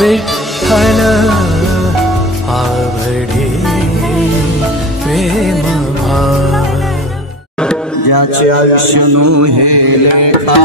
विठ्ठल आवडे प्रेम भाव ज्याचे आयुष्य नोहे लेखा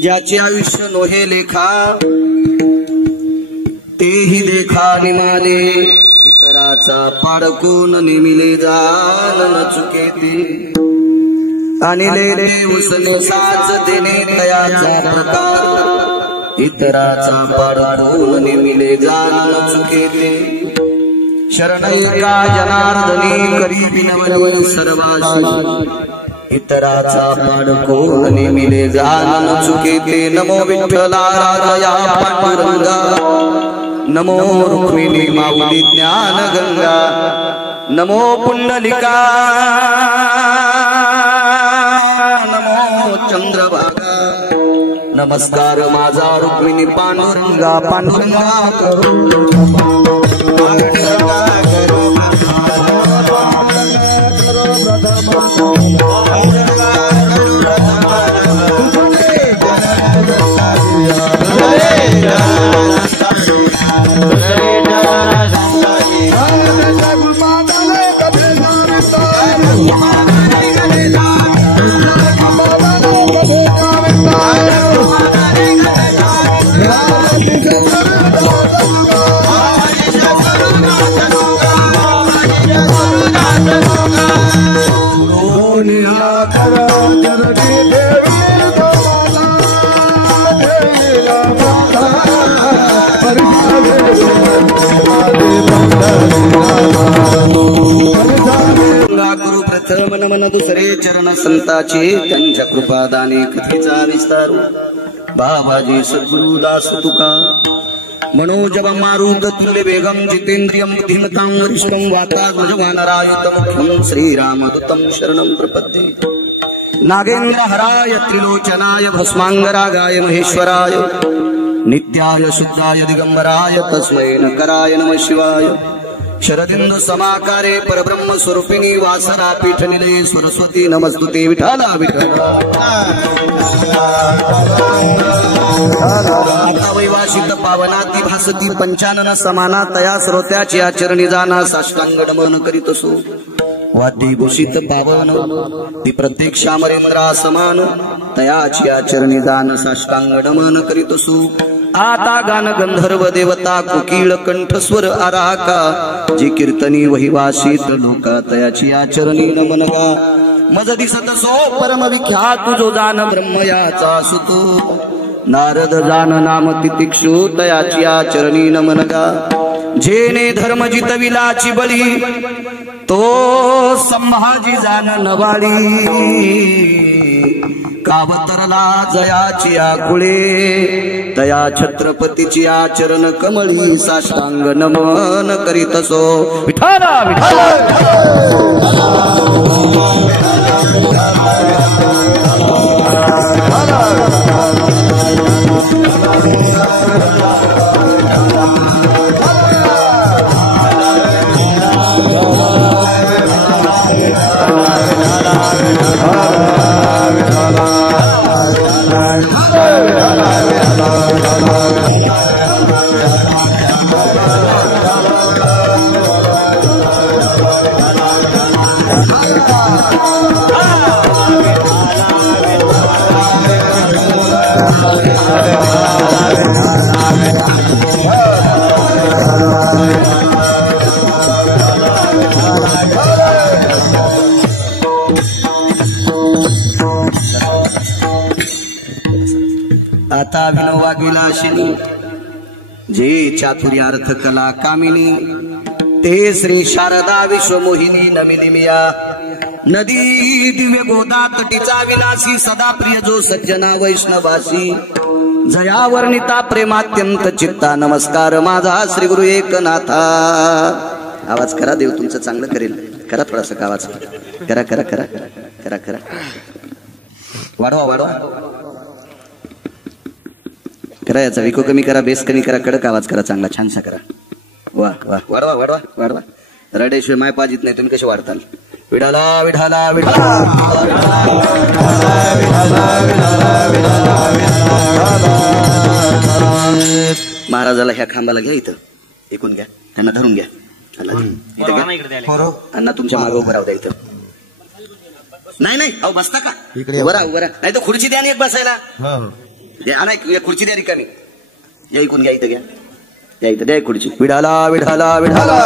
ज्याचे आयुष्य नोहे लेखा तेही देखा निमाले इतराचा पाडकून नेमिले जान न चुकेती आणिले देवसने साच देणे तयाचा प्रकार इतराचा पाडकून नेमिले जान न चुकेती शरण एका जनार्दनी करी विनवणे सर्वाशी इतराचा पाडकोन नेमिले जान न चुकेते नमो विठ्ठला राजया पांडुरंगा नमो रुक्मिणी माऊली ज्ञान गंगा नमो पुंडलिका नमो चंद्रभागा नमस्कार माझा रुक्मिणी पांडुरंगा पांडुरंगा करो नमन दुसरे चरण संताचे त्यांच्या कृपादाने कथेचा विस्तार बाबाजी सद्गुरु दास तुका मनोजव मारुत तुल्य वेगम जितेंद्रियम बुद्धिमतां वरिष्ठं वातात्मजवानरायुतं श्रीरामदूतं शरणं प्रपद्ये नागेंद्र हराय त्रिलोचनाय भस्मांगरागाय महेश्वराय नित्याय शुद्धाय दिगंबराय तस्मै नकराय नमः शिवाय शरदिंद समाकारे परब्रह्म स्वरूपिणी वासना पीठ निलये सरस्वती नमस्तुते विठाला विठ्ठला आता वैवाशिक पावनाती भासती पंचानन समाना तया श्रोत्याची आचरणी जाना साष्टांग नमन करीत असो वाटी भूषित पावन ती प्रत्येक श्यामरेंद्रा समान तयाची आचरणी दान साष्टांग नमन करीत असो आता गान गंधर्व देवता कुकीळ कंठस्वर आराका जी कीर्तनी वहिवासित लोका तयाची आचरणी नमन गा मज दिसत सो परम विख्यात जो जान ब्रह्मयाचा सुतो नारद जान नाम तितिक्षु तयाची आचरणी नमन गा जेने धर्म जितविलाची बळी तो संभाजी जान नवाळी कावतरला जयाची आकुळे तया छत्रपतीची आचरण कमळी साष्टांग नमन करीत असो विठाला विठाला आता विनोबा गेला शिनी जे चातुर्यार्थ कला कामिनी ते श्री शारदा विश्वमोहिनी नमिनिमिया नदी दिव्य गोदा तटीचा विलासी सदा प्रिय जो सज्जना वैष्णवासी जया वर्णिता प्रेमात्यंत चित्ता नमस्कार माझा श्री गुरु एकनाथा आवाज करा देव तुमचं चांगलं करेल करा थोडासा आवाज करा करा करा करा करा वाढवा वाढवा करा याचा विको कमी करा बेस कमी करा कडक आवाज करा चांगला छानसा करा वा वा वाढवा वाढवा वाढवा रडेशिवाय माय पाजित नाही तुम्ही कसे वाढताल विठाला विठाला विठाला महाराजाला ह्या खांबाला घ्या इथं ऐकून घ्या त्यांना धरून घ्या अण्णा तुमच्या मागे उभं राहू द्या इथं नाही नाही अहो बसता का बरा बरा नाही तर खुर्ची द्या एक बसायला नाही खुर्ची द्या रिकामी या ऐकून घ्या इथं घ्या या इथं द्या खुर्ची विठाला विठाला विठाला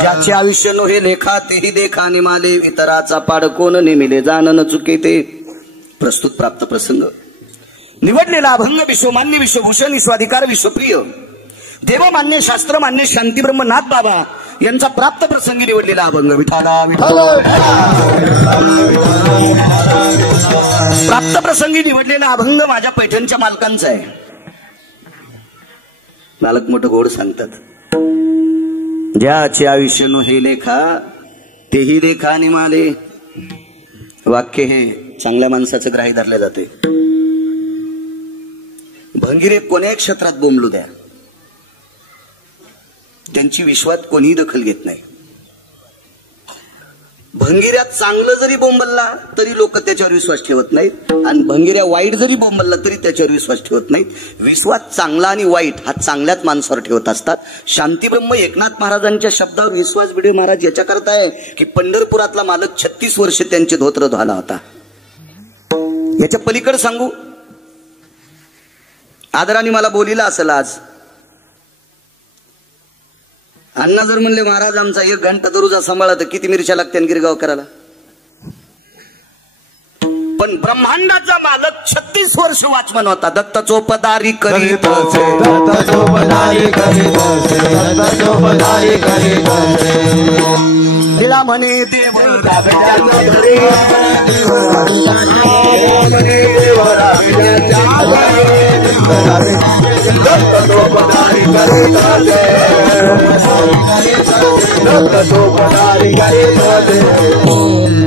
ज्याचे आयुष्य नोहे लेखा तेही देखा निमाले इतराचा पाड कोण नेमिले जाण न चुके ते प्रस्तुत प्राप्त प्रसंग निवडलेला अभंग विश्वमान्य विश्वभूषण विश्वाधिकार विश्वप्रिय देवमान्य शास्त्रमान्य शांतीब्रह्मनाथ बाबा यांचा प्राप्त प्रसंगी निवडलेला अभंग विठाला विठाला प्राप्त प्रसंगी निवडलेला अभंग माझ्या पैठणच्या मालकांचा आहे मालक मोठं गोड सांगतात ज्याचे आयुष्य नो हे लेखा तेही लेखा निमाले वाक्य हे चांगल्या माणसाचं ग्राही धरले जाते. भंगिरे कोण्याही क्षेत्रात बोंबलू द्या, त्यांची विश्वात कोणीही दखल घेत नाही. भंगिऱ्यात चांगलं जरी बोंबलला तरी लोक त्याच्यावर विश्वास ठेवत नाहीत, आणि भंगिऱ्या वाईट जरी बोंबलला तरी त्याच्यावर विश्वास ठेवत नाहीत. विश्वास चांगला आणि वाईट हा चांगल्याच माणसावर ठेवत असतात. शांतीब्रह्म एकनाथ महाराजांच्या शब्दावर विश्वास भिडे महाराज याच्या करता आहे की पंढरपुरातला मालक 36 वर्ष त्यांचे धोत्र धुवाला होता. याच्या पलीकडे सांगू, आदराने मला बोलीला असेल आज, अण्णा जर म्हणले महाराज आमचा 1 घंटा दरोजा सांभाळा तर किती मिरच्या लागते गिरगाव करायला. पण ब्रह्मांडाचा मालक 36 वर्ष वाचमन होता. दत्त चोपदारी करीत दिला म्हणे देव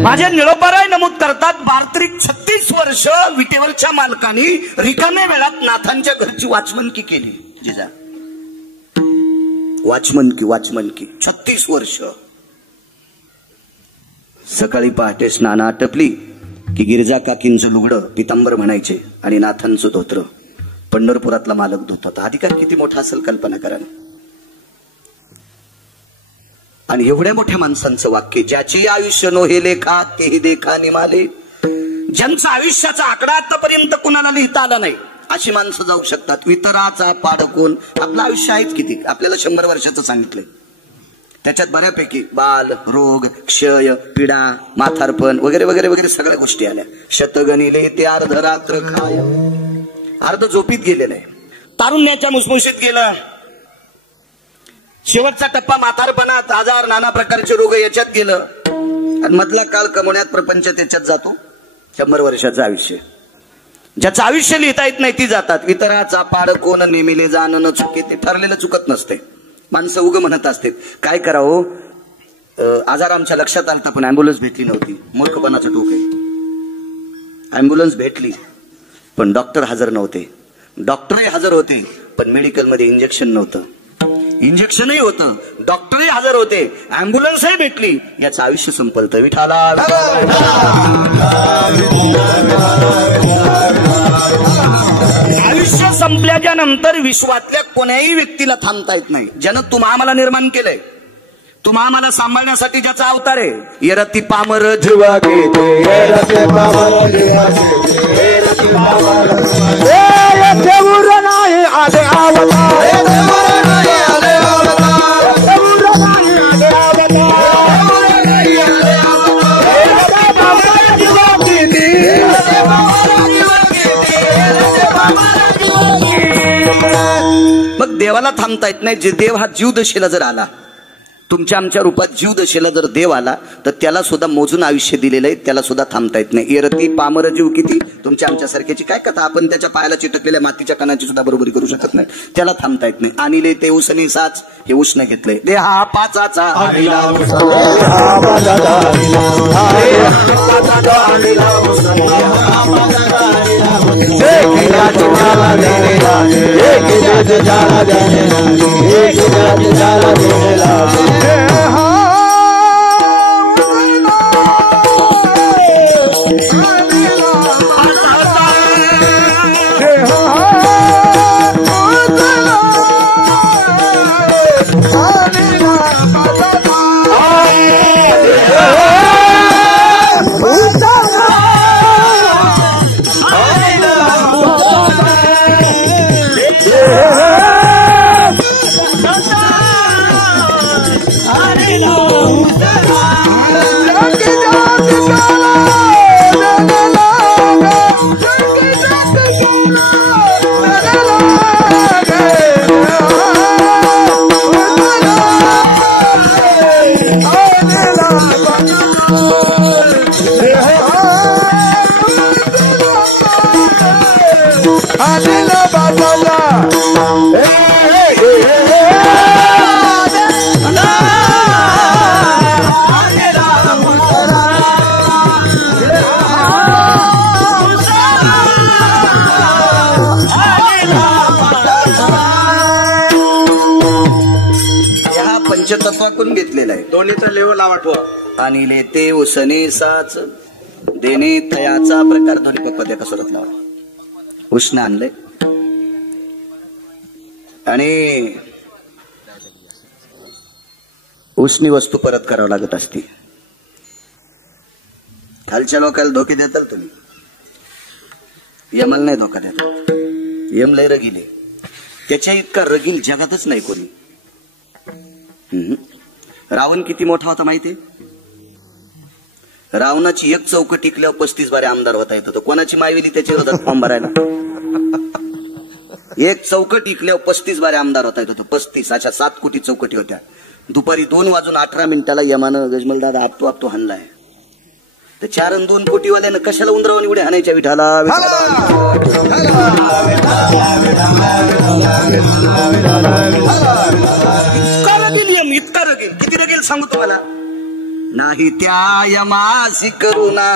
माझे निळोबाराय नमूद करतात, बार्त्रिक 36 वर्ष विटेवरच्या मालकाने रिकाम्या वेळात नाथांच्या घरची वाचमनकी केली. जिजा वाचमनकी 36 वर्ष. सकाळी पहाटे स्नान आटपली की गिरजा काकींचं लुगडं पितांबर म्हणायचे आणि नाथांचं धोत्र पंढरपुरातला मालक धुतात. अधिकार किती मोठा असेल कल्पना करा. आणि एवढ्या मोठ्या माणसांचं वाक्य, ज्याची आयुष्य नोहे लेखा तेही देखा निमाले. ज्यांचा आयुष्याचा आकडा आतापर्यंत कुणाला लिहिता आला नाही अशी माणसं जाऊ शकतात. वितराचा पाडकोन. आपलं आयुष्य आहेच किती, आपल्याला 100 वर्षाचं सांगितलंय, त्याच्यात बऱ्यापैकी बाल, रोग, क्षय, पीडा, माथारपण वगैरे वगैरे वगैरे सगळ्या गोष्टी आल्या. शतगणिले ते अर्ध रात्र खाय. अर्ध झोपीत गेलेलं आहे, तारुण्याच्या मुसमुशीत गेलं. शेवटचा टप्पा म्हातारपणात आजार, नाना प्रकारचे रोग याच्यात गेलं. आणि मधला काळ कमवण्यात प्रपंच त्याच्यात जातो. 100 वर्षाचं आयुष्य. ज्याचं आयुष्य लिहिता येत नाही ती जातात. इतराचा पाड कोण नेमिले जाणं न चुके. ते ठरलेलं चुकत नसते. माणसं उग म्हणत असते काय करावं. आजार आमच्या लक्षात आलता पण अँब्युलन्स भेटली नव्हती. मूर्खपणाचं टोक आहे. अँब्युलन्स भेटली पण डॉक्टर हजर नव्हते. डॉक्टरही हजर होते पण मेडिकलमध्ये इंजेक्शन नव्हतं. इंजेक्शनही होतं, डॉक्टरही हजर होते, अँब्युलन्सही भेटली. याचं आयुष्य संपलतं. विठाला आयुष्य संपल्याच्या नंतर विश्वातल्या कोण्याही व्यक्तीला थांबता येत नाही. ज्यानं तुम्हा आम्हाला निर्माण केलंय, तुम्हा आम्हाला सांभाळण्यासाठी ज्याचा अवतार आहे. येरती पामर जीवा घेते, येरती पामर जीवा घेते, येरती पामर देऊर नाही आले अवतार, देऊर नाही आले अवतार, देऊर नाही आले अवतार, देऊर नाही आले अवतार, जीवा घेते, येरती पामर जीवा घेते, येरती पामर जीवा घेते. मग देवाला थांबता येत नाही. जे देव हा जीव दशेला जर आला, तुमच्या आमच्या रूपात जीव दशेला जर देव आला तर त्याला सुद्धा मोजून आयुष्य दिलेलं आहे. त्याला सुद्धा थांबता येत नाही. येरती पामर जीव किती. तुमच्या आमच्या सारख्याची काय कथा. आपण त्याच्या पायाला चिटकलेल्या मातीच्या कणाची सुद्धा बरोबरी करू शकत नाही. त्याला थांबता येत नाही. आणले ते उसने साच, हे उष्ण घेतलंय. देहा पाचाचा पंचतत्वातून घेतलेला आहे. दोन्हीचा लेवल आठवा. आणि ले ते उसने साच देणे तयाचा प्रकार ध्वनी पद्य कसरत लावा. उष्ण आणले आणि उष्णी वस्तू परत करावं लागत असते. खालच्या लोकांना धोके देताल तुम्ही, यमाला नाही धोका देतात. यम लय रगिले, त्याच्या इतका रगील जगातच नाही कोणी. रावण किती मोठा होता माहितीये? रावणाची एक चौकट टिकल्यावर 35 बारे आमदार होता येत होतं. कोणाची मायवेली त्याच्या विरोधात फॉर्म भरायला? एक चौकट टिकल्यावर 35 बारे आमदार होता येत होतं. 35 अशा 7 कोटी चौकटी होत्या. दुपारी 2:18 यमानं गजमल दादा आपतो हाणलाय. तर 4 आणि 2 कोटीवाल्यानं कशाला उंदरावून एवढे हाणायच्या विठाला? इतका रगेल, किती रगेल सांगू तुम्हाला. नाही त्या यमासी करुणा,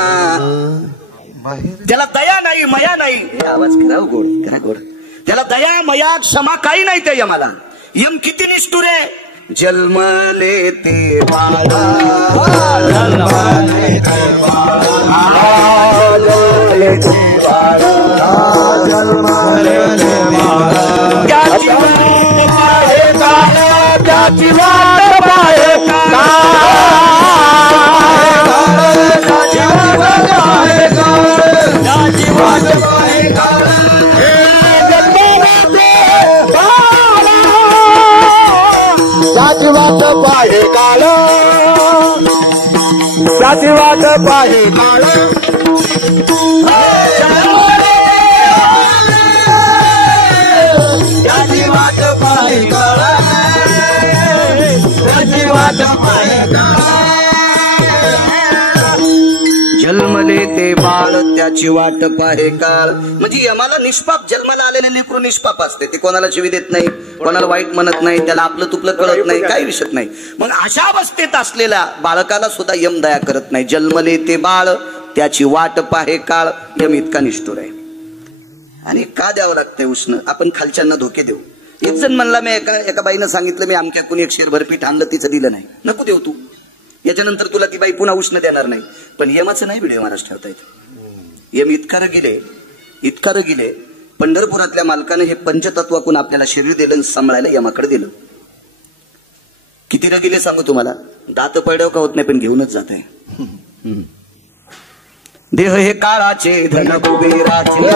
त्याला दया नाही मया नाही. आवाज करा गोड, करा गोड. त्याला दया मया क्षमा काही नाही त्या यमाला. यम किती निष्ठुर आहे. जन्मले ते बाळा, जन्मले ते बाळा, जन्मले ते बाळा, जन्मले ते बाळा. त्याची वाट पाहे काळ, त्याची वाट पाहे काळ, त्याची वाट पाहे काळ, त्याची वाट पाहे काळ. त्याची वाट पाहे काळ, त्याची वाट पाहे काळ. त्याची वाट पाहे काळ, त्याची वाट पाहे काळ. जन्मले ते बाळ त्याची वाट पाहे काळ. म्हणजे यमाला निष्पाप, जन्माला आलेले लेकरू निष्पाप असते. ते कोणाला शिवी देत नाही, कोणाला वाईट म्हणत नाही, त्याला आपलं तुपलं कळत नाही, काही विषय नाही. मग अशा अवस्थेत असलेल्या बालकाला सुद्धा यम दया करत नाही. जन्मले ते बाळ त्याची वाट पाहे काळ. यम इतका निष्ठुर आहे. आणि का द्यावं लागतंय उष्ण? आपण खालच्यांना धोके देऊ. एक जण म्हणला, मी एका बाईनं सांगितलं, मी आमच्याकडून 1 शेरभर पीठ आणलं, तिचं दिलं नाही. नको देऊ तू, याच्यानंतर तुला ती बाई पुन्हा उष्ण देणार नाही. पण यमाचं नाही व्हिडिओ महाराज ठेवता येत. यम इतका रगिले, इतका रगिले. पंढरपुरातल्या मालकानं हे पंचतत्वाकून आपल्याला शरीर दिलं, सांभाळायला यमाकडे दिलं. किती रगिले सांगू तुम्हाला. दात पडव का होत नाही, पण घेऊनच जात आहे. देह हे काळाचे, धन कुबेराचे,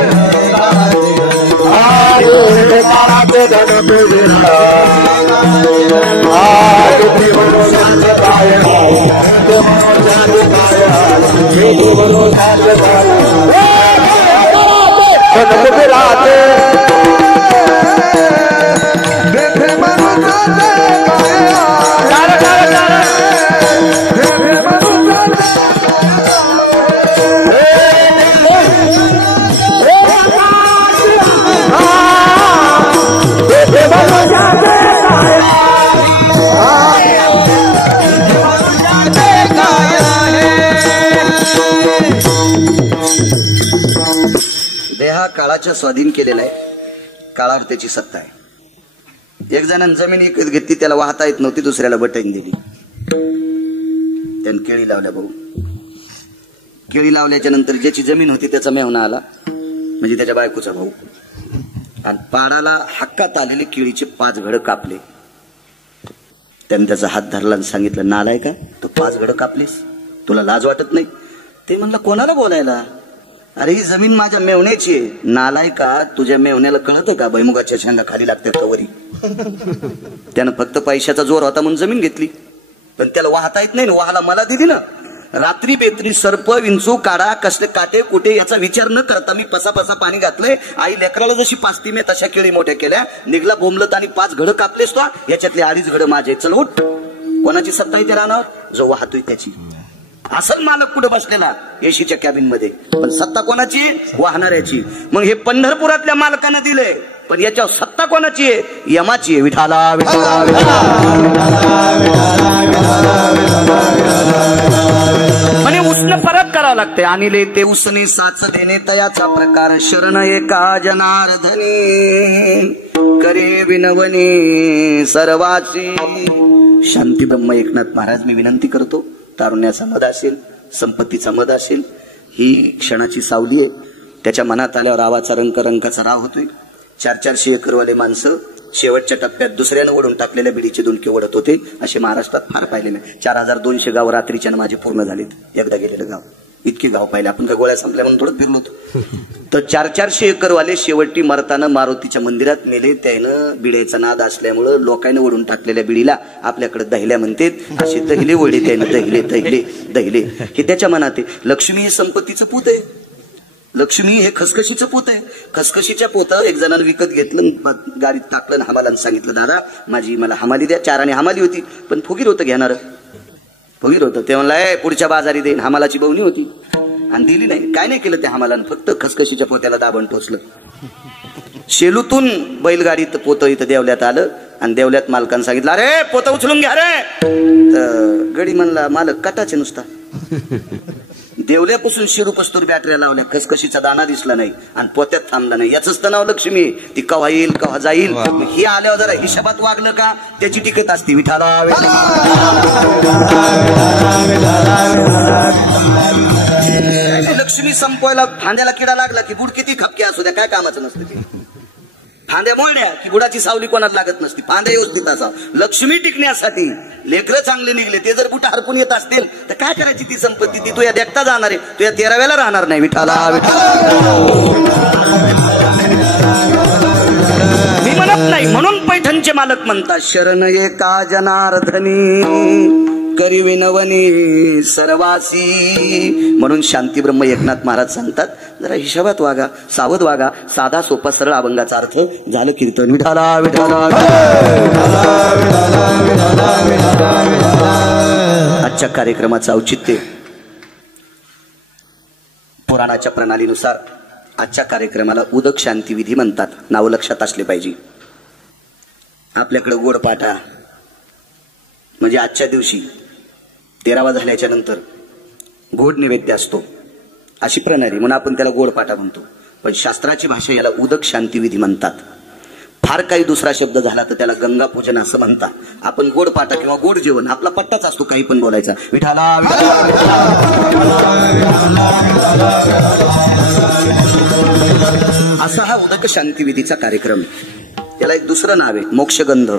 काळाच्या स्वाधीन केलेला आहे. काळावर त्याची सत्ता आहे. एक जणांनी जमीन विकत घेतली, त्याला वाहता येत नव्हती, दुसऱ्याला बटन दिली. त्यानं केळी लावल्या. भाऊ केळी लावल्याच्या नंतर ज्याची जमीन होती त्याचा मेहुणा आला, म्हणजे त्याच्या बायकोचा भाऊ, आणि पाडाला हक्कात आलेले केळीचे 5 घड कापले. त्यानं त्याचा हात धरला आणि सांगितलं, नालाय का तू 5 घड कापलीस, तुला लाज वाटत नाही? ते म्हणलं, कोणाला बोलायला? अरे ही जमीन माझ्या मेवण्याची आहे. नालाय का, तुझ्या मेवण्याला कळतं का बैमुगाच्या शेंगा खाली लागतात कवरी? त्यानं फक्त पैशाचा जोर होता म्हणून जमीन घेतली, पण त्याला वाहता येत नाही. वाहाला मला दिली ना. रात्री बेत्री सर्प विंचू काढा कसले काटे कुठे याचा विचार न करता मी पसा पाणी घातलंय. आई लेकराला जशी पाचती मी तशा केळी मोठ्या केल्या. निघला बोंबलत आणि 5 घड कापलेस तो, याच्यातले 2.5 घड माझे. चल उठ. कोणाची सत्ता आहे त्या रानावर? जो वाहतोय त्याची. असल मालक कुठे बसलेला एसीच्या कॅबिन मध्ये, पण सत्ता कोणाची? वाहणाऱ्याची. मग हे पंढरपुरातल्या मालकानं दिलंय, पण याच्यावर सत्ता कोणाची आहे? यमाची आहे. विठाला विठाला म्हणे उष्ण परत करावं लागते. आणि ले ते उसने साच देणे तयाचा प्रकार. शरण एका जनार्दनी करे विनवणी सर्वाची. शांती ब्रह्म एकनाथ महाराज मी विनंती करतो, तारुण्याचा मद असेल, संपत्तीचा मद असेल, ही क्षणाची सावली आहे. त्याच्या मनात आल्यावर आवाचा रंकाचा राव होतोय. 400-400 एकरवाले माणसं शेवटच्या टप्प्यात दुसऱ्यानं ओढून टाकलेल्या बिडीचे दुणके ओढत होते. असे महाराष्ट्रात फार पाहिले नाही. 4200 गाव रात्रीच्या माझे पूर्ण झालेत. एकदा गेलेलं गाव, इतके गाव पाहिले आपण. का गोळ्या संपल्या म्हणून थोडं फिरलो होतो. तर 400-400 एकरवाले शेवटी मरताना मारुतीच्या मंदिरात मेले. त्यानं बिड्याचा नाद असल्यामुळं लोकांनी ओढून टाकलेल्या बिडीला आपल्याकडे दहिल्या म्हणतात. असे दहिले ओढे त्यानं, दहिले दहिले दहिले. हे त्याच्या मनात आहे. लक्ष्मी हे संपत्तीचं पूत आहे. लक्ष्मी हे खसखशीचं पोत आहे. खसखशीच्या पोतं एक जणांना विकत घेतलं, गाडीत टाकलं, हमालानं सांगितलं, दादा मला हमाली द्या. 4 आणि हमाली होती, पण फुगीर होतं घेणार, फुगीर होतं. ते म्हणला पुढच्या बाजारी देईन. हमालाची बवणी होती आणि दिली नाही. काय नाही केलं त्या हमालानं, फक्त खसखशीच्या पोत्याला दाबण टोचलं. शेलूतून बैलगाडीत पोतं इथं देवल्यात आलं आणि देवल्यात मालकानं सांगितलं, अरे पोतं उचलून घ्या रे. तर गडी म्हणला, मालक कटाचे नुसता. देवल्यापासून शिरूपस्तूर बॅटऱ्या लावल्या, खसखशीचा दाना दिसला नाही आणि पोत्यात थांबला नाही. याच तर नाव लक्ष्मी. ती कव्हा येईल कव्हा जाईल. ही आल्यावर जरा हिशोबात वागलं का त्याची टिकत असते. विठाला लक्ष्मी संपवायला फांद्याला किडा लागला की बुड किती खपके असू द्या, काय कामाचं नसतं ते. फांद्या मोडल्या की बुडाची सावली कोणाला लागत नसती. फांद्या व्यवस्थित असा. लक्ष्मी टिकण्यासाठी लेकरं चांगले निघले, ते जर बुट हरपून येत असतील तर काय करायची ती संपत्ती. ती तुया देखता जाणार आहे, तुया 13व्याला राहणार नाही. विठाला मी म्हणत नाही, म्हणून पैठणचे मालक म्हणतात, शरण एका जनार्दनी करी विनवनी सर्वासी. म्हणून शांती ब्रह्म एकनाथ महाराज सांगतात, जरा हिशोबात वागा, सावध वागा. साधा सोपा सरळ अभंगाचा अर्थ झालं कीर्तन. विठाला विठाला. आजच्या कार्यक्रमाचं औचित्य पुराणाच्या प्रणालीनुसार आजच्या कार्यक्रमाला उदक शांती विधी म्हणतात. नाव लक्षात असले पाहिजे. आपल्याकडे गोडपाटा म्हणजे आजच्या दिवशी 13वा झाल्याच्या नंतर गोड नैवेद्य असतो, अशी प्रणाली म्हणून आपण त्याला गोडपाटा म्हणतो. पण शास्त्राची भाषा याला उदक शांती विधी म्हणतात. फार काही दुसरा शब्द झाला तर त्याला गंगा पूजन असं म्हणतात. आपण गोडपाटा किंवा गोड जेवण आपला पट्टाच असतो, काही पण बोलायचा. विठाला असा हा उदक शांती विधीचा कार्यक्रम. याला एक दुसरं नाव आहे मोक्षगंध.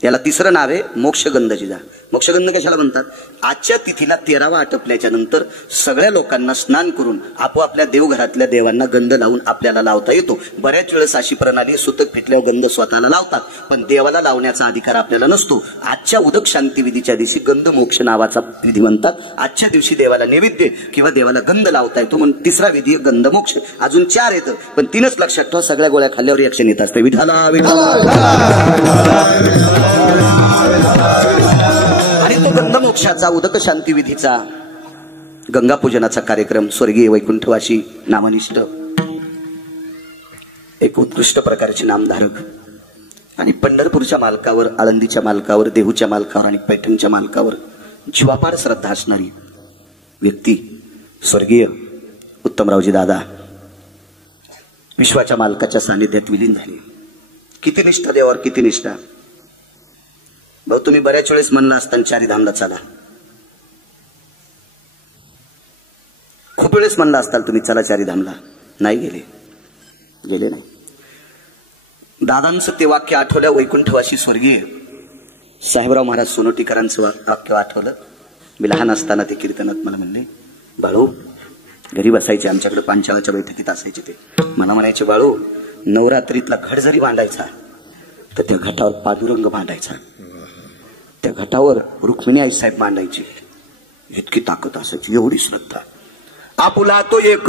याला तिसरं नाव आहे मोक्षगंधजीजा. मोक्षगंध कशाला म्हणतात? आजच्या तिथीला 13वा आटपल्याच्या नंतर सगळ्या लोकांना स्नान करून आपोआपल्या देवघरातल्या देवांना गंध लावून आपल्याला लावता येतो. बऱ्याच वेळेस अशी प्रणाली सुतक फिटल्यावर गंध स्वतःला लावतात, पण देवाला लावण्याचा अधिकार आपल्याला नसतो. आजच्या उदक शांती विधीच्या दिवशी गंध मोक्ष नावाचा विधी म्हणतात. आजच्या दिवशी देवाला नैवेद्य किंवा देवाला गंध लावता येतो म्हणून तिसरा विधी गंध मोक्ष. अजून 4 येतं, पण 3च लक्षात ठेवा. सगळ्या गोळ्या खाल्ल्यावर रिएक्शन येत असते. विठाला आणि तो गंध मोक्षाचा उदक शांती विधीचा गंगा पूजनाचा कार्यक्रम स्वर्गीय वैकुंठवासी नामनिष्ठ एक उत्कृष्ट प्रकारचे नामधारक आणि पंढरपूरच्या मालकावर, आळंदीच्या मालकावर, देहूच्या मालकावर आणि पैठणच्या मालकावर जीवापाड श्रद्धा असणारी व्यक्ती स्वर्गीय उत्तमरावजी दादा विश्वाच्या मालकाच्या सानिध्यात विलीन झाले. किती निष्ठा देवावर, किती निष्ठा. भाऊ तुम्ही बऱ्याच वेळेस म्हणला असताना 4 धामला चला, खूप वेळेस म्हणला असताल तुम्ही चला 4 धामला, नाही गेले नाही. दादांचं ते वाक्य आठवल्या वैकुंठवासी स्वर्गीय साहेबराव महाराज सोनोटीकरांचं वाक्य आठवलं. मी लहान असताना ते कीर्तनात मला म्हणले, बाळू घरी बसायचे, आमच्याकडे पांचाळाच्या बैठकीत असायचे. ते मला म्हणायचे, बाळू नवरात्रीतला घट जरी बांधायचा तर त्या घटावर पांडुरंग बांधायचा, त्या घटावर रुक्मिणी आई साहेब मांडायची. इतकी ताकद असायची, एवढी श्रद्धा. आपुला तो एक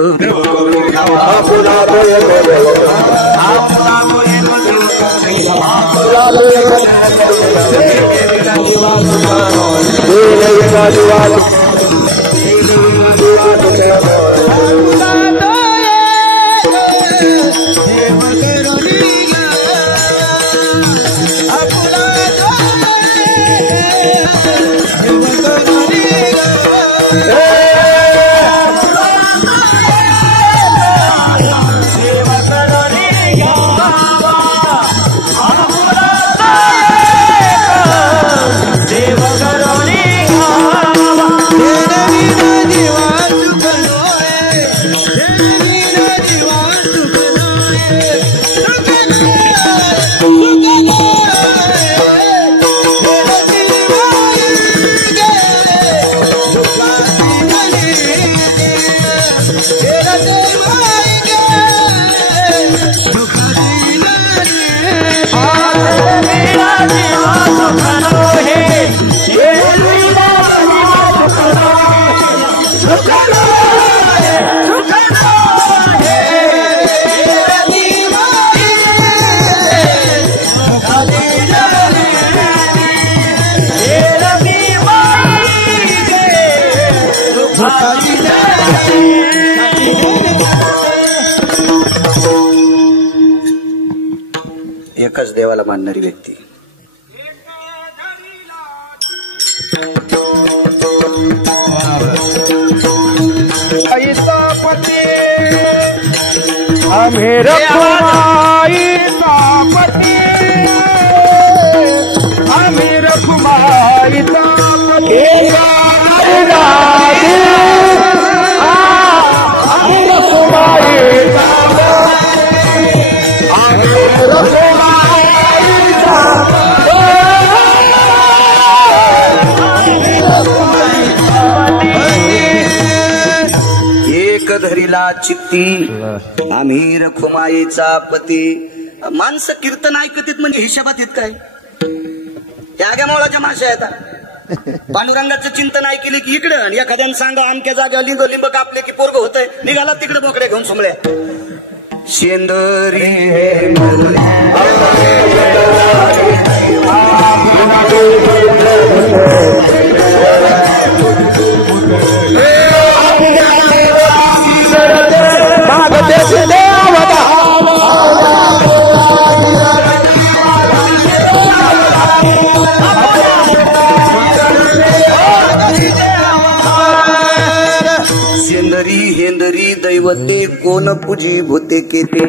एकच देवाला मानणारी व्यक्ती. आम्ही रखुमाईचा पती, आम्ही रखुमाईचा पती, आम्ही रखुमाईचा पती, आम्ही रखुमाईचा एक धरीला चित्ती आम्ही रखुमाईचा पती. माणसं कीर्तन ऐकतात म्हणजे हिशोबात येत काय? त्या आग्या मोळाच्या माश्या येतात. पांडुरंगाचं चिंतन ऐकले की इकडं, आणि एखाद्यानं सांगा आमक्या जागेवर लिंब कापले की पोरग होतंय, निघाला तिकडे बोकडे घेऊन सोमळ्या. शेंदरी शेंदरी हेंदरी दैवते कोण पूजी भूते केते.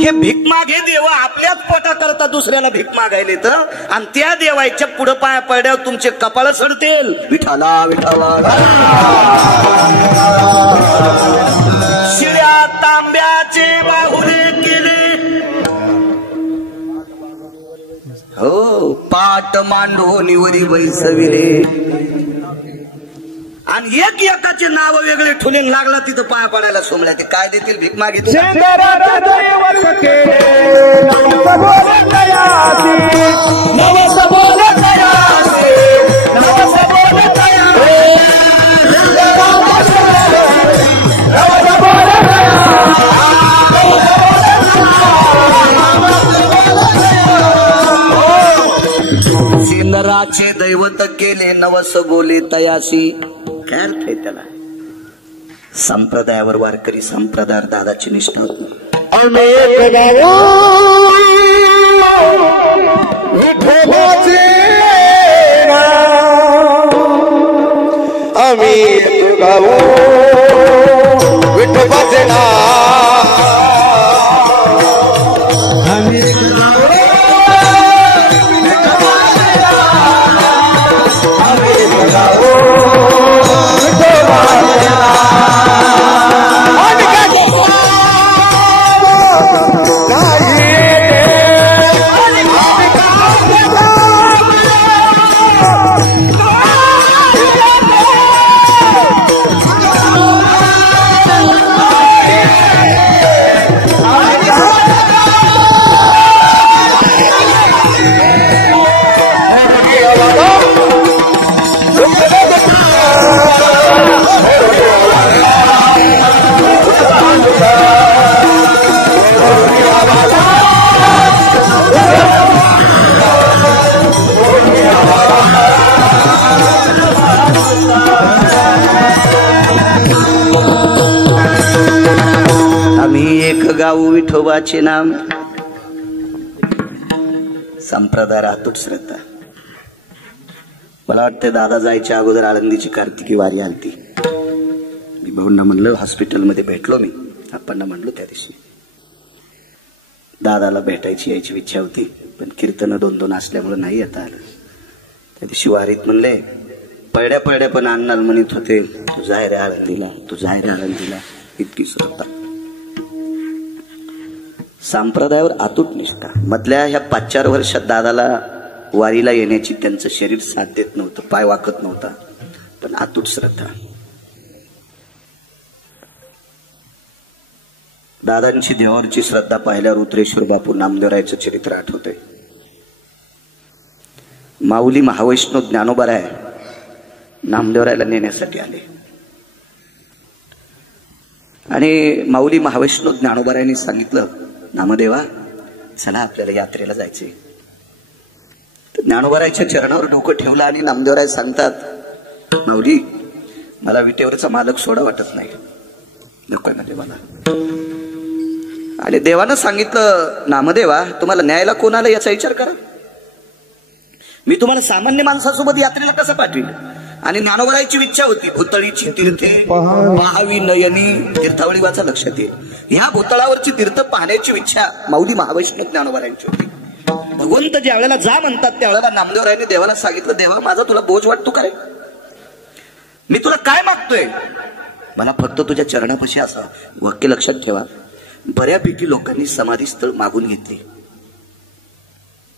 हे भीक मागे देव आपल्याच पोटा करता दुसऱ्याला भीक मागायले तर, आणि त्या देवाच्या पुढे पाया पडल्यावर तुमचे कपाळ सडतेल. विठाला विठाला शिळ्या तांब्याचे बाहुले केले, हो पाट मांडोनीवरी बैसविले, आणि एक एकाचे नाव वेगळे ठुलेन लागला तिथं पाया पडायला सोमल्या. ते काय देतील भीक मागितली. सिंदराचे दैवत केले नवस बोले तयासी. काय अर्थ आहे त्याला? संप्रदायावर वारकरी संप्रदाय दादाची निष्ठा होत नाही. आम्ही गावो विठोबाचे नाव, आम्ही गाऊ विठोबाचे नाम. संप्रदाय अतूट श्रद्धा. मला वाटतं दादा जायच्या अगोदर आळंदीची कार्तिकी वारी आलती. मी भाऊंना म्हणलं, हॉस्पिटलमध्ये भेटलो मी, आपण म्हणलो त्या दिवशी दादाला भेटायची यायची इच्छा होती, पण कीर्तन 2-2 असल्यामुळे नाही येता आलं. त्या दिवशी वारीत म्हणले, पळड्या पळड्या पण अन्नाल म्हणत होते, तू जाय रे आळंदीला, तू जाय रे आळंदीला. इतकी श्रद्धा. संप्रदायावर अतूट निष्ठा. मधल्या ह्या 5-4 वर्षात दादाला वारीला येण्याची त्यांचं शरीर साथ देत नव्हतं, पाय वाकत नव्हता, पण अतूट श्रद्धा. दादांची देवावरची श्रद्धा पाहिल्यावर रुद्रेश्वर बापू नामदेवरायचं चरित्र आठवतंय. माऊली महावैष्णव ज्ञानोबाराय नामदेवरायला नेण्यासाठी आले, आणि माऊली महावैष्णव ज्ञानोबारायांनी सांगितलं, नामदेवा चला आपल्याला यात्रेला जायचे. ज्ञानोबारायच्या चरणावर डोकं ठेवलं आणि नामदेवराय सांगतात, माऊली मला विटेवरचा मालक सोडा वाटत नाही, नकोय मध्ये मला. आणि देवानं सांगितलं, नामदेवा तुम्हाला न्यायला कोण आलं याचा विचार करा. मी तुम्हाला सामान्य माणसासोबत यात्रेला कसं पाठवील. आणि ज्ञानोबरायची इच्छा होती, भूतळीची तीर्थे पाहावी नयनी. तीर्थावळी वाचा लक्षात येईल. ह्या भूतळावरची तीर्थ पाहण्याची इच्छा माऊली महावैष्णव ज्ञानोबरायांची होती. भगवंत ज्या वेळेला जा म्हणतात त्यावेळेला नामदेवरायांनी देवाला सांगितलं, देवा माझा तुला बोज वाटतो का रे. मी तुला काय मागतोय, मला फक्त तुझ्या चरणापाशी असा. वाक्य लक्षात ठेवा. बऱ्यापैकी लोकांनी समाधीस्थळ मागून घेतले,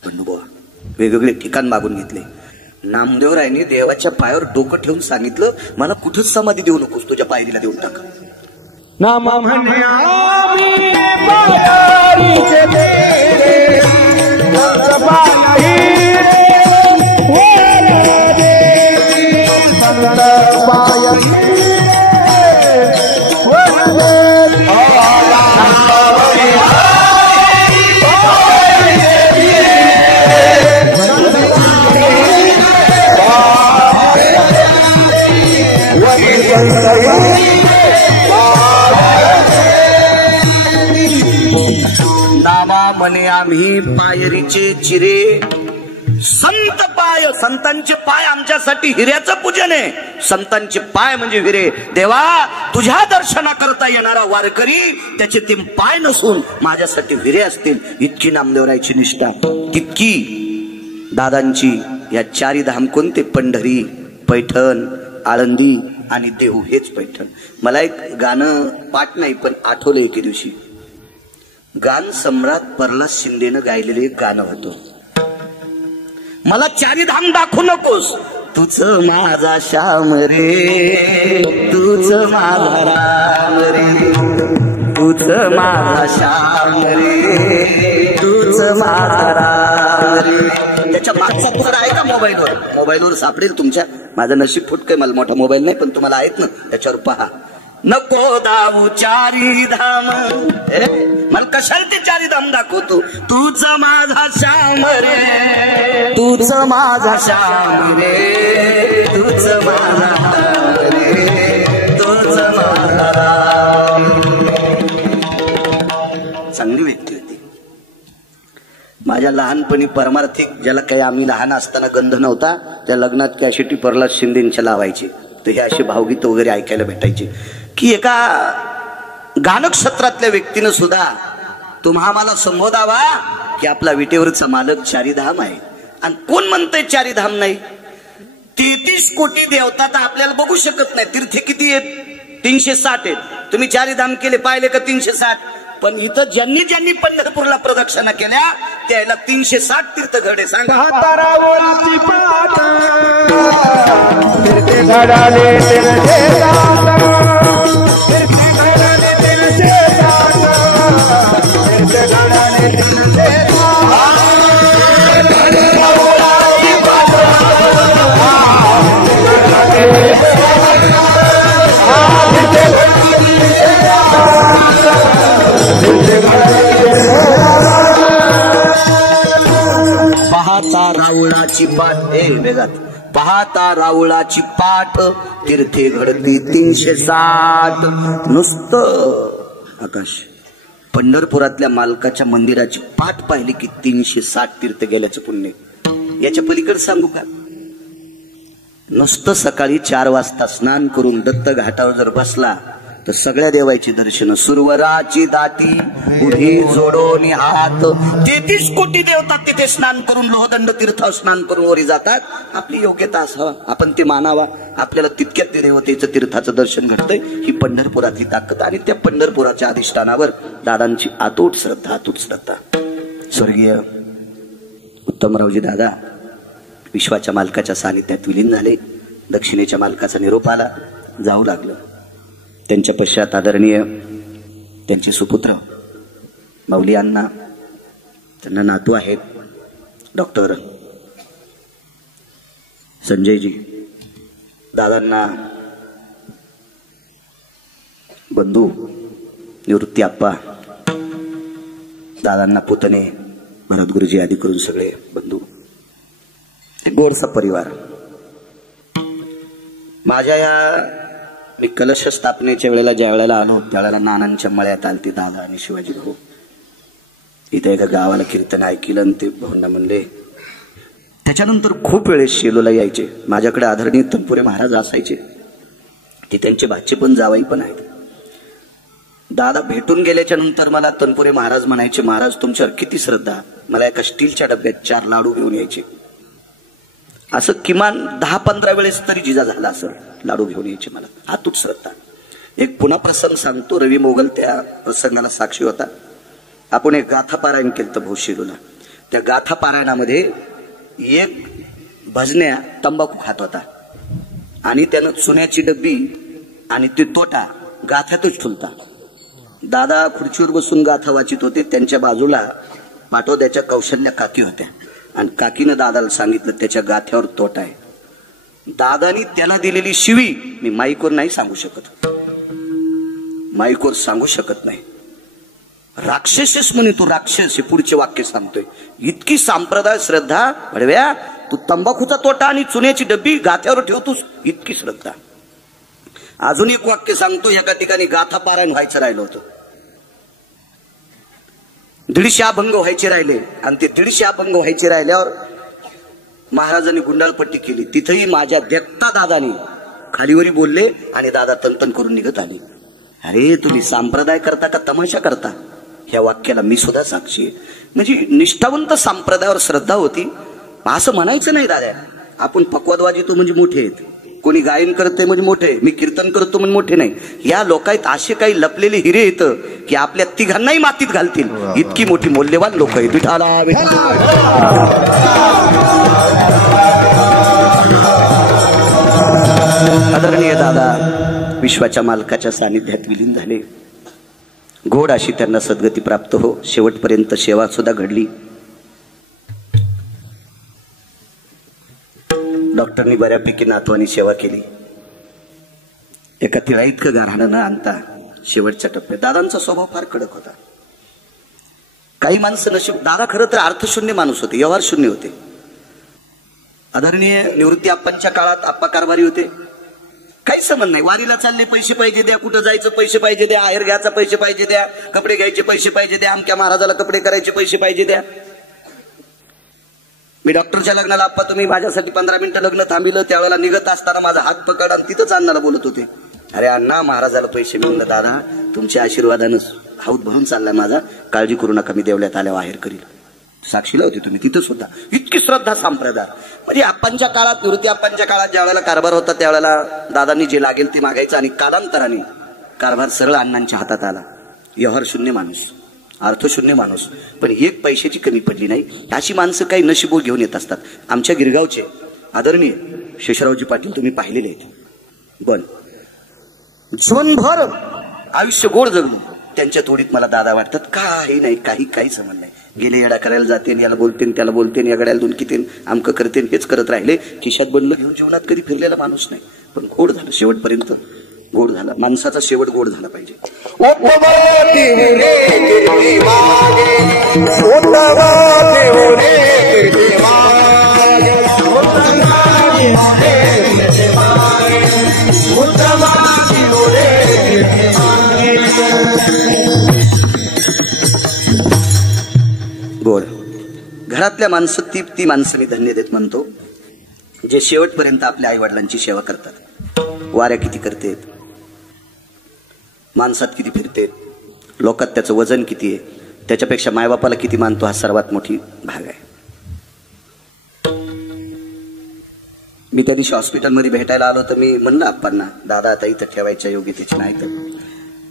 बंधुबा वेगवेगळे ठिकाण मागून घेतले. नामदेवरायांनी देवाच्या पायावर डोकं ठेवून सांगितलं, मला कुठंच समाधी देऊ नकोस, तुझ्या पायरीला देऊन टाक. नाम म्हणे आम्ही पायारीचे तेरे, पायारी नामा म्हणे आम्ही पायरीचे चिरे. संत पाय, संतांचे पाय आमच्यासाठी हिऱ्याचं पूजन आहे. संतांचे पाय म्हणजे हिरे. देवा तुझ्या दर्शना करता येणारा वारकरी त्याचे ते पाय नसून माझ्यासाठी हिरे असतील. इतकी नामदेवरायची निष्ठा, तितकी दादांची या चारी धाम कोणते, पंढरी, पैठण, आळंदी आणि देहू हेच पैठण. मला एक गाणं पाठ नाही पण आठवलं एके दिवशी. गान सम्राट प्रल्हाद शिंदेनं गायलेले एक गाणं होतं, मला चारी धाम दाखवू नकोस, तूच माझा श्याम रे, तूच माझा राम रे, तूच माझा श्याम रे, तूच माझा राम रे. त्याच्या मागचा तुकडा आहे का मोबाईलवर? मोबाईलवर सापडेल तुमच्या. माझं नशीब फुटकंय, मला मोठा मोबाईल नाही पण तुम्हाला आहेत ना, त्याच्यावर पहा. नको दाऊ चारी धाम, मला कशाला ते चारी धाम दाखवतो, तूच माझा श्याम रे, तूच माझा श्याम रे, तूच माझा राम रे, तूच माझा राम. चांगली व्यक्ती होती. माझ्या लहानपणी परमार्थिक, ज्याला काही आम्ही लहान असताना गंध नव्हता, त्या लग्नात कॅसेटी प्रल्हाद शिंदेच्या लावायची. तर हे असे भावगीत वगैरे ऐकायला भेटायचे की एका गानक्षेत्रातल्या व्यक्तीनं सुद्धा तुम्हाला संबोधावा की आपला विटेवरचा मालक चारीधाम आहे. आणि कोण म्हणतंय चारीधाम नाही? 33 कोटी देवता तर आपल्याला बघू शकत नाही. तीर्थे किती आहेत? 360 आहेत. तुम्ही चारीधाम केले पाहिले का? 360. पण इथं ज्यांनी ज्यांनी पंढरपूरला प्रदक्षिणा केल्या त्याला 360 तीर्थ घडे. सांगा तारावरची पाट, तीर्थे घडाले तीर्थे जात, तीर्थे घडाले तीर्थे जात, तीर्थे घडाले तीर्थे पाहता रावळाची पाठ, वेगात पाहता रावळाची पाठ, तीर्थे घडती 360. नुसतं आकाश पंढरपुरातल्या मालकाच्या मंदिराची पाठ पाहिली की 360 तीर्थ गेल्याचं पुण्य. याच्या पलीकडे सांगू का? नुसतं सकाळी 4 वाजता स्नान करून दत्त घाटावर जर बसला तर सगळ्या देवाची दर्शन. सुरवराची दाटी उभी जोडून हात, 33 कोटी देवता तिथे स्नान करून लोहदंड तीर्थ स्नान करून वरी जातात. आपली योग्यता असावा, आपण ते मानावा. आपल्याला तितक्यात ते देवतेचं तीर्थाचं दर्शन घडतंय. ही पंढरपुरातली ताकद. आणि त्या पंढरपुराच्या अधिष्ठानावर दादांची अतूट श्रद्धा, अतूट श्रद्धा. स्वर्गीय उत्तमरावजी दादा विश्वाच्या मालकाच्या सानिध्यात विलीन झाले. दक्षिणेच्या मालकाचा निरोप आला, जाऊ लागलं. त्यांच्या पश्चात आदरणीय त्यांचे सुपुत्र माऊली अण्णा, त्यांना नातू आहेत डॉक्टर संजयजी, दादांना बंधू निवृत्ती आप्पा, दादांना पुतणे भरत गुरुजी आदी करून सगळे बंधू, गोडसा परिवार. माझ्या या मी कलश स्थापनेच्या वेळेला ज्या वेळेला आलो त्यावेळेला नानांच्या मळ्यात आलते दादा आणि शिवाजी भाऊ. इथे एका गावाला कीर्तन ऐकलं आणि ते भाऊंना म्हणले. त्याच्यानंतर खूप वेळेस शेलोला यायचे. माझ्याकडे आदरणीय तनपुरे महाराज असायचे. ते त्यांचे भाचे पण जावाई पण आहेत. दादा भेटून गेल्याच्या नंतर मला तनपुरे महाराज म्हणायचे, महाराज तुमच्यावर किती श्रद्धा. मला एका स्टीलच्या डब्यात 4 लाडू घेऊन यायचे. असं किमान 10-15 वेळेस तरी जिजा झाला असं लाडू घेऊन यायचे मला. अतूट श्रद्धा. एक पुन्हा प्रसंग सांगतो. रवी मोगल त्या प्रसंगाला साक्षी होता. आपण एक गाथा पारायण केलं भाऊ शेलूला. त्या गाथा पारायणामध्ये एक भजन्या तंबाखू खात होता आणि त्यानं चुन्याची डब्बी आणि ते तोटा गाथ्यातच ठुलता. दादा खुर्चीवर बसून गाथा वाचित होते. त्यांच्या बाजूला पाटोद्याच्या कौशल्या काकी होत्या आणि काकीनं दादाला सांगितलं त्याच्या गाथ्यावर तोटा आहे. दादानी त्याला दिलेली शिवी मी माईकवर नाही सांगू शकत. माईकवर सांगू शकत नाही. राक्षसेस म्हणे तू राक्षस. हे पुढचे वाक्य सांगतोय. इतकी संप्रदाय श्रद्धा. भडव्या तू तंबाखूचा तोटा आणि चुन्याची डब्बी गाथ्यावर ठेवतोस. इतकी श्रद्धा. अजून एक वाक्य सांगतो. एका ठिकाणी गाथा पारायण व्हायचं राहिलं होतं. 150 अभंग व्हायचे राहिले आणि ते 150 अभंग व्हायचे राहिल्यावर महाराजांनी गुंडाळपट्टी केली. तिथेही माझ्या देखता दादानी खालीवरी बोलले आणि दादा तनतन करून निघत आली. अरे तुम्ही संप्रदाय करता का तमाशा करता. ह्या वाक्याला मी सुद्धा साक्षी आहे. म्हणजे निष्ठावंत संप्रदायावर श्रद्धा होती. असं म्हणायचं नाही दादा आपण पक्वाद वाजवतो म्हणजे मोठे आहेत, कोणी गायन करते म्हणजे मोठे, मी कीर्तन करतो म्हणजे मोठे नाही. या लोकांत असे काही लपलेले हिरे येतं की आपल्या तिघांनाही मातीत घालतील. इतकी मोठी मौल्यवान लोक आहेत. आदरणीय दादा विश्वाच्या मालकाच्या सानिध्यात विलीन झाले. घोड अशी त्यांना सद्गती प्राप्त हो. शेवटपर्यंत सेवा सुद्धा घडली. डॉक्टरनी बऱ्यापैकी नातवानी सेवा केली. एका तिळा इतकं गारहाणं न आणता शेवटच्या टप्प्यात दादांचा स्वभाव फार कडक होता. काही माणसं नशीब. दादा खरं तर अर्थशून्य माणूस होते, व्यवहार शून्य होते. आदरणीय निवृत्ती आप्पांच्या काळात आप्पा कारभारी होते. काही संबंध नाही. वारीला चालले पैसे पाहिजे द्या, कुठं जायचं पैसे पाहिजे द्या, आहेर घ्यायचा पैसे पाहिजे द्या, कपडे घ्यायचे पैसे पाहिजे द्या, आमच्या महाराजाला कपडे करायचे पैसे पाहिजे द्या. मी डॉक्टरच्या लग्नाला आप्पा तुम्ही माझ्यासाठी 15 मिनिटं लग्न थांबिलं. त्यावेळेला निघत असताना माझा हात पकड आणि तिथंच अण्णाला बोलत होते, अरे अण्णा महाराजाला पैसे मिळून दादा तुमच्या आशीर्वादानं हाऊत भरून चाललाय माझा, काळजी करू नका, मी देवळ्यात आल्यावर आहेर करील. साक्षीला होते तुम्ही तिथंच होता. इतकी श्रद्धा संप्रदाय. म्हणजे आप्पांच्या काळात, निवृत्ती आप्पांच्या काळात ज्या वेळेला कारभार होता त्यावेळेला दादांनी जे लागेल ते मागायचं आणि कालांतराने कारभार सरळ अण्णांच्या हातात आला. व्यवहार शून्य माणूस, अर्थशून्य माणूस, पण एक पैशाची कमी पडली नाही. अशी माणसं काही नशीबो घेऊन येत असतात. आमच्या गिरगावचे आदरणीय शेषरावजी पाटील तुम्ही पाहिलेले आहेत. पण जीवनभर आयुष्य गोड जगलो. त्यांच्या तोडीत मला दादा वाटतात काही नाही, काही समज नाही. गेले येडा करायला जाते, याला बोलते त्याला बोलते, या गड्याला दोन किती आमकं करते, हेच करत राहिले. खिशात बंडलं घेऊन जीवनात कधी फिरलेला माणूस नाही. पण गोड झालं, शेवटपर्यंत गोड झाला. माणसाचा शेवट गोड झाला पाहिजे. गोड घरातल्या माणसं ती माणसं मी धन्य देत म्हणतो जे शेवटपर्यंत आपल्या आई वडिलांची सेवा करतात. वाऱ्या किती करतेत, माणसात किती फिरतेत, लोकात त्याचं वजन किती आहे, त्याच्यापेक्षा मायबापाला किती मानतो, हा सर्वात मोठी भाग आहे. मी त्या दिवशी हॉस्पिटलमध्ये भेटायला आलो तर मी म्हणलं आप्पांना, दादा आता इथं ठेवायच्या योग्यतेची नाही तर.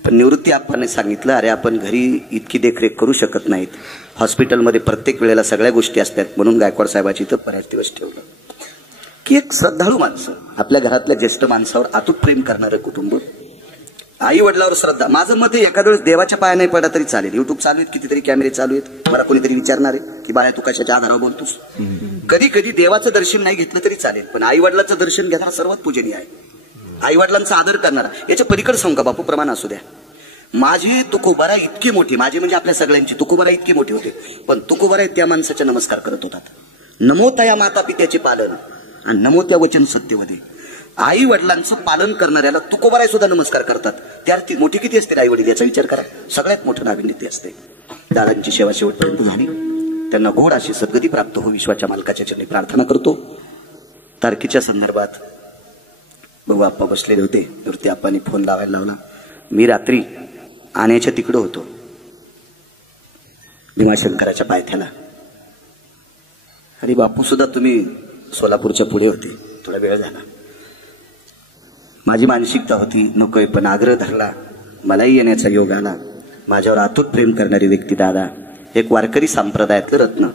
पण निवृत्ती आप्पांनी सांगितलं, अरे आपण घरी इतकी देखरेख करू शकत नाहीत, हॉस्पिटलमध्ये प्रत्येक वेळेला सगळ्या गोष्टी असतात, म्हणून गायकवाड साहेबाची इथं बऱ्याच दिवस ठेवलं. की एक श्रद्धाळू माणसं, आपल्या घरातल्या ज्येष्ठ माणसावर अतूट प्रेम करणारं कुटुंब, आई वडिलावर श्रद्धा. माझं मत एखाद्या वेळेस देवाच्या पाया नाही पडला तरी चालेल. युट्यूब चालू आहेत, कितीतरी कॅमेरे चालू आहेत, मला कोणीतरी विचारणार आहे की बाळा तू कशाच्या आधारावर बोलतोस. कधी कधी देवाचं दर्शन नाही घेतलं तरी चालेल, पण आई वडिलाचं दर्शन घेणारा सर्वात पूजनीय आहे. आई वडिलांचा आदर करणारा. याच्या पलीकडे सांगू का बापू, प्रमाण असू द्या. माझी तुकोबारा इतकी मोठी, माझी म्हणजे आपल्या सगळ्यांची तुकोबारा इतकी मोठी होते, पण तुकोबारा त्या माणसाचे नमस्कार करत होतात. नमो त्या माता पित्याचे पालन आणि नमो त्या वचन सत्यवदे. आई वडिलांचं पालन करणाऱ्याला तुकोबाराय सुद्धा नमस्कार करतात. त्यात मोठी किती असते आई वडील याचा विचार करा. सगळ्यात मोठं नाविन्य ते असते. दादांची सेवा शेवटपर्यंत झाली. त्यांना गोड अशी सद्गती प्राप्त हो विश्वाच्या मालकाच्या चरणी प्रार्थना करतो. तारखेच्या संदर्भात बघू आप्पा बसलेले होते. तर ते आप्पांनी फोन लावायला लावला. मी रात्री आण्याच्या तिकडं होतो भीमाशंकराच्या पायथ्याला. आणि बापू सुद्धा तुम्ही सोलापूरच्या पुढे होते. थोडा वेळ झाला. माझी मानसिकता होती नकोय, पण आग्रह धरला. मलाही येण्याचा योग आला. माझ्यावर अतूट प्रेम करणारी व्यक्ती दादा, एक वारकरी संप्रदायातलं रत्न,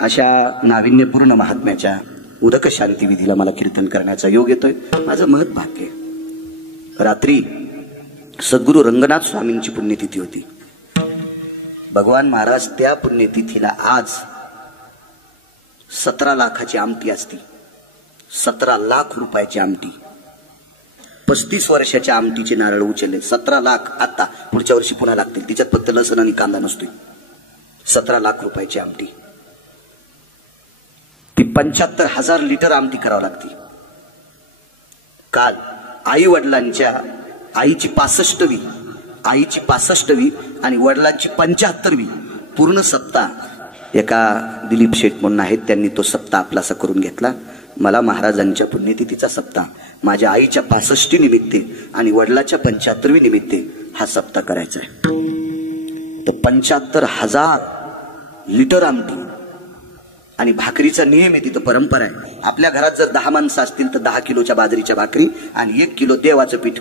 अशा नाविन्यपूर्ण महात्म्याच्या उदक शांती विधीला मला कीर्तन करण्याचा योग येतोय. माझं महत् भाग्य. रात्री सद्गुरू रंगनाथ स्वामींची पुण्यतिथी होती. भगवान महाराज त्या पुण्यतिथीला आज 17 लाखाची आमटी असती. 17 लाख रुपयाची आमटी. 35 वर्षाच्या आमटीचे नारळ उचलले. 17 लाख. आता पुढच्या वर्षी पुन्हा लागतील. तिच्यात फक्त लसण आणि कांदा नसतोय. 17 लाख रुपयाची आमटी. ती 75,000 लिटर आमटी करावी लागती. काल आई वडिलांच्या आईची 65वी आणि वडिलांची 75वी पूर्ण सप्ताह एका दिलीप शेठ म्हणून आहेत, त्यांनी तो सप्ताह आपलासा करून घेतला. मला महाराजांच्या पुण्यतिथीचा सप्ताह माझ्या आईच्या 65 निमित्ते आणि वडिलाच्या 75वी निमित्ते हा सप्ताह करायचा आहे. तर 75,000 लिटर आमटी आणि भाकरीचा नियम आहे. तिथं परंपरा आहे. आपल्या घरात जर 10 माणसं असतील तर 10 किलोच्या बाजरीच्या भाकरी आणि 1 किलो देवाचं पीठ.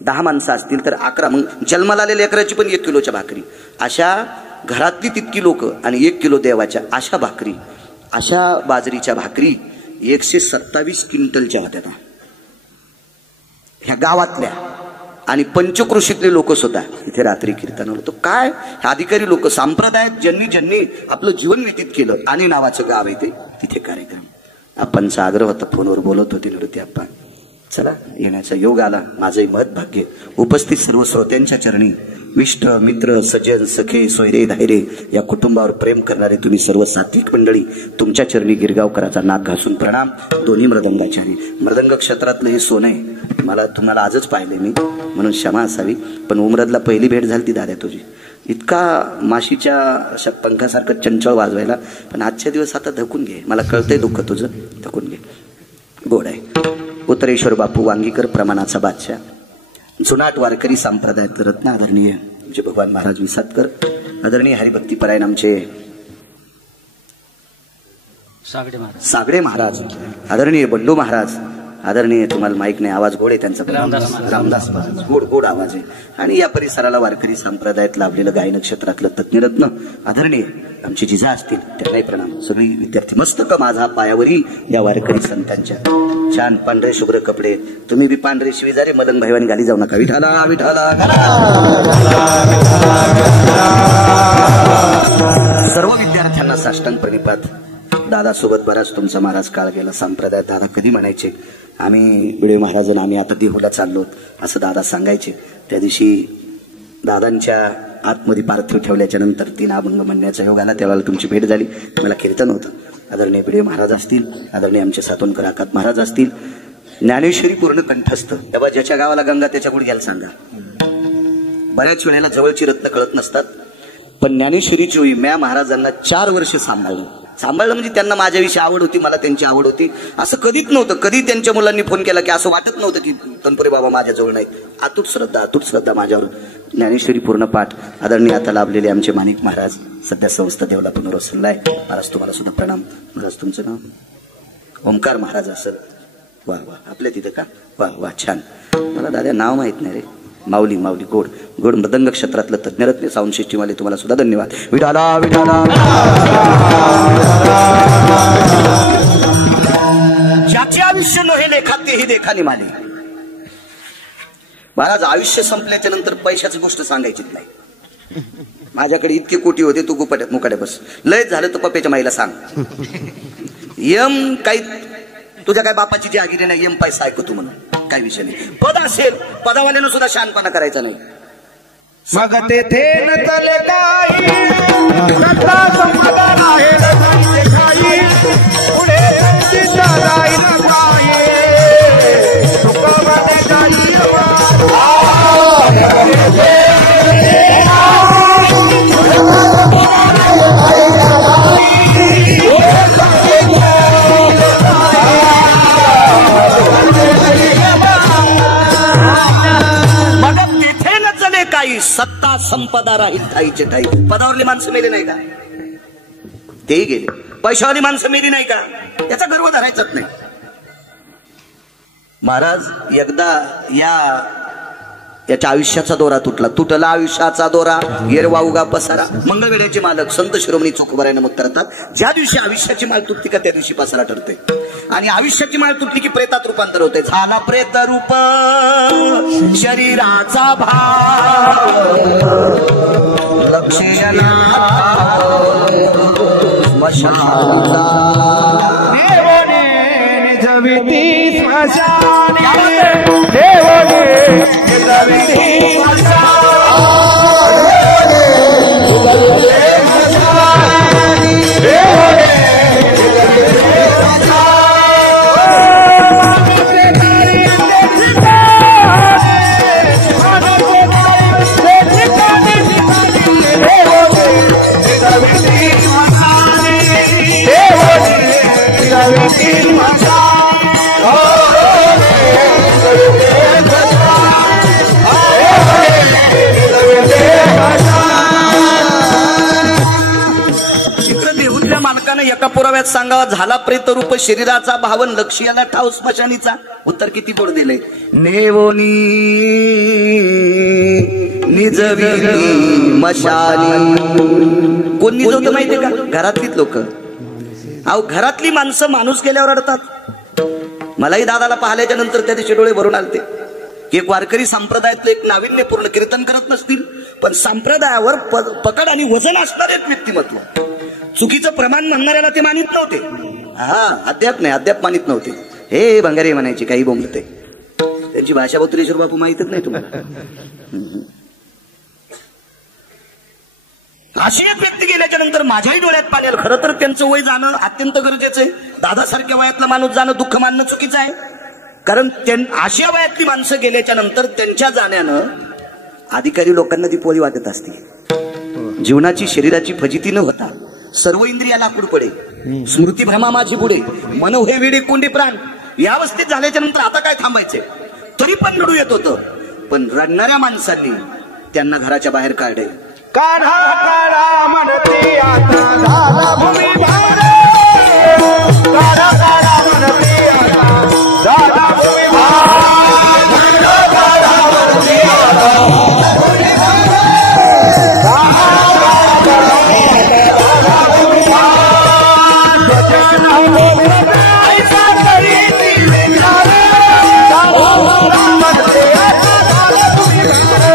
10 माणसं असतील तर 11. मग जन्माला आलेल्या लेकराची पण 1 किलोच्या भाकरी. अशा घरातली तितकी लोक आणि 1 किलो देवाच्या अशा भाकरी, अशा बाजरीच्या भाकरी 127 क्विंटलच्या होत्या ह्या गावातल्या. आणि पंचकृषीतले लोक सुद्धा इथे रात्री कीर्तन होतं. काय अधिकारी लोक संप्रदायात ज्यांनी आपलं जीवन व्यतीत केलं आणि नावाचं गाव आहे ते तिथे कार्यक्रम. आपणचा आग्रह होता. फोनवर बोलत होते नृत्य आपण. चला येण्याचा योग आला. माझंही महत् भाग्य. उपस्थित सर्व श्रोत्यांच्या चरणी विष्ट मित्र सज्जन सखे सोयरे धायरे या कुटुंबावर प्रेम करणारे तुम्ही सर्व सात्विक मंडळी, तुमच्या चरणी गिरगावकराचा नाक घासून प्रणाम. दोन्ही मृदंगाचारी. मृदंग क्षेत्रातलं हे सोनं आहे. मला तुम्हाला आजच पाहिले मी, म्हणून क्षमा असावी. पण उमरदला पहिली भेट झाली ती दादा तुझी. इतका माशीच्या अशा पंखासारखं चंचळ वाजवायला. पण आजच्या दिवस आता धकून घे. मला कळतंय दुःख तुझं, धकून घे. गोड आहे. उत्तरेश्वर बापू वांगीकर प्रमाणाचा बादशाह, जुनाट वारकरी संप्रदायात रत्न आदरणीय आमचे भगवान महाराज विसातकर, आदरणीय हरिभक्तीपरायण आमचे सागडे महाराज, आदरणीय बंडू महाराज, आदरणीय तुम्हाला माहित नाही आवाज गोड आहे त्यांचा, रामदास महाराज, गोड आवाज आहे. आणि या परिसराला वारकरी संप्रदायात लाभलेलं गायन क्षेत्रातलं तज्ञरत्न आदरणीय आमचे जिजा असतील त्यांनाही प्रणाम. सगळी विद्यार्थी मस्तक माझा पायावरी या वारकरी संतांच्या. छान पांढरे शुभ्र कपडे. तुम्ही बी पांढरे शिवीजारे मदन भाईवानी घाली जाऊ नका. विठाला विठाला. सर्व विद्यार्थ्यांना साष्टांग प्रणिपात. दादा सोबत बराच तुमचा महाराज काळ गेला. संप्रदायात दादा कधी म्हणायचे आम्ही बिडे महाराज आम्ही आता देहूला चाललो असं दादा सांगायचे. त्या दिवशी दादांच्या आतमध्ये पार्थिव ठेवल्याच्या नंतर 3 अभंग म्हणण्याचा योग आला. त्यावेळेला तुमची भेट झाली. मला कीर्तन होतं. आदरणीय बिडे महाराज असतील, आदरणीय आमचे सातोनकर आकात महाराज असतील. ज्ञानेश्वरी पूर्ण कंठस्थ. तेव्हा ज्याच्या गावाला गंगा त्याच्या गुडघ्याला सांगा. बऱ्याच वेळेला जवळची रत्न कळत नसतात. पण ज्ञानेश्वरीची होई म्या महाराजांना 4 वर्ष सांभाळलं म्हणजे त्यांना माझ्याविषयी आवड होती, मला त्यांची आवड होती. असं कधीच नव्हतं. कधी त्यांच्या मुलांनी फोन केला की असं वाटत नव्हतं की तनपुरे बाबा माझ्याजवळ नाहीत. अतूट श्रद्धा माझ्यावर. ज्ञानेश्वरी पूर्ण पाठ. आदरणीय आता लाभलेले आमचे माणिक महाराज, सध्या संस्था देवला पुनर्वसनला आहे. महाराज तुम्हाला सुद्धा प्रणाम. महाराज तुमचं नाव ओंकार महाराज असेल. वा वा आपल्या तिथं का? वा वा छान. मला दादा नाव माहित नाही रे. माऊली गोड मृदंग क्षेत्रातलं तज्ञरत्न साऊंड सिस्टीमवाले तुम्हाला सुद्धा धन्यवाद. विठाला विठाला. ज्याचे आयुष्य नव्हे लेखा तेही देखाने माले. महाराज आयुष्य संपल्याच्या नंतर पैशाची गोष्ट सांगायचीच नाही. माझ्याकडे इतके कोटी होते तू मुकाड्या बस. लय झालं तर पप्प्याच्या माईला सांग. यम काही तुझ्या काय बापाची जागिरी नाही. यम पैसा ऐकू तू म्हणून काही विषय नाही. पद असेल पदावाल्यानं सुद्धा शहाणपणा करायचा नाही. मग तेथे नचले काही कथा समाधान आहे पुढे संपदा राहील ठाईचे ठाई. पदावरली माणसं मेली नाही का? तेही गेले. पैशावाली माणसं मेली नाही का? याचा गर्व धरायचाच नाही. महाराज एकदा याच्या आयुष्याचा दोरा तुटला आयुष्याचा दोरा येरवा उगा पसारा. मंगळवेढ्याचे मालक संत शिरोमणी चोखोबारायनं मत करतात, ज्या दिवशी आयुष्याची माळ तुटली का त्या दिवशी पसारा ठरते. आणि आयुष्याची माळ तुटली की प्रेतात रूपांतर होते. झाला प्रेत रूप शरीराचा भाव लक्ष्यला स्मशानाचा देवने निजविती स्मशानी देवने निजविती मालकानं एका पुराव्यात सांगावा, झाला प्रेतरूप शरीराचा भावन लक्ष्याला ठाव स्मशानीचा. उत्तर किती गोड दिले. नेवोनी निजविती मशानी. कोण निजवतं माहितीये का? घरातलीच लोक. अहो घरातली माणसं माणूस गेल्यावर रडतात. मलाही दादाला पाहिल्याच्या नंतर त्या दिवशी डोळे भरून आलते. एक वारकरी संप्रदायातलं एक नाविन्यपूर्ण कीर्तन करत नसतील, पण संप्रदायावर पकड आणि वजन असणारे एक व्यक्तिमत्व. चुकीचं प्रमाण म्हणणाऱ्याला ते मानित नव्हते. अद्याप मानित नव्हते. हे भंगारी म्हणायचे, काही बोंबते. त्यांची भाषा बत्रेश्वर बापू माहितच नाही तुम्हाला. अशी एक व्यक्ती गेल्याच्या नंतर माझ्याही डोळ्यात पाणी आलं. खरं तर त्यांचं वय जाणं अत्यंत गरजेचं आहे. दादासारख्या वयातला माणूस जाणं दुःख मानणं चुकीचं आहे. कारण अशा वयातली माणसं गेल्याच्या नंतर त्यांच्या जाण्यानं अधिकारी लोकांना ती पोळी वाटत असते. जीवनाची शरीराची फजिती न होता सर्व इंद्रिया लाकूड पडे, स्मृती भ्रमा माझी पुढे, मन हे वेडे कोंडे प्राण. या अवस्थेत झाल्याच्या नंतर आता काय थांबायचे? तरी पण रडू येत होतं. पण रडणाऱ्या माणसांनी त्यांना घराच्या बाहेर काढले. काढा काढा म्हणते आता झाला भूमी भार. काढा काढा म्हणते आता झाला भूमी भार. काढा म्हणते आता भूमी भार. ऐसा करी ती झाले. म्हणते आता झाला भूमी भार.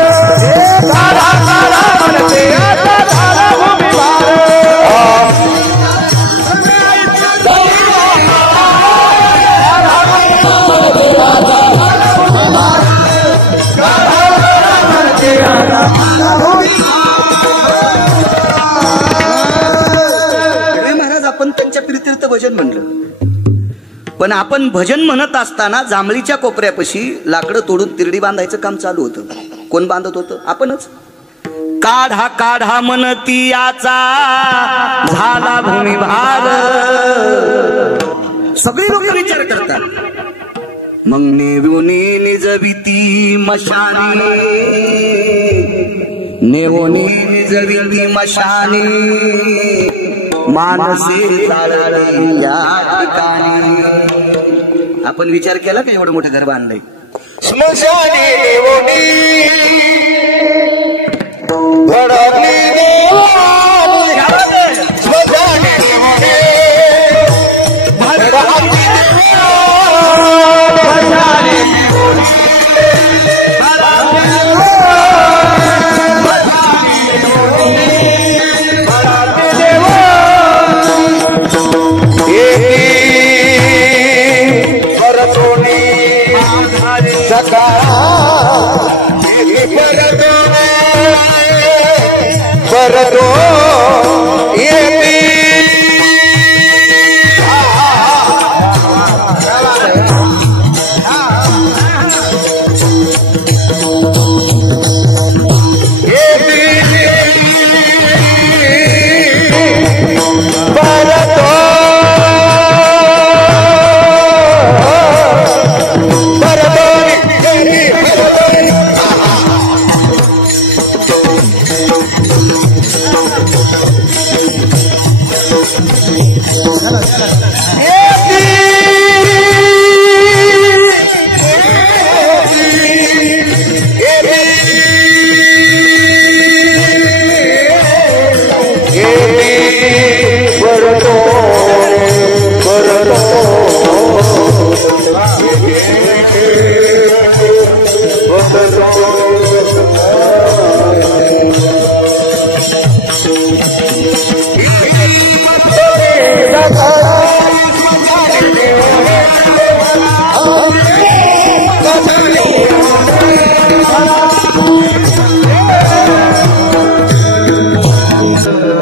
काढा काढा म्हणते आता झाला भूमी भार. महाराज आपण त्यांच्या प्रीतीर्थ भजन म्हणलं, पण आपण भजन म्हणत असताना जांभळीच्या कोपऱ्यापाशी लाकडं तोडून तिरडी बांधायचं काम चालू होतं. कोण बांधत होतं? आपणच. काढा काढा म्हणती याचा झाला भूमी भार. सगळे लोक विचार करतात. मग नेवोनी निजविती मशानी, नेवोनी निजविती मशानी, मानसे चालली या ठिकाणी. आपण विचार केला का एवढं मोठं घर बांधलंय? स्मशानी देवोनी भडकली देवानी. स्मशानी देवोनी भडकली सका परतोने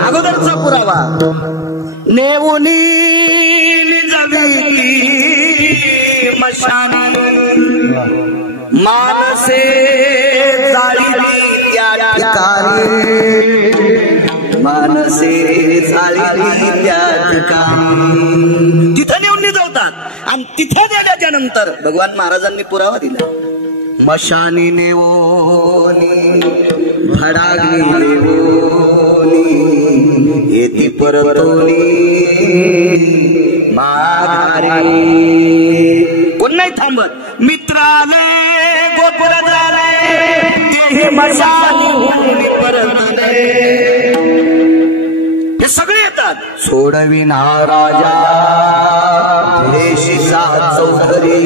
अगोदरचा पुरावा नेवुनी जवी मशानी मानसे जाळी त्या ठिकाणी मानसे जाळी त्या ठिकाणी तिथं नेऊन निजवतात आणि तिथं नेल्याच्या नंतर भगवान महाराजांनी पुरावा दिला मशानी नेवोनी भडागणी नेवोनी येती परतोनी माघारी कोण नाही थांबत मित्राले गोपुर झाले तेही मशानी परतले हे सगळे येतात सोडविना राजा देशिसा चौधरी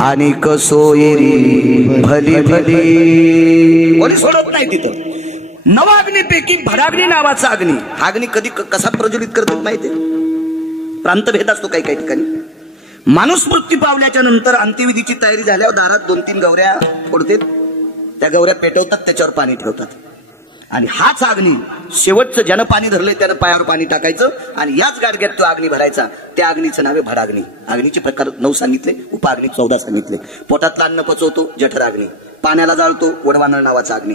आणि कसोयरी भली भली कोणी सोडत नाही तिथं नवाग्नीपैकी भडाग्नी नावाचा अग्नी हा अग्नी कधी कसा प्रज्वलित करतात माहितीये प्रांतभेद असतो काही काही ठिकाणी माणूस मृत्यू पावल्याच्या नंतर अंत्यविधीची तयारी झाल्यावर दारात 2-3 गवऱ्या फोडतात त्या गवऱ्या पेटवतात त्याच्यावर पाणी ठेवतात आणि हाच अग्नी शेवटचं ज्यानं पाणी धरलंय त्यानं पायावर पाणी टाकायचं आणि याच गाडग्यात तो अग्नी भरायचा त्या अग्नीचं नाव आहे भडाग्नी अग्नीचे प्रकार 9 सांगितले उपाग्नी 14 सांगितले पोटातलं अन्न पचवतो जठराग्नी पाण्याला जाळतो वडवानळ नावाचा अग्नी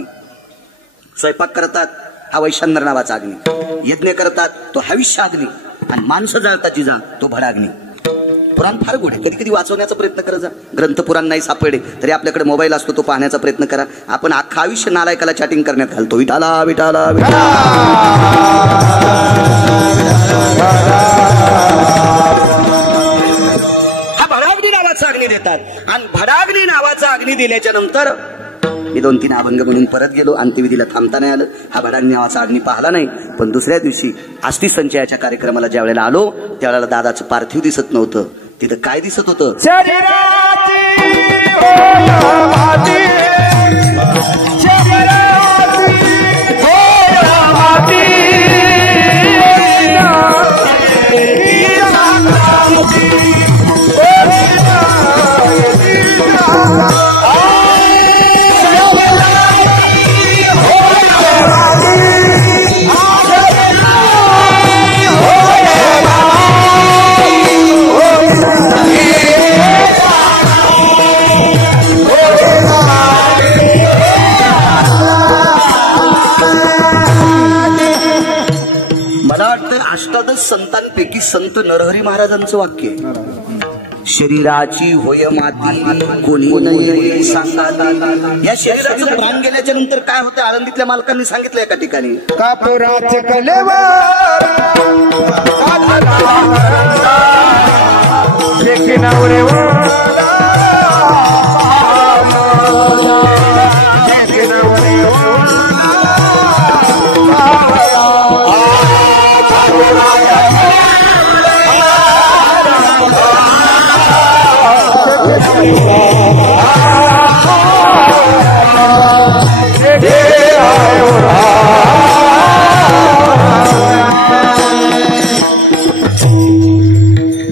स्वयंपाक करतात हा वैशानर नावाचा अग्नी यज्ञ करतात तो हविष्य अग्नी आणि माणसं जाळतात जिजा तो भडाग्नी पुराण फार गोड आहे कधी कधी वाचवण्याचा प्रयत्न करायचा ग्रंथ पुराण नाही सापडे तरी आपल्याकडे मोबाईल असतो तो पाहण्याचा प्रयत्न करा आपण अख्खा आयुष्य नालायकाला चॅटिंग करण्यात घालतो विठाला विठाला विठाला हा भडाग्नी नावाचा अग्नी देतात आणि भडाग्नी नावाचा अग्नी दिल्याच्या नंतर मी 2-3 अभंग म्हणून परत गेलो अंत्यविधीला थांबता नाही आलं हा भडाग्नी नावाचा अग्नी पाहिला नाही पण दुसऱ्या दिवशी अस्थि संचयाच्या कार्यक्रमाला ज्या वेळेला आलो त्यावेळेला दादाचं पार्थिव दिसत नव्हतं तिथं काय दिसत होतं अष्टादश संतांपैकी संत नरहरी महाराजांचं वाक्य शरीराची होय माती कोणी नाही सांगा या शरीराचं प्राण गेल्याच्या नंतर काय होतं आळंदीतल्या मालकांनी सांगितलं एका ठिकाणी कापुराचे कलेवर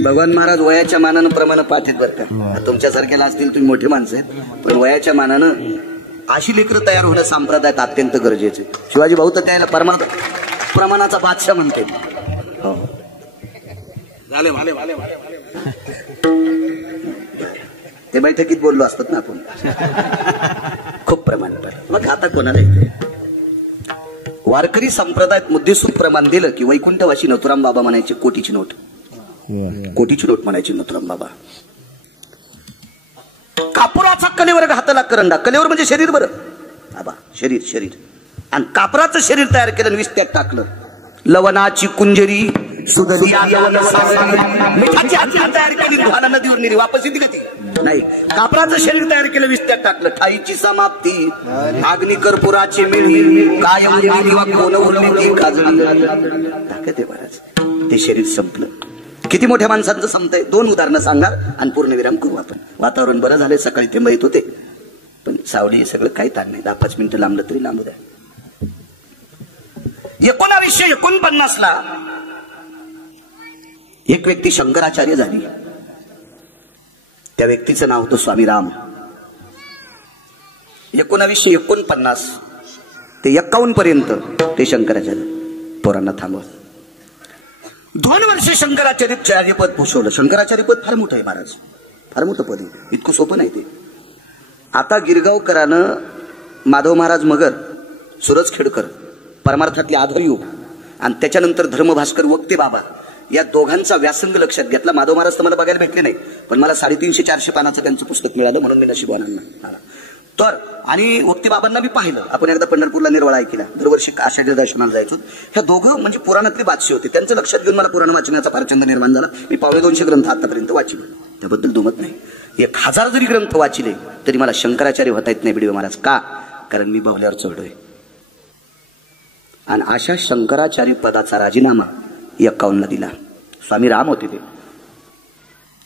भगवान महाराज वयाच्या मानानं प्रमाण पाठ आहेत बरं का तुमच्यासारख्याला असतील तुम्ही मोठे माणसं आहेत पण वयाच्या मानानं अशी लेकरं तयार होणं संप्रदायात अत्यंत गरजेचे शिवाजी भाऊ तर त्याला प्रमाणाचा बादशाह म्हणते ते बैठकीत बोललो असतात ना आपण खूप प्रमाण मग आता कोणाला येते वारकरी संप्रदायात मुद्देसूद प्रमाण दिलं की वैकुंठवासी नथुराम बाबा म्हणायचे कोटीची नोट म्हणायची नथुराम बाबा कापुराचा कलेवर घातला करंडा कलेवर म्हणजे शरीर बरं बाबा शरीर आणि कापराचं शरीर तयार केलं विस्त्यात टाकलं लवणाची कुंजरी सुदली मिठाची आज्ञा तयार केली दुहाना नदीवर नेली वापस येते का ती नाही कापराचं शरीर तयार केलं विस्त्यात टाकलं ठाईची समाप्ती अग्नी कर्पुराची मिळी कायम किंवा कोण उरली काजळी ताकद आहे महाराज ते शरीर संपलं किती मोठ्या माणसांचं संपतंय 2 उदाहरणं सांगा आणि पूर्णविराम करू आपण वातावरण बरं झालंय सकाळी ते माहित होते पण सावली सगळं काही ताण नाही 10-5 मिनिटं लांबलं तरी लांबू द्या 1949 ला एक व्यक्ती शंकराचार्य झाली. त्या व्यक्तीचं नाव होतं स्वामी राम. 1949 ते 51 पर्यंत ते शंकराचार्य. पोरांना थांबव. 2 वर्ष शंकराचार्य पद भूषवलं. शंकराचार्य पद फार मोठं आहे महाराज, फार मोठं पद आहे, इतकं सोपं नाही ते. आता गिरगावकरानं माधव महाराज मगर, सूरज खेडकर, परमार्थातले आधारयुग आणि त्याच्यानंतर धर्मभास्कर वक्ते बाबा या दोघांचा व्यासंग लक्षात घेतला. माधव महाराज तर मला बघायला भेटले नाही, पण मला 350-400 पानाचं त्यांचं पुस्तक मिळालं, म्हणून मी नशिबवान आला. तर आणि वक्ते बाबांना मी पाहिलं. आपण एकदा पंढरपूरला निर्वाळा ऐकला, दरवर्षी आषाढी दर्शनाला जायचो. ह्या दोघं म्हणजे पुराणातले बादशे होते. त्यांचं लक्षात घेऊन मला पुराण वाचण्याचा फार छंद निर्माण झाला. मी 250 ग्रंथ आतापर्यंत वाचले, त्याबद्दल दुमत नाही. 1000 जरी ग्रंथ वाचले तरी मला शंकराचार्य होता येत नाही बिडवे महाराज. का? कारण मी बाहुल्यावर चढलोय. आणि अशा शंकराचार्य पदाचा राजीनामा 51 ला दिला. स्वामी राम होते ते.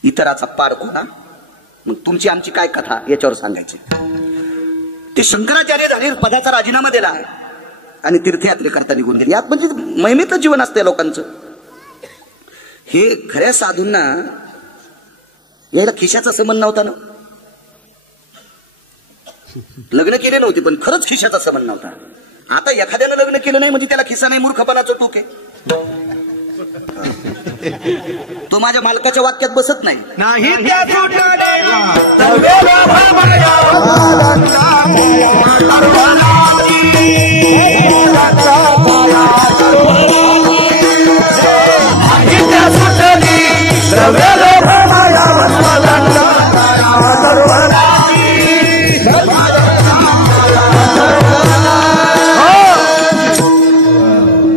इतराचा पाड कोणा? मग तुमची आमची काय कथा याच्यावर सांगायची. ते शंकराचार्य झाले, पदाचा राजीनामा दिला आणि तीर्थयात्रेकरता निघून गेले. यात म्हणजे महिमेतच जीवन असते लोकांचं. हे खऱ्या साधूंना याला खिशाचा संबंध नव्हता ना. लग्न केले नव्हते पण खरंच खिशाचा संबंध नव्हता. आता एखाद्यानं लग्न केलं नाही म्हणजे त्याला खिसा नाही, मूर्खपणाचं टोक आहे. तो माझ्या मालकाच्या वाक्यात बसत नाही.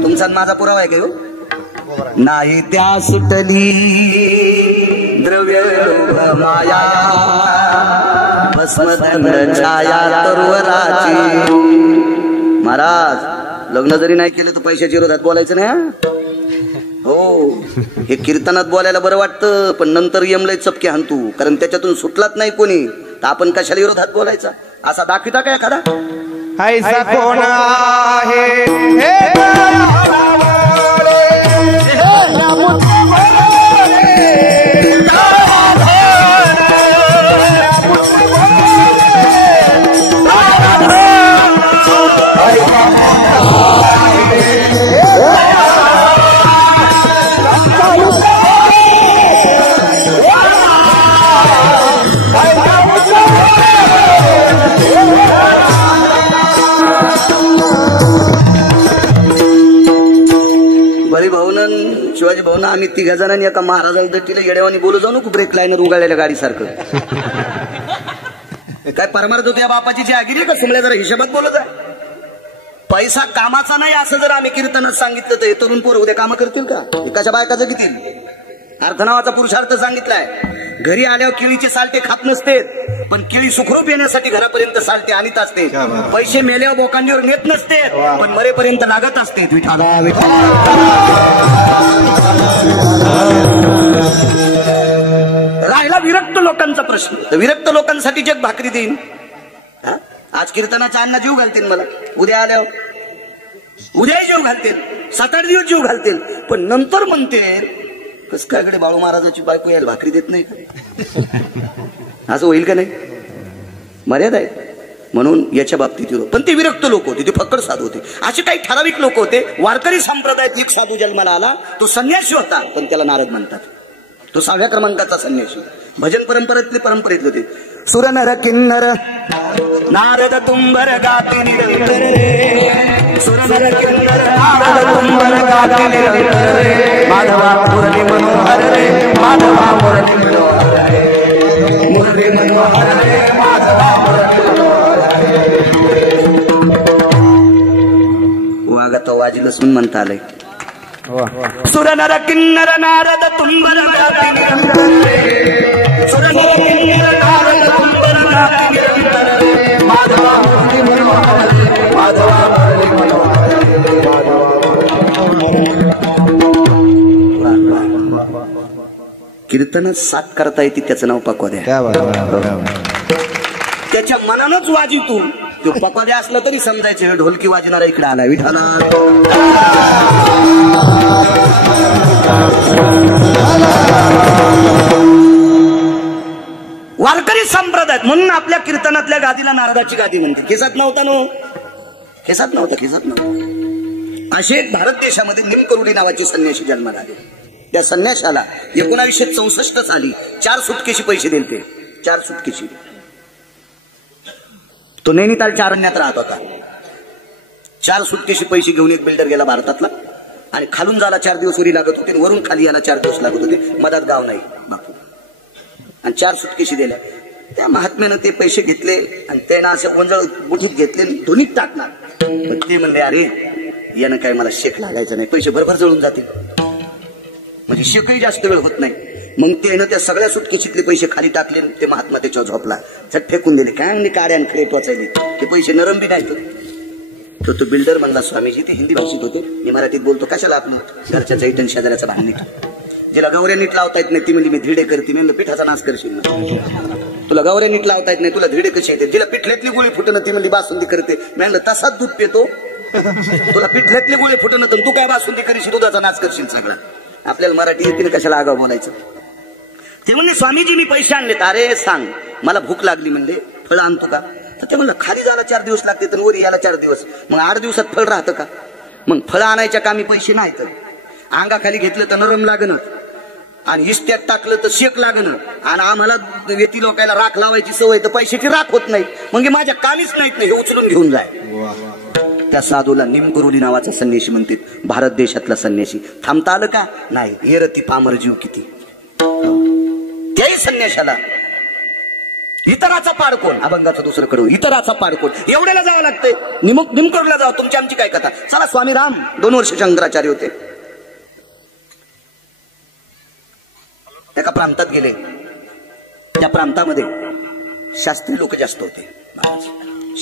तुमचा माझा पुरावा आहे का? नाही त्या सुटली द्रव्य माया, भस्मधन छाया तरुवराची. महाराज लग्न जरी नाही केलं तर पैशाच्या विरोधात बोलायचं नाही. हो, हे कीर्तनात बोलायला बरं वाटतं, पण नंतर यमलय चपके हाणतू, कारण त्याच्यातून सुटलाच नाही कोणी, तर आपण कशाला विरोधात बोलायचा? असा दाखविता काय एखादा? कोण आहे शिवाजी भाऊना आम्ही 3 जणांनी एका महाराजाला दट्टीला येड्यावानी बोलू जाऊ नको, ब्रेक लाईनर उगाळलेल्या गाडीसारखं. काय परमार्थ होत्या बापाची जागिरी का समल्या जरा हिशोबात बोलत आहे. पैसा कामाचा नाही असं जर आम्ही कीर्तनात सांगितलं तर हे तरुण पोरं उद्या कामं करतील का? एकाच्या बायका जगतील. अर्थनावाचा पुरुषार्थ सांगितलाय. घरी आल्यावर केळीचे सालटे खात नसते, पण केळी सुखरूप येण्यासाठी घरापर्यंत सालटे आणत असते. पैसे मेल्यावर बोकांडीवर नेत नसते, पण मरेपर्यंत लागत असते. राहिला विरक्त लोकांचा प्रश्न, तर विरक्त लोकांसाठी जग भाकरी देईन. आज कीर्तनाच्या अन्न जीव घालतील, मला उद्या आल्यावर उद्याही जीव घालतील, 7-8 दिवस जीव घालतील, पण नंतर म्हणते कस काय कडे बाळू महाराजाची बायको यायला भाकरी देत नाही का? असं होईल का नाही? मर्यादा आहे. म्हणून याच्या बाबतीत विरोध. पण ते विरक्त लोक होते, ते फक्कड साधू होते. असे काही ठराविक लोक होते. वारकरी संप्रदायात एक साधू जन्माला आला, तो संन्यासी होता, पण त्याला नारद म्हणतात. तो 6व्या क्रमांकाचा संन्यासी. भजन परंपरेतले होते. सुर नर किन्नर नारद तुंबर गाते निरंतर रे, सुर नर किन्नर नारद तुंबर गाते निरंतर रे, माधवा मुरली मनोहर रे, माधवा मुरली मनोहर रे, मुरली मनोहर रे, माधवा मुरली मनोहर रे. वागा तो वाजी लसून म्हणता आलंय. सुर नर किन्नर नारद तुंबर गाते निरंतर रे, सुर नर किन्नर नारद तुंबर गाते निरंतर रे, माधवा मुरली मनोहर रे, माधवा मुरली मनोहर रे, माधवा. कीर्तनात साथ करता येते, त्याचं नाव पक्वा द्या. त्याच्या मनानच वाजितून तो पकवाद्या असला तरी समजायचं हे ढोलकी वाजणारा इकडे आला विठाला. वारकरी संप्रदायात म्हणून आपल्या कीर्तनातल्या गादीला नारदाची गादी म्हणते. खेसात नव्हता नो, खेसात नव्हता. असे भारत देशामध्ये निमकरुडी नावाचे संन्यासी जन्माला आले. त्या संन्याशाला 1964 साली 4 सुटकेशी पैसे दिले. 4 सुटकेशी. तो नैनितालच्या अरण्यात राहत होता. 4 सुटकेशी पैसे घेऊन एक बिल्डर गेला भारतातला आणि खालून जायला 4 दिवस उरी लागत होते, वरून खाली यायला 4 दिवस लागत होते. मधात गाव नाही बापू. आणि 4 सुटकेशी दिल्या. त्या महात्म्यानं ते पैसे घेतले आणि त्यानं असे वंजळ मुठीत घेतले, धुनीत टाकणार. ते म्हणले अरे यानं काय मला शेक लागायचं नाही, पैसे भरभर जळून जातील, म्हणजे शेकही जास्त वेळ होत नाही. मग त्यानं त्या सगळ्या सुटकेशीतले पैसे खाली टाकले. ते महात्मा त्याच्यावर झोपला, झट फेकून दिले. काय म्हणले काड्यान खडे टोचायले, ते पैसे नरम बी नाही. तो बिल्डर म्हणला स्वामीजी, ते हिंदी भाषेत होते, मी मराठीत बोलतो, कशाला आपलं घरच्या चैतन शेजाऱ्याचा भान नीट. जिला गौऱ्या नीट लावता येत नाही ती म्हणजे मी धिडे करते. मी पिठाचा नाश करशील ना. तुला गौऱ्या नीट लावता येत नाही, तुला धिडे कशी येते. तिला पिठल्यातली गोळी फुटणं ती म्हणजे बासुंदी करते. मी म्हणलं तसाच दूध पितो, तुला पिठल्यातली गोळी फुटणं तर तू काय बासुंदी करशील, दुधाचा नाश करशील सगळा. आपल्याला मराठी येते ना, कशाला आगाव बोलायचं. ते म्हणले स्वामीजी मी पैसे आणले. अरे सांग मला भूक लागली, म्हणले फळ आणतो का. तर ते म्हणलं खाली जायला 4 दिवस लागते तर वर यायला 4 दिवस, मग 8 दिवसात फळ राहतं का. मग फळ आणायच्या कामी पैसे नाही तर अंगाखाली घेतलं तर नरम लागणं आणि इस्त्यात टाकलं तर शेक लागणं. आणि आम्हाला वेती लोकायला राख लावायची सवय, तर पैशाची राख होत नाही, मग माझ्या कामीच नाहीत नाही, हे उचलून घेऊन जाय. त्या साधूला निमकरुली नावाचा संन्यासी म्हणतात. भारत देशातला संन्यासी. थांबता आलं का नाही. हेरती पामर जीव किती. त्याही संन्याशाला इतराचा पाड कोण, अभंगाचं दुसरं कडू, इतराचा पाड कोण, एवढ्याला जावं लागतंय. निमकरुला जावं. तुमची आमची काय कथा. चला स्वामी राम 2 वर्ष शंकराचार्य होते. एका प्रांतात गेले. त्या प्रांतामध्ये शास्त्री लोक जास्त होते.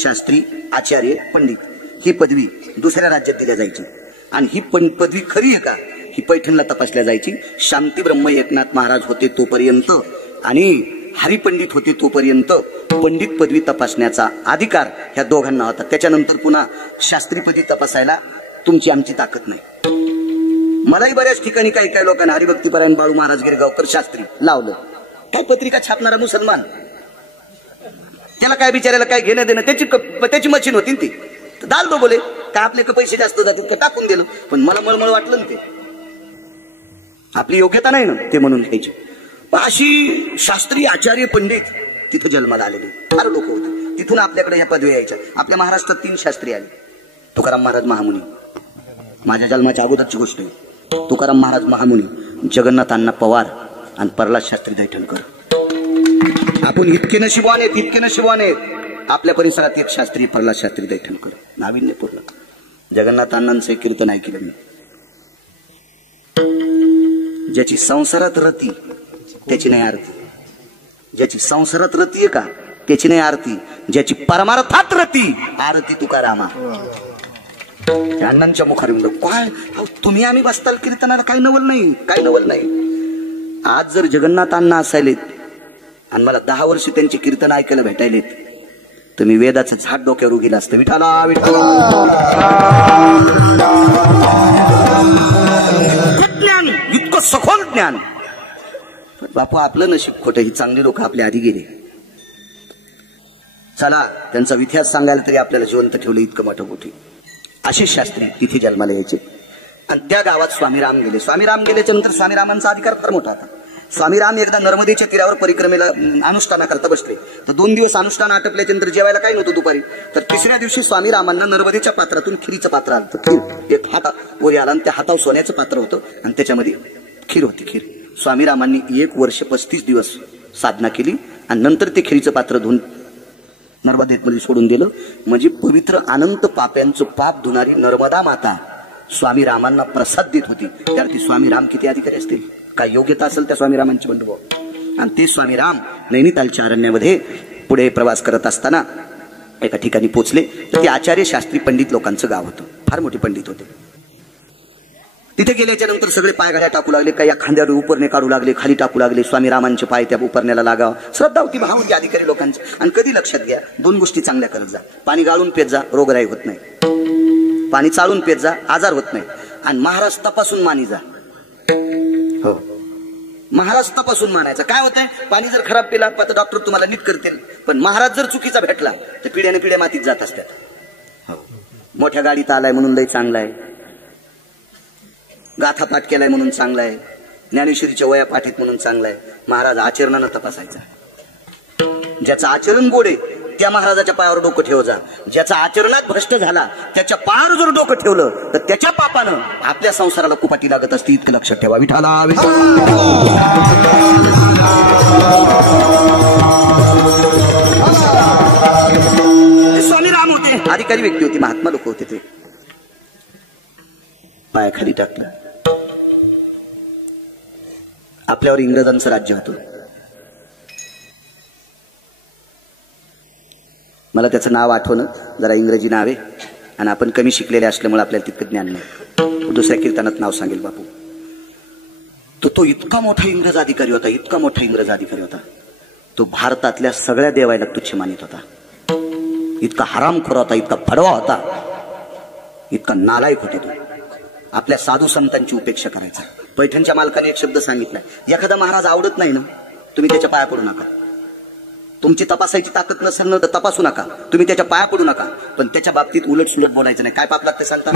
शास्त्री, आचार्य, पंडित ही पदवी दुसऱ्या राज्यात दिल्या जायची. आणि ही पदवी खरी आहे का ही पैठणला तपासल्या जायची. शांती ब्रह्म एकनाथ महाराज होते तोपर्यंत आणि हरिपंडित होते तोपर्यंत पंडित पदवी तपासण्याचा अधिकार ह्या दोघांना होता. त्याच्यानंतर पुन्हा शास्त्री पदवी तपासायला तुमची आमची ताकद नाही. मलाही बऱ्याच ठिकाणी काही काही लोकांना हरिभक्तीपरायण बाळू महाराज गिरगावकर शास्त्री लावलं. काय पत्रिका छापणारा मुसलमान, त्याला काय बिचारायला काय घेणं देणं, त्याची मशीन होती ती. दाल दो बोले काय आपले पैसे जास्त जातील का, टाकून दिलं. पण मला मळमळ वाटलं ना, ते आपली योग्यता नाही ना ते म्हणून घ्यायची. अशी शास्त्री, आचार्य, पंडित तिथं जन्माला आलेले फार लोक होते. तिथून आपल्याकडे या पदवी यायच्या. आपल्या महाराष्ट्रात 3 शास्त्री आले. तुकाराम महाराज महामुनी, माझ्या जन्माच्या अगोदरची गोष्ट आहे. तुकाराम महाराज महामुनी, जगन्नाथ अण्णा पवार आणि प्रल्हाद शास्त्री दैठणकर. आपण इतके नशिबवान आहेत, इतके नशिबवान आहेत. आपल्या परिसरात एक शास्त्री प्रल्हाद शास्त्री दैठणकर, नाविन्यपूर्ण. जगन्नाथ अण्णांचं कीर्तन ऐकलं मी. ज्याची संसारात रती त्याची नाही आरती. ज्याची संसारात रती आहे का त्याची नाही आरती. ज्याची परमार्थात रती आरती तुकारामा. अण्णांच्या मुखारी काय तुम्ही आम्ही बसताल कीर्तनाला, काही नवल नाही, काही नवल नाही. आज जर जगन्नाथ अण्णा असायलेत आणि मला 10 वर्ष त्यांचे कीर्तन ऐकायला भेटायलेत तर मी वेदाचं झाड डोक्यावर उगीला असतं. विठाला विठाला. ज्ञान इतकं सखोल ज्ञान. बापू आपलं नशीब खोटं, ही चांगली लोक आपल्या आधी गेले. चला त्यांचा इतिहास सांगायला तरी आपल्याला जिवंत ठेवलं इतकं मोठं मोठे. असे शास्त्री तिथे जन्माला यायचे. आणि त्या गावात स्वामीराम गेले. स्वामीराम गेल्याच्या नंतर स्वामीरामांचा अधिकार फार मोठा होता. स्वामीराम एकदा नर्मदेच्या तीरावर परिक्रमेला अनुष्ठानाकरता बसले. तर 2 दिवस अनुष्ठान आटपल्याच्या नंतर जेवायला काय नव्हतं दुपारी. तर 3ऱ्या दिवशी स्वामीरामांना नर्मदेच्या पात्रातून खिरीचं पात्र आलं. खीर एक हाता वर आला आणि त्या हातावर सोन्याचं पात्र होतं आणि त्याच्यामध्ये खीर होती. खीर स्वामीरामांनी 1 वर्ष 35 दिवस साधना केली आणि नंतर ते खिरीचं पात्र धुवून नर्मदेमध्ये सोडून दिलं. म्हणजे पवित्र अनंत पाप्यांचं पाप धुणारी नर्मदा माता स्वामीरामांना प्रसाद देत होती. त्यावरती स्वामीराम किती अधिकारी असतील, काय योग्यता असेल त्या स्वामीरामांची बंधू. आणि ते स्वामीराम नैनितालच्या अरण्यामध्ये पुढे प्रवास करत असताना एका ठिकाणी पोहोचले. तर ते आचार्य, शास्त्री, पंडित लोकांचं गाव होतं. फार मोठे पंडित होते. तिथे गेल्याच्या नंतर सगळे पाय घड्या टाकू लागले, काही या खांद्यावर उपरणे काढू लागले, खाली टाकू लागले. स्वामी रामांचे पाय त्या उपरण्याला लागाव. श्रद्धा होती, भाव होती अधिकारी लोकांची. आणि कधी लक्षात घ्या, 2 गोष्टी चांगल्या करत जा. पाणी गाळून पेत जा, रोगराई होत नाही. पाणी चाळून पेत जा, आजार होत नाही. आणि महाराज तपासून मानी जा. हो, महाराज तपासून मानायचं. काय होतंय, पाणी जर खराब पिला तर डॉक्टर तुम्हाला नीट करतील, पण महाराज जर चुकीचा भेटला तर पिढ्याने पिढ्या मातीत जात असतात. हो, मोठ्या गाडीत आलाय म्हणून लय चांगला आहे, गाथा पाठ केलाय म्हणून चांगला आहे, ज्ञानेश्वरीच्या वया पाठीत म्हणून चांगला आहे. महाराज आचरणानं तपासायचा. ज्याचं आचरण गोड आहे त्या महाराजाच्या पायावर डोकं ठेव जा. ज्याचा आचरणात भ्रष्ट झाला त्याच्या पायावर जर डोकं ठेवलं तर त्याच्या पापानं आपल्या संसाराला कुपाटी लागत असते. इतकं लक्षात ठेवा. विठाला स्वामी राम होते, अधिकारी व्यक्ती होती, महात्मा लोक होते. ते पायाखाली टाकलं. आपल्यावर इंग्रजांचं राज्य होतं. मला त्याचं नाव आठवणं, जरा इंग्रजी नाव आहे आणि आपण कमी शिकलेले असल्यामुळे आपल्याला तितकं ज्ञान नाही. दुसऱ्या कीर्तनात नाव सांगेल बापू. तो इतका मोठा इंग्रज अधिकारी होता, इतका मोठा इंग्रज अधिकारी होता. तो भारतातल्या सगळ्या देवायला तुच्छ मानित होता. इतका हरामखोर होता, इतका भडवा होता, इतका नालायक होता. तो आपल्या साधू संतांची उपेक्षा करायचा. पैठणच्या मालकाने एक शब्द सांगितलाय, एखादा महाराज आवडत नाही ना, तुम्ही त्याच्या पाया पडू नका. तुमची तपासायची ताकद नसेल ना तर तपासू नका, तुम्ही त्याच्या पाया पडू नका. पण त्याच्या बाबतीत उलट सुलट बोलायचं नाही. काय पाप लागते सांगता.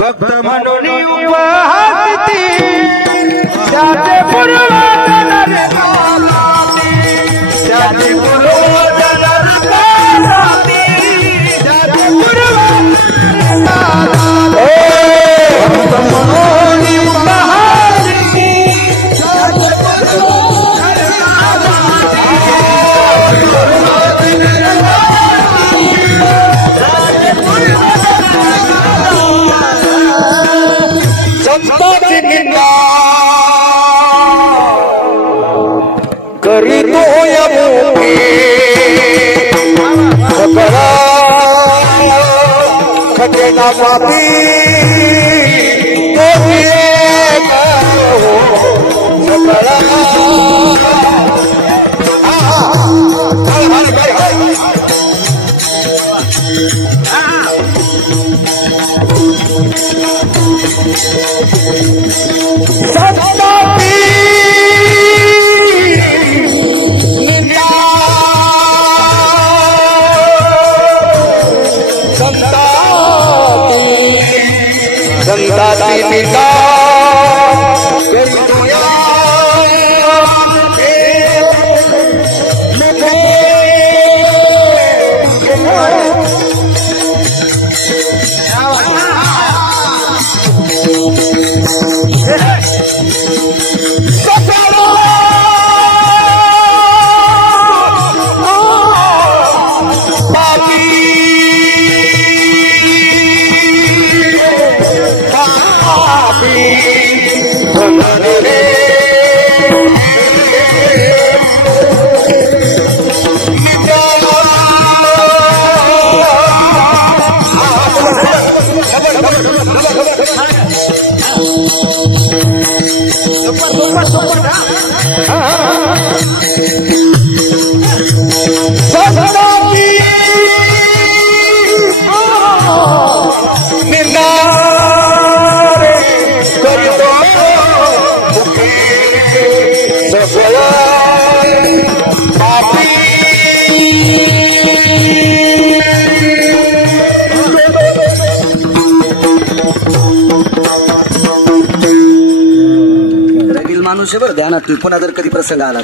बरं ध्यानात पुन्हा जर कधी प्रसंग आला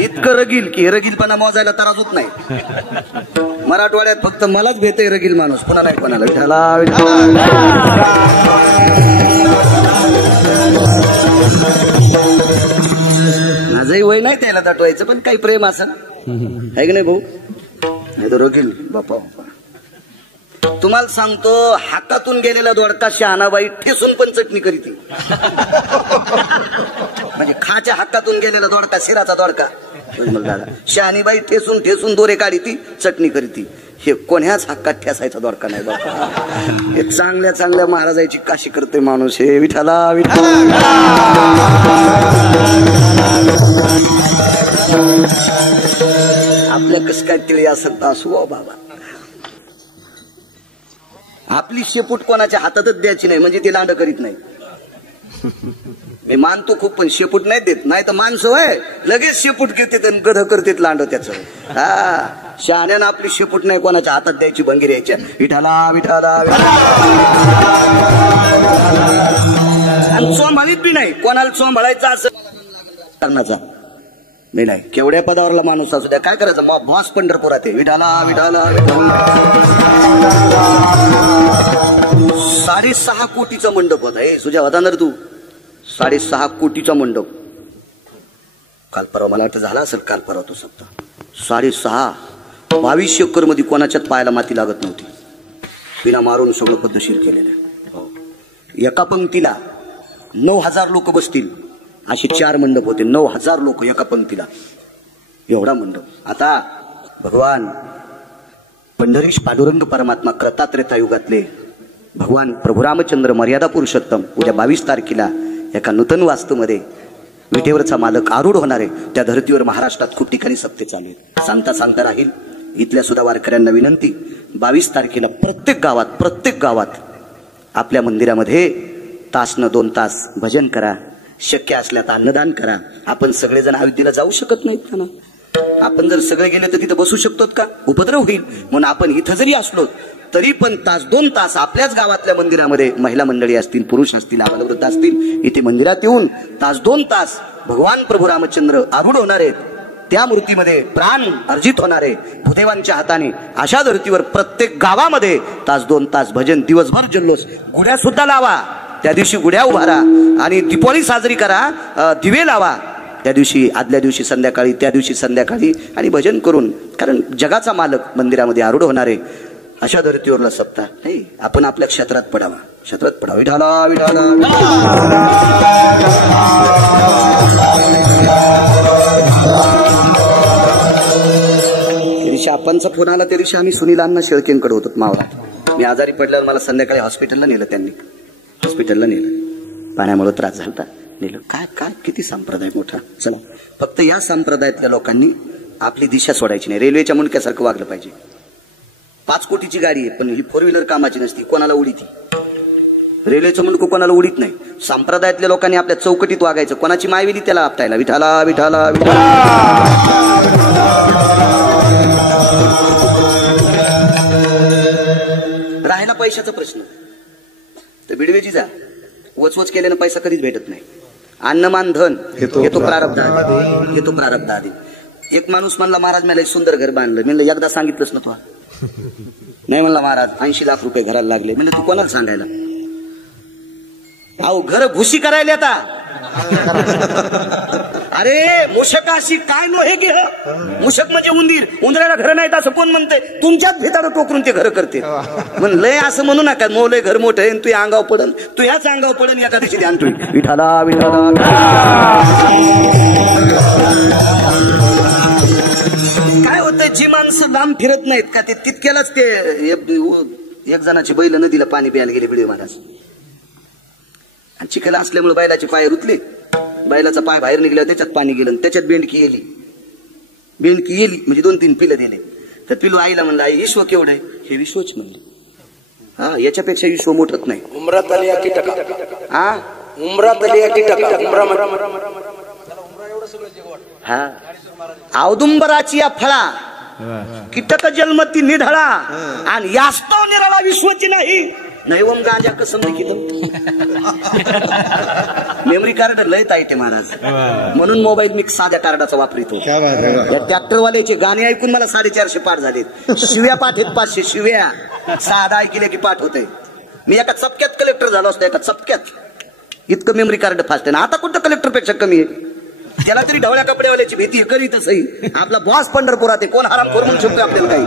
इतकं रगील की रगीलपणा मोजायला तराजूत नाही. मराठवाड्यात फक्त मलाच भेटय रगील माणूस, पुन्हा नाही कोणाला. माझंही वय नाही त्याला दटवायचं, पण काही प्रेम असं आहे की नाही भाऊ. नाही तो रगील बापा. तुम्हाला सांगतो, हातातून गेलेला दोडका शहाणाबाई ठेसून पण चटणी करीती. म्हणजे खाच्या हातातून गेलेला दोडका, शिराचा दोडका शहाणीबाई ठेसून ठेसून दोरे काढी ती चटणी करीती. हे कोण्याच हक्कात ठेसायचा दोरका नाही बाबा. हे चांगल्या चांगल्या महाराजाची काशी करते माणूस. हे विठाला विठाला. आपल्या कस काय तिळी असत असू बाबा. आपली शेपूट कोणाच्या हातातच द्यायची नाही म्हणजे ते लांड करीत नाही. मी मानतो खूप पण शेपूट नाही देत. नाही तर माणसं होय लगेच शेपूट घेते गध करते लांड त्याचं. हा शहाण्यानं आपली शेपूट नाही कोणाच्या हातात द्यायची भंगीर यायच्या. विठाला विठाला. आणि चोंभाळीत बी नाही कोणाला चोंभाळायचं असं करण्याचा नाही. केवढ्या पदावरला माणूस असू द्या काय करायचं बॉस पंढरपुरात आहे. विठाला विठाला. 6.5 कोटीचा मंडप होता. हे तुझ्या होता ना तू 6.5 कोटीचा मंडप. काल परवा मला वाटतं झाला असेल काल परवा तो सप्ताह. 6.5 22 एकर मध्ये कोणाच्यात पायाला माती लागत नव्हती. पिना मारून सगळं पद्धतशीर केलेलं. एका पंक्तीला 9,000 लोक बसतील असे 4 मंडप होते. 9,000 लोक एका पंक्तीला एवढा मंडप. आता भगवान पंढरीश पांडुरंग परमात्मा क्रतात्रेता युगातले भगवान प्रभू रामचंद्र मर्यादा पुरुषोत्तम उद्या 22 तारखेला एका नूतन वास्तूमध्ये विटेवरचा मालक आरूढ होणार आहे. त्या धर्तीवर महाराष्ट्रात खूप ठिकाणी सप्ते चालू आहेत. सांगता सांगता राहील. इथल्या सुद्धा वारकऱ्यांना विनंती 22 तारखेला प्रत्येक गावात आपल्या मंदिरामध्ये 1 तास न 2 तास भजन करा. शक्य असल्यास अन्नदान करा. आपण सगळेजण अयोध्येला जाऊ शकत नाहीत का ना. आपण जर सगळे गेले तर तिथं बसू शकतो का. उपद्रव होईल. म्हणून आपण इथं जरी असलो तरी पण 1 तास 2 तास आपल्याच गावातल्या मंदिरामध्ये महिला मंडळी असतील पुरुष असतील आबालवृद्ध असतील इथे मंदिरात येऊन 1 तास 2 तास भगवान प्रभू रामचंद्र आरूढ होणार आहेत. त्या मूर्तीमध्ये प्राण अर्जित होणार आहे भूदेवांच्या हाताने. अशा धर्तीवर प्रत्येक गावामध्ये 1 तास 2 तास भजन दिवसभर जल्लोष. गुढ्या सुद्धा लावा. त्या दिवशी गुढ्या उभारा आणि दीपावली साजरी करा. दिवे लावा त्या दिवशी आदल्या दिवशी संध्याकाळी त्या दिवशी संध्याकाळी आणि भजन करून. कारण जगाचा मालक मंदिरामध्ये आरूढ होणार आहे. अशा धर्तीवरला सप्ताह नाही. आपण आपल्या क्षेत्रात पडावा. विठाला विठाला. त्या दिवशी आपणचा फोन आला. त्या दिवशी आम्ही सुनील अण्णा शेळकेंकडे होतो मावळात. मी आजारी पडल्यावर मला संध्याकाळी हॉस्पिटलला नेलं. त्यांनी हॉस्पिटलला नेलं. पाण्यामुळे त्रास झाला. नेलं. काय काय किती संप्रदाय मोठा. चला फक्त या संप्रदायातल्या लोकांनी आपली दिशा सोडायची नाही. रेल्वेच्या मुंडक्यासारखं वागलं पाहिजे. 5 कोटीची गाडी आहे पण ही 4 व्हीलर कामाची नसती. कोणाला उडीती. रेल्वेचं मुंडकं कोणाला उडीत नाही. संप्रदायातल्या लोकांनी आपल्या चौकटीत वागायचं. कोणाची मायवेली त्याला आपटायला. विठाला विठाला विठाला. राहायला पैशाचा प्रश्न तर बिडवेची जा. वचवच केल्यानं पैसा कधीच भेटत नाही. अन्नमान धन येतो प्रारब्ध आधी. एक माणूस म्हणला महाराज मला सुंदर घर बांधलं. म्हणलं एकदा सांगितलंच ना तू. नाही म्हणला महाराज 80 लाख रुपये घराला लागले. म्हणलं तू कोणाला सांगायला. अहो घर घुशी करायला आता. अरे मूषकाशी काय नव्हे की मूषक म्हणजे उंदीर. उंदराला घर नाहीत असं कोण म्हणते. तुमच्याच भिताड टोकरून ते घर करते. म्हणलंय असं म्हणू नका. मोलय घर मोठं आहे तू अंगावर पडन. तू ह्याच अंगावर पडन एका दिवशी ध्यान ठेवी. विठाला विठाला. काय होतं जी माणसं लांब फिरत नाहीत का ते तितक्यालाच ते एक जणाची बैल नदीला पाणी प्यायला गेले बिडे महाराज. आणि चिखल असल्यामुळे बैलाचे पाय रुतले. बैलाचा पाय बाहेर निघला त्याच्यात पाणी गेलं. त्याच्यात बेंडकी येली म्हणजे 2-3 पिलं दिले. तर पिलू आईला म्हणलं आई विश्व केवढं आहे. हे विश्वच म्हणलं. हा याच्यापेक्षा विश्व मोठत नाही. उमरात आली की टका. हा उमरात आली की टका. हा औदुंबराची या फळा कीटक जन्मती निढळा आणि यास्तव निराळा विश्वची नाही. नैवम गांजा कसं मेमरी कार्ड लय ताईटे महाराज. म्हणून मोबाईल मी साध्या कार्डाचा वापरितो. ट्रॅक्टरवाल्याचे गाणे ऐकून मला 450 पाठ झालेत. शिव्या पाठ आहेत 500 शिव्या. साधा ऐकले की पाठ होते. मी एका चपक्यात कलेक्टर झालो असतो. एका चपक्यात. इतकं मेमरी कार्ड फास्ट आहे ना. आता कुठं कलेक्टर पेक्षा कमी आहे. त्याला तरी ढवळ्या कपड्यावाल्याची भीती करीत सही. आपला बॉस पंढरपुरात आहे. कोण आराम करून शकतो आपल्याला काही.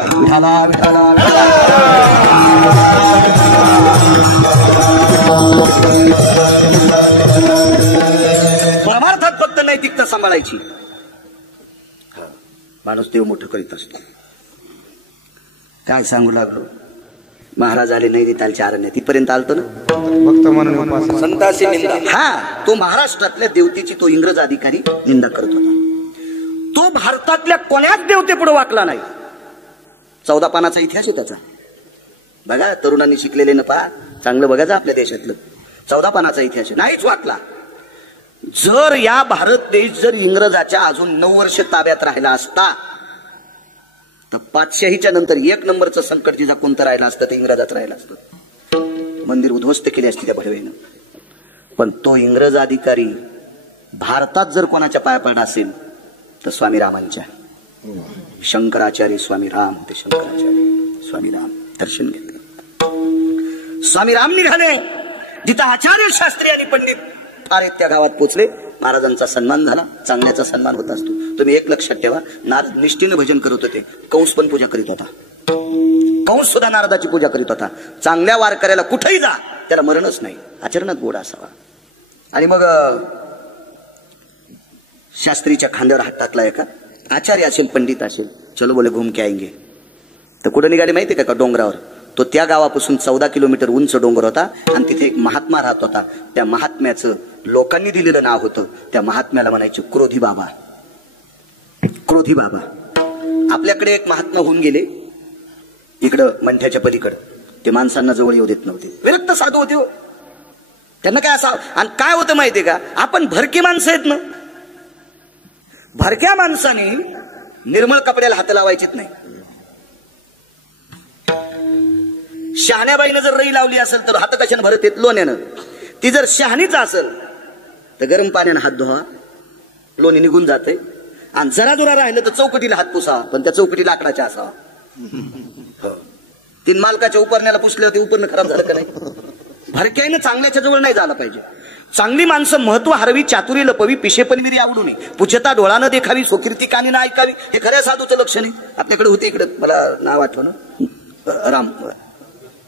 परमार्थात फक्त नैतिकता सांभाळायची. माणूस देव मोठं करीत असतो. काय सांगू लागलो, महाराज आले नाही देतालच्या अरण्य तिथपर्यंत आलतो ना. भक्त म्हणून उपासना. संतासी निंदा. हा, तो महाराष्ट्रातल्या देवतेची तो इंग्रज अधिकारी निंदा करत होता. तो भारतातल्या कोण्याच देवते पुढे वाकला नाही. 14 पानाचा इतिहास आहे त्याचा. बघा, तरुणांनी शिकलेले न पहा, चांगलं बघायचं आपल्या देशातलं. 14 पानाचा इतिहास आहे, नाहीच वाकला. जर या भारत देश जर इंग्रजाच्या अजून 9 वर्ष ताब्यात राहिला असता तर पातशाहीच्या नंतर 1 नंबरचं संकट जिजा कोणतं राहिलं असतं ते इंग्रजात राहिलं असतं. मंदिर उद्ध्वस्त केली असती त्या भडवेनं. पण तो इंग्रज अधिकारी भारतात जर कोणाच्या पाया पडला असेल तर स्वामी रामांच्या. शंकराचार्य स्वामी राम होते. शंकराचार्य स्वामी राम दर्शन घेतले. स्वामी राम निघाले जिथं आचार्य शास्त्री आणि पंडित फार त्या गावात पोचले. महाराजांचा सन्मान झाला. चांगल्याचा सन्मान होत असतो. तुम्ही एक लक्षात ठेवा, नारद निष्ठेने भजन करत होते. कंस पण पूजा करीत होता. कंस सुद्धा नारदाची पूजा करीत होता. चांगल्या वारकऱ्याला कुठेही जा, त्याला मरणच नाही. आचरणात गोड असावा. आणि मग शास्त्रीच्या खांद्यावर हात टाकला एका. आचार्य असेल, पंडित असेल, चलो बोले घूम के आएंगे. तर कुठं निघाले माहितीये का? डोंगरावर. तो त्या गावापासून 14 किलोमीटर उंच डोंगर होता आणि तिथे एक महात्मा राहत होता. त्या महात्म्याचं लोकांनी दिलेलं नाव होतं. त्या महात्म्याला म्हणायचे क्रोधी बाबा. क्रोधी बाबा. आपल्याकडे एक महात्मा होऊन गेले इकडं मंठ्याच्या पलीकडं. ते माणसांना जवळ येऊ देत नव्हते. विरक्त साधू होते हो. त्यांना काय असं. आणि काय होतं माहितीये का? आपण भरकी माणसं आहेत ना. भरक्या माणसाने निर्मळ कपड्याला हात लावायचेच नाही. शहाण्याबाईनं जर रई लावली असेल तर हात कशाने भरत येत? लोण्यानं. ती जर शहाणीच असेल तर गरम पाण्यानं हात धुवा, लोणी निघून जाते. आणि जरा जोरा राहिलं तर चौकटीला हात पुसावा, पण त्या चौकटी लाकडाच्या असावा. तीन मालकाच्या उपरण्याला पुसले होते, उपरनं खराब झालं का नाही? भरक्यानं चांगल्याच्या जवळ नाही झालं पाहिजे. चांगली माणसं महत्व हरवी, चातुरी लपवी, पिशेपणविरी आवडू नये, पूजता डोळा न देखावी, स्वकीर्ती कानी न ऐकावी. हे खऱ्या साधूचं लक्षण आहे. आपल्याकडे होते इकडे, मला नाव आठवण,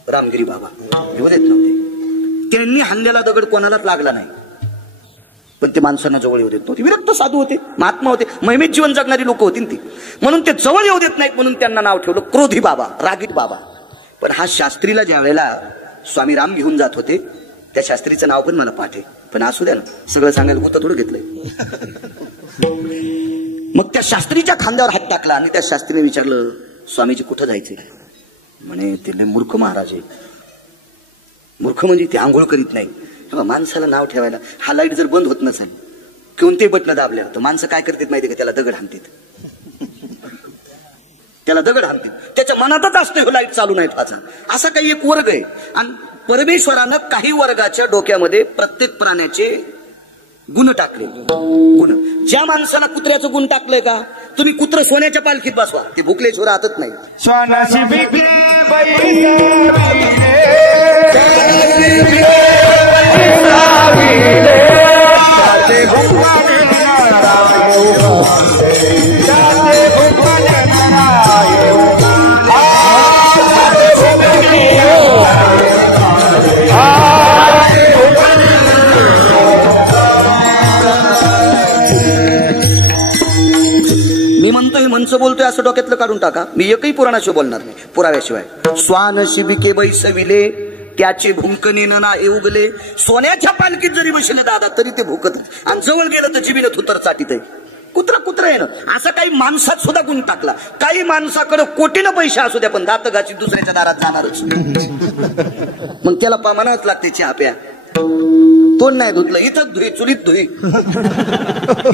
रामगिरी बाबा. येऊ देत नव्हते. त्यांनी हल्ल्याला दगड कोणालाच लागला नाही, पण ते माणसांना जवळ येऊ देत नव्हते. विरक्त साधू होते, महात्मा होते, महिमेत जीवन जगणारी लोक होती ती. म्हणून ते जवळ येऊ देत नाहीत, म्हणून त्यांना नाव ठेवलं क्रोधी बाबा, रागीट बाबा. पण हा शास्त्रीला ज्या वेळेला स्वामी राम घेऊन जात होते, त्या शास्त्रीचं नाव पण मला पाठ आहे, पण असू द्या ना, सगळं सांगायला होतं थोडं घेतलंय. मग त्या शास्त्रीच्या खांद्यावर हात टाकला आणि त्या शास्त्रीने विचारलं, स्वामीजी कुठं जायचे? म्हणे ते मूर्ख महाराज आहे. मूर्ख म्हणजे ते आंघोळ करीत नाही. माणसाला नाव ठेवायला हा लाईट जर बंद होत नसेल, कोणते बटन दाबल्यावर तर माणसं काय करतात माहिती का? त्याला दगड हाणतात. त्याला दगड हाणतात. त्याच्या मनातच असतो लाईट चालू नाही व्हायचा. असा काही एक वर्ग आहे. आणि परमेश्वरानं काही वर्गाच्या डोक्यामध्ये प्रत्येक प्राण्याचे गुण टाकले. गुण. ज्या माणसाला कुत्र्याचं गुण टाकलंय का, तुम्ही कुत्र सोन्याच्या पालखीत बसवा, ते भुकलेश्वर राहतच नाही. स्वानाशी बिके मी म्हणतोय मंच बोलतोय असं डोक्यातलं काढून टाका. मी एकही पुराणाशिवाय बोलणार नाही, पुराव्याशिवाय. स्वान शिबिके बैसविले त्याचे भुंकणेनं ना येऊगले. सोन्याच्या पालखीत जरी बसले दादा तरी ते भुकत, आणि जवळ गेलं तर जिबीनं थुतर चाटीत आहे. कुत्र आहे ना. असं काही माणसात सुद्धा गुण टाकला. काही माणसाकडे कोटीनं पैसे असू द्या, पण दात घाची दुसऱ्याच्या दारात जाणारच. मग त्याला म्हणावंच लागते चहा प्या. तोंड नाही धुतलं, इथंच धुई, चुलीत धुई.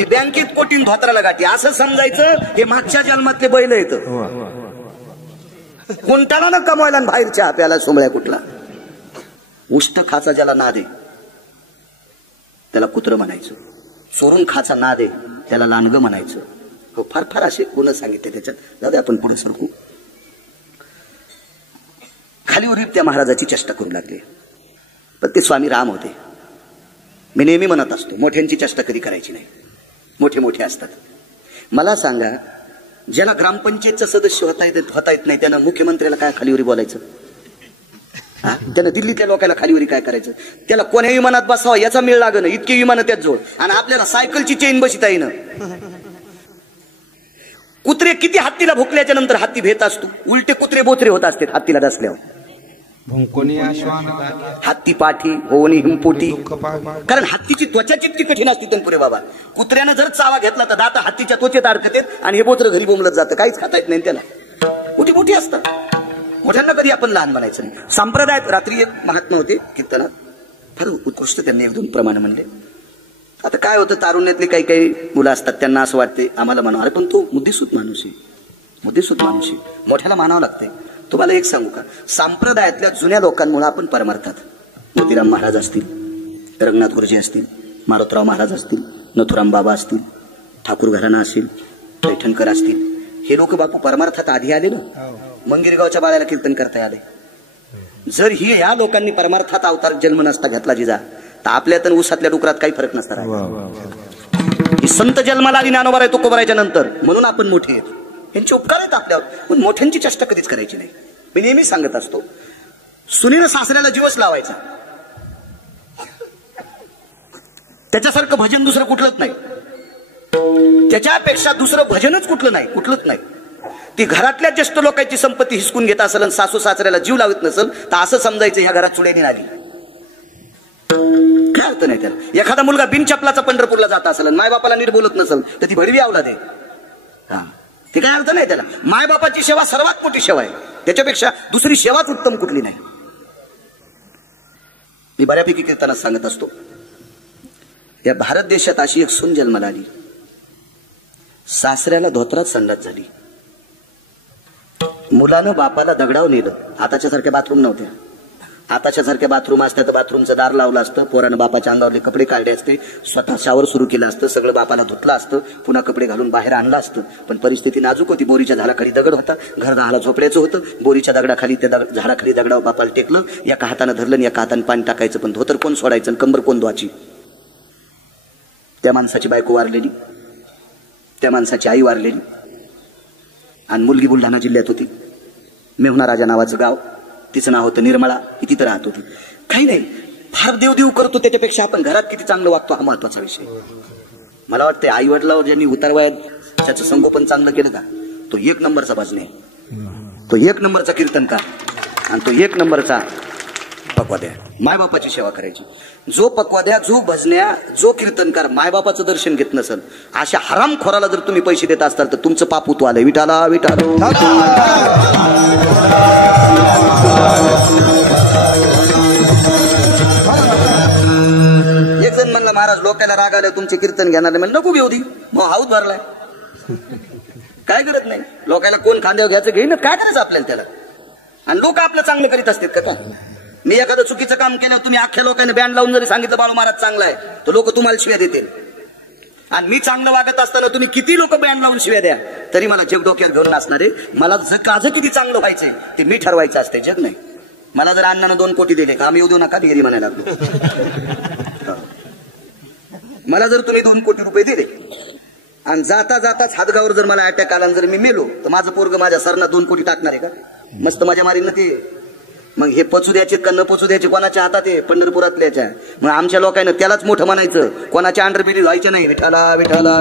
बँकेत कोटीन धोत्राला गाठी. असं समजायचं हे मागच्या जन्मातले बैल येत. कोणताना न कमवायला बाहेर चहा प्याला सोमळ्या कुठला. उष्ट खाचा ज्याला नाद आहे त्याला कुत्र म्हणायचं. चोरून खाचा नाद आहे त्याला लांडगं म्हणायचं. हो, फार फार असे गुण सांगितले त्याच्यात. जाऊ आपण पुढे सरकू. खालीवर त्या महाराजाची चेष्टा करू लागले, पण ते स्वामी राम होते. मी नेहमी म्हणत असतो, मोठ्यांची चेष्टा कधी करायची नाही. मोठे मोठे असतात. मला सांगा, ज्याला ग्रामपंचायतचं सदस्य होता येत नाही त्यानं मुख्यमंत्र्याला काय खालीवरी बोलायचं? त्यानं दिल्लीतल्या लोकांना खालीवरी काय करायचं? त्याला कोण्या विमानात बसावं याचा मेळ लागणं, इतके विमानं त्याच जोड. आणि आपल्याला सायकलची चेन बसिता येणं. कुत्रे किती हत्तीला भुकल्याच्या नंतर हत्ती भेट असतो, उलटे कुत्रे बोत्रे होत असते हत्तीला डसल्यावर. भुंकोनी आश्वान हत्ती पाठी होणी हिमपोटी, दुःख पावी. कारण हत्तीची त्वचा जितकी कठीण असते तनपुरे बाबा. कुत्र्यानं जर चावा घेतला तर दाता हत्तीच्या त्वचेत अडकतात आणि हे बोत्र घरी बोंबलत जातं, काहीच खाता येत नाही त्याला. मोठी मोठी असतात. मोठ्यांना कधी आपण लहान म्हणायचं नाही. संप्रदायात रात्री एक महात्मा होते कीर्तनात, फार उत्कृष्ट त्यांनी एक दोन प्रमाण म्हणले. आता काय होतं, तारुण्यातली काही काही मुलं असतात, त्यांना असं वाटते आम्हाला म्हणावं, अरे पण तो मुद्देसूद माणूस आहे, मुद्देसूद माणूस आहे, मोठ्याला मानावं लागतंय. तुम्हाला एक सांगू का, संप्रदायातल्या जुन्या लोकांमुळे आपण परमार्थात, मोतीराम महाराज असतील, रंगनाथ गुरुजी असतील, मारुतराव महाराज असतील, नथुराम बाबा असतील, ठाकूर घराणा असेल, पैठणकर असतील, हे लोक बापू परमार्थात आधी आले ना. मंगिरगावच्या बाळाला कीर्तन करता आले. जर ही या लोकांनी परमार्थात अवतार जन्म नसता घेतला जिजा, तर आपल्या तर ऊसातल्या डुकरात काही फरक नसता. ही संत जन्माला आली ज्ञानोबा तो कोबरायच्या नंतर, म्हणून आपण मोठे आहेत. यांचे उपकार आहेत आपल्यावर, पण मोठ्यांची चेष्टा कधीच करायची नाही. मी नेहमी सांगत असतो, सुनीनं सासऱ्याला जीवच लावायचा, त्याच्यासारखं भजन दुसरं कुठलंच नाही. त्याच्यापेक्षा दुसरं भजनच कुठलं नाही, कुठलंच नाही. ती घरातल्या ज्येष्ठ लोकांची संपत्ती हिसकून घेत असेल आणि सासू सासऱ्याला जीव लावत नसेल तर असं समजायचं ह्या घरात चुड्यानी आली. काय अर्थ नाही त्याला. एखादा मुलगा बिनचपलाचा पंढरपूरला जात असेल आणि मायबापाला नीट बोलत नसेल तर ती भडवी आवला दे. ते काय अर्थ नाही त्याला. मायबापाची सेवा सर्वात मोठी सेवा आहे, त्याच्यापेक्षा दुसरी सेवाच उत्तम कुठली नाही. मी बऱ्यापैकी कीर्तनात सांगत असतो, या भारत देशात अशी एक सून जन्माला आली, सासऱ्याला धोत्रात संडास झाली, मुलानं बापाला दगडाव नेलं. आताच्या सारख्या बाथरूम नव्हत्या. आताच्या सारख्या बाथरूम असत्या तर बाथरूमचं दार लावलं असतं, पोरानं बापाच्या अंगावरले कपडे काढले असते, स्वतः शावर सुरू केलं असतं, सगळं बापाला धुतलं असतं, पुन्हा कपडे घालून बाहेर आणलं असतं. पण परिस्थिती नाजूक होती. बोरीच्या झाडाखाली दगड होता, घर दहाला झोपड्याचं होतं. बोरीच्या दगडाखाली त्या झाडाखाली दगडावर बापाला टेकलं, एका हातानं धरलं आणि एका हातानं पाणी टाकायचं, पण धोतर कोण सोडायचं आणि कंबर कोण धुवायची. त्या माणसाची बायको वारलेली, त्या माणसाची आई वारलेली, आणि मुलगी बुलढाणा जिल्ह्यात होती, मेहुणा राजा नावाचं गाव, तिचं नाव होतं निर्मळा, ही तिथं राहत होती. काही नाही, फार देवदेव करतो त्याच्यापेक्षा आपण घरात किती चांगलं वागतो हा महत्वाचा विषय. मला वाटतं आई वडिलावर ज्यांनी उतारवयात त्याचं संगोपन चांगलं केलं का, तो एक नंबरचा भजने, तो एक नंबरचा कीर्तनकार, आणि तो एक नंबरचा पक्वाद्या. मायबापाची सेवा करायची. जो पक्वाद्या, जो भजन्या, जो कीर्तनकार मायबापाचं दर्शन घेत नसेल, अशा हरामखोराला जर तुम्ही पैसे देत असताल तर तुमचं पाप उतू आलंय. विठाला विठाला. एक जण म्हणला, महाराज लोकांना राग आले तुमचे कीर्तन घेणार नाही. नको घेऊ दी, मग हाऊस भरलाय, काय करत नाही. लोकांना कोण खांद्यावर घ्यायचं घेईन, काय करायचं आपल्याला त्याला. आणि लोक आपलं चांगलं करीत असतात का. मी एखादं चुकीचं काम केलं, तुम्ही अख्ख्या लोकांनी बँड लावून जरी सांगितलं बाळू महाराज चांगला आहे, तर लोक तुम्हाला शिव्या देतील. आणि मी चांगलं वागत असताना तुम्ही किती लोक बँड लावून शिव्या द्या, तरी मला जग डोक्यावर घेऊन नाचणारे. मला माझं किती चांगलं व्हायचंय ते मी ठरवायचं असते, जग नाही. मला जर अण्णानं 2 कोटी दिले, आम्ही येऊ देऊ नका ढेरी म्हणायला लागलो. मला जर तुम्ही 2 कोटी रुपये दिले आणि जाता जाताच हातगावर जर मला अटॅक आला, जर मी मेलो, तर माझं पोरग माझ्या सरना 2 कोटी टाकणार आहे का. मस्त माझ्या मारीन ते. मग हे पचू द्यायचे का न पचू द्यायचे कोणाच्या हातात आहे, पंढरपुरातल्याच्या. मग आमच्या लोकांना त्यालाच मोठं म्हणायचं, कोणाच्या अंडरबेली व्हायचं नाही. विठाला विठाला.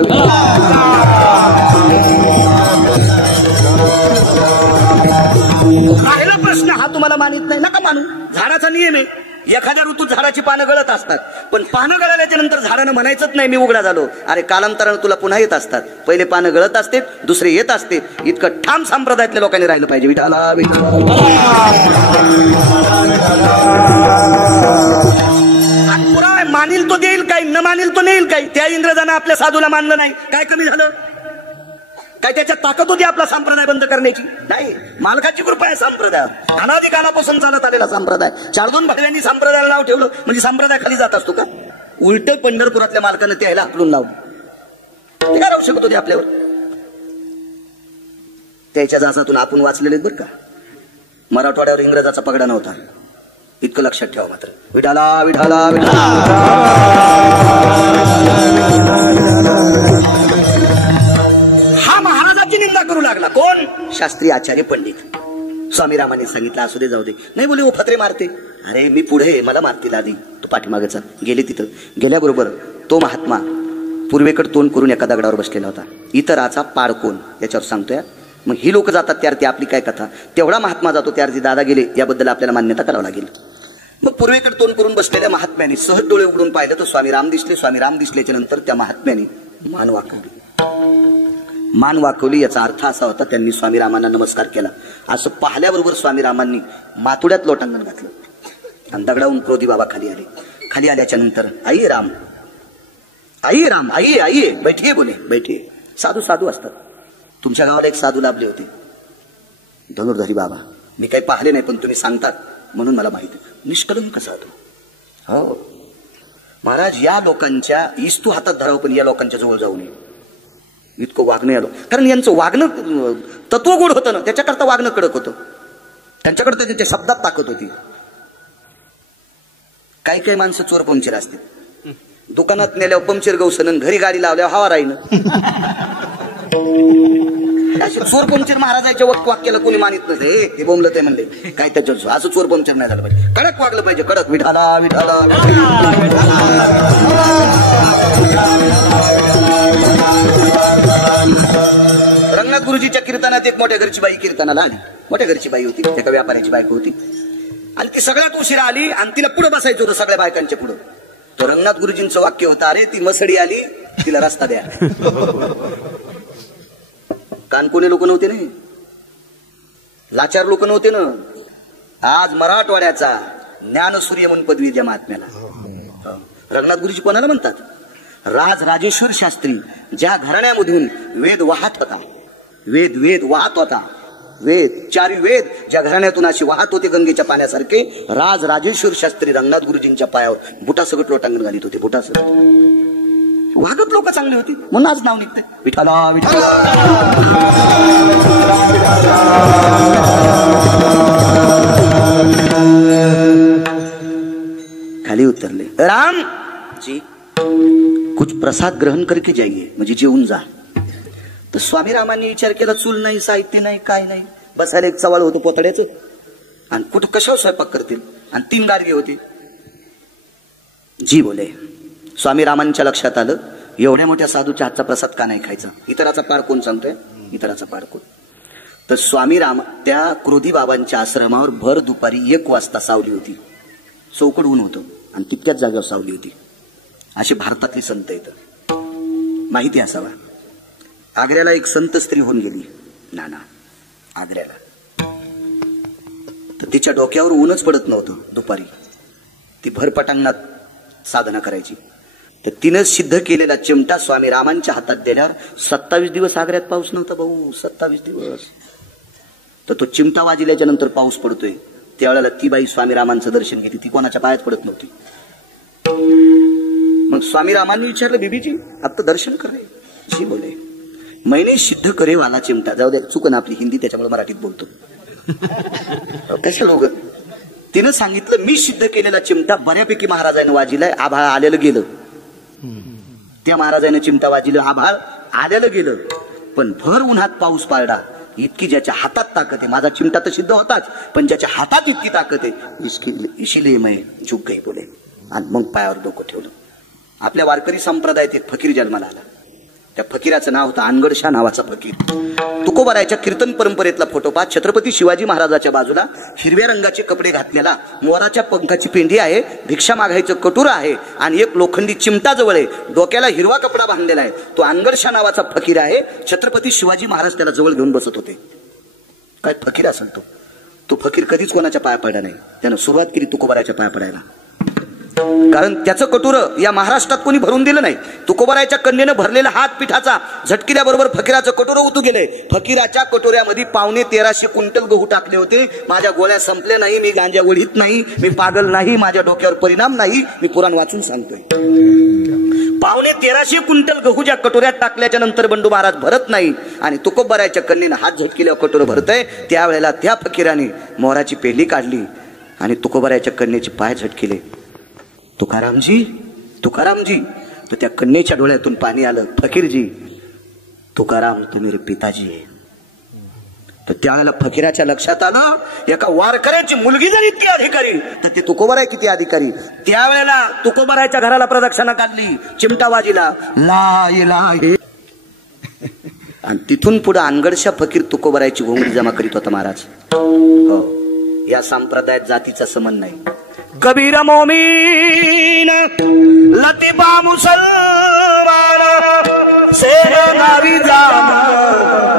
राहिला प्रश्न हा तुम्हाला मानित नाही, नका मानू. झाडाचा नियम आहे, एखाद्या ऋतूत झाडाची पानं गळत असतात, पण पानं गळाल्याच्या नंतर झाडानं म्हणायचंच नाही मी उघडा झालो. अरे कालांतरानं तुला पुन्हा येत असतात. पहिले पानं गळत असते, दुसरे येत असते. इतकं ठाम संप्रदायातल्या लोकांनी राहिलं पाहिजे. विठाला पुरा मानील तो देईल काही, न मानील तो नेईल काही. त्या इंग्रजांना आपल्या साधूला मानलं नाही, काय कमी झालं काय. त्याच्यात ताकद होती आपला संप्रदाय बंद करण्याची. नाही, मालकाची कृपा आहे. संप्रदाय अनादिकालापासून चालत आलेला संप्रदाय. 4-2 भटव्यांनी संप्रदायाला नाव ठेवलं म्हणजे संप्रदाय खाली जात असतो का. उलट पंढरपुरातल्या मालकानं त्याला हाकलून लावलं. ते काय राहू शकत होते आपल्यावर. त्याच्या जासातून आपण वाचलेले बरं का. मराठवाड्यावर इंग्रजाचा पगडा नव्हता, इतकं लक्षात ठेवा मात्र. विठाला विठाला विठाला. हा महाराजाची निंदा करू लागला. कोण. शास्त्री आचार्य पंडित. स्वामीरामांनी सांगितलं असू दे जाऊ दे. नाही बोले, फत्रे मारते. अरे मी पुढे, मला मारतील आधी, तो पाठीमागचा. गेले तिथं. गेल्याबरोबर तो महात्मा पूर्वेकडे तोंड करून एका दगडावर बसलेला होता. इतराचा पाड कोण याच्यावर सांगतोय. मग ही लोक जातात त्यार्थी आपली काय कथा, तेवढा महात्मा जातो त्यार्थी दादा गेले, याबद्दल आपल्याला मान्यता करावं लागेल. मग पूर्वेकडे तोंड करून बसलेल्या महात्म्याने सहज डोळे उघडून पाहिलं तर स्वामी राम दिसले. स्वामी राम दिसल्याच्या नंतर त्या महात्म्याने मान वाकवली. मान वाकवली याचा अर्थ असा होता त्यांनी स्वामी रामांना नमस्कार केला. असं पाहिल्याबरोबर स्वामी रामांनी मातुड्यात लोटांगण घातलं आणि दगडावून क्रोधी बाबा खाली आले. खाली आल्याच्या नंतर आई राम, आई राम, आई आई बैठिये बोले, बैठिये. साधू साधू असतात. तुमच्या गावाला एक साधू लाभले होते, धनुर्धारी बाबा. मी काही पाहिले नाही पण तुम्ही सांगतात म्हणून मला माहिती. निष्कलंक साधू. हो महाराज, या लोकांच्या इस्तू हातात धरावं पण या लोकांच्या जवळ जाऊ नये. इतकं वागणं आलो, कारण यांचं वागणं तत्व गोड होतं ना, त्याच्याकरता वागणं कडक होतं. त्यांच्याकडे त्यांच्या शब्दात ताकद होती. काही काही माणसं चोर पंक्चर असते. दुकानात नेल्यावर पंक्चर गवसनन, घरी गाडी लावल्यावर हवा राहीन. असे चोर पंक्चर महाराजाच्या वाक्याला कोणी मानित नसे. ते बोंबलं ते म्हणले काय त्याच्यात असं चोर पंक्चर नाही झालं पाहिजे, कडक वागलं पाहिजे, कडक. विठाला विठाला रंगनाथ गुरुजीच्या कीर्तनात एक मोठ्या घरची बाई कीर्तनाला आली. मोठ्या घरची बाई होती, एका व्यापाऱ्याची बायको होती आणि ती सगळ्यात उशिरा आली आणि तिला पुढे बसायचं होतं सगळ्या बायकांच्या पुढे. तो रंगनाथ गुरुजींचं वाक्य होतं, अरे ती मसडी आली तिला रस्ता द्या. कानकोणे लोक नव्हते ना, लाचार लोक नव्हते ना. आज मराठवाड्याचा ज्ञानसूर्य म्हणून पदवी द्या महात्म्याला. रंगनाथ गुरुजी कोणाला म्हणतात? राज राजेश्वर शास्त्री ज्या घराण्यामधून वेद वाहत होता, वेद वेद वाहत होता, वेद चारी वेद ज्या घराण्यातून अशी वाहत होते गंगेच्या पाण्यासारखे, राज राजेश्वर शास्त्री रंगनाथ गुरुजींच्या पायावर बुटासकट लोटांगण घालीत होते. बुटासकट वागत लोक चांगली होती म्हणून आज नाव निघतंय विठाला विठाला. खाली उतरले. राम जी कुछ प्रसाद ग्रहण करके जाइए, म्हणजे जेवून जा. तर स्वामी रामांनी विचार केला, चूल नाही, साहित्य नाही, काय नाही, बसायला एक चवाळ होतं पोतड्याचं आणि कुठं कशावर स्वयंपाक करतील, आणि 3 गाडगे होते. जी बोले. स्वामी रामांच्या लक्षात आलं, एवढ्या मोठ्या साधूच्या हातचा प्रसाद का नाही खायचा. इतराचा पाड कोण सांगतोय, इतराचा पाड कोण. तर स्वामी राम त्या क्रोधी बाबांच्या आश्रमावर भर दुपारी 1 वाजता सावली होती. चौकड ऊन होतं आणि तितक्याच जागेवर सावली होती. असे भारतातली संत येत माहिती असावा. आग्र्याला एक संत स्त्री होऊन गेली, नाना आग्र्याला. तर तिच्या डोक्यावर ऊनच पडत नव्हतं दुपारी. ती भर पटांगणात साधना करायची. तर तिनं सिद्ध केलेला चिमटा स्वामी रामांच्या हातात दिल्यावर 27 दिवस आग्र्यात पाऊस नव्हता भाऊ, 27 दिवस. तर तो चिमटा वाजल्याच्या नंतर पाऊस पडतोय. त्यावेळेला ती बाई स्वामी रामांचं दर्शन घेते. ती कोणाच्या पायात पडत नव्हती. मग स्वामी रामांनी विचारलं, बीबीजी अब तो दर्शन कर रहे. जी बोले, मैंने सिद्ध करे वाला चिमटा. जाऊ दे, चुकन आपली हिंदी, त्याच्यामुळे मराठीत बोलतो. कशा लोक. तिनं सांगितलं, मी सिद्ध केलेला चिमटा बऱ्यापैकी महाराजांनी वाजिलाय. आभाळ आलेलं गेलं. त्या महाराजांनी चिमटा वाजिलं, आभाळ आलेलं गेलं, पण भर उन्हात पाऊस पाडला. इतकी ज्याच्या हातात ताकद आहे, माझा चिमटा तर सिद्ध होताच, पण ज्याच्या हातात इतकी ताकद आहे, इशिले मैं झुक गई बोले. आणि मग पायावर डोकं ठेवलं. आपल्या वारकरी संप्रदायात एक फकीर जन्माला आला. त्या फकीराचं नाव होतं अनगडशा नावाचा फकीर. तुकोबारायच्या कीर्तन परंपरेतला फोटो पहा. छत्रपती शिवाजी महाराजाच्या बाजूला हिरव्या रंगाचे कपडे घातलेला, मोराच्या पंखाची पेंढी आहे, भिक्षा मागायचं कटूर आहे आणि एक लोखंडी चिमटा जवळ आहे. डोक्याला हिरवा कपडा बांधलेला आहे. तो अनगडशा नावाचा फकीर आहे. छत्रपती शिवाजी महाराज त्याला जवळ घेऊन बसत होते. काय फकीर असेल तो. तो फकीर कधीच कोणाच्या पाया पडला नाही. त्यानं सुरुवात केली तुकोबारायच्या पाया पडायला. कारण त्याचं कटोर या महाराष्ट्रात कोणी भरून दिलं नाही. तुकोबारायच्या कन्येनं भरलेला हात पिठाचा झटकिल्याबरोबर फकीराचं कटोर उतू गेले. फकीराच्या कटोऱ्यामध्ये 1350 क्विंटल गहू टाकले होते. माझ्या गोळ्या संपल्या नाही, मी गांजा ओढीत नाही, मी पागल नाही, माझ्या डोक्यावर परिणाम नाही, मी पुराण वाचून सांगतोय. 1350 क्विंटल गहू ज्या कटोऱ्यात टाकल्याच्या नंतर बंडू महाराज भरत नाही आणि तुकोबारायच्या कन्येनं हात झटकिल्यावर कटोर भरतय. त्यावेळेला त्या फकीराने मोराची पेंढी काढली आणि तुकोबारायच्या कन्येचे पाय झटकिले. तुकारामजी, तुकारामजी. तर त्या कन्येच्या डोळ्यातून पाणी आलं. फकीरजी, तुकाराम तो मेरे पिताजी आहे. तर त्यावेळेला फकीराच्या लक्षात आलं, एका वारकऱ्याची मुलगी जर इतकी अधिकारी तर ते तुकोबाराय किती अधिकारी. त्यावेळेला तुकोबारायच्या घराला प्रदक्षिणा काढली, चिमटा वाजिला, ला इलाहा आणि तिथून पुढे अनगडशा फकीर तुकोबरायची घोंगडी जमा करीत होता महाराज. हो, या संप्रदायात जातीचा संबंध नाही. कबीर मोमीन लतीफा मुसलमान शेर गावी जाम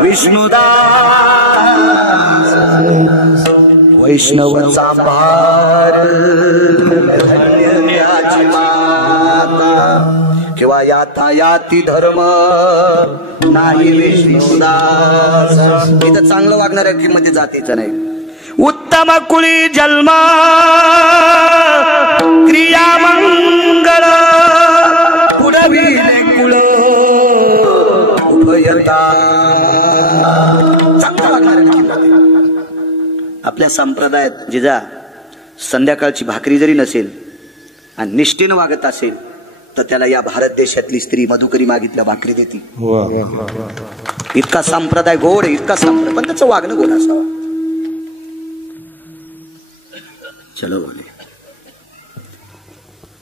विष्णुदास वैष्णवचा भार धन्याची माता किंवा यातायाती धर्म नाही विष्णुदास. इथं चांगलं वागणाऱ्या मध्ये जातीचं नाही. उत्तम कुळी जन्म क्रिया मंगळ पुढविले कुळ उभयता. चांगलं वागणाऱ्या आपल्या संप्रदायात जिजा संध्याकाळची भाकरी जरी नसेल आणि निष्ठेनं वागत असेल तर त्याला या भारत देशातली स्त्री मधुकरी मागितल्या भाकरी देते. इतका संप्रदाय गोड आहे, इतका संप्रदाय, पण त्याचं वागणं गोड असावं. चलो बोले.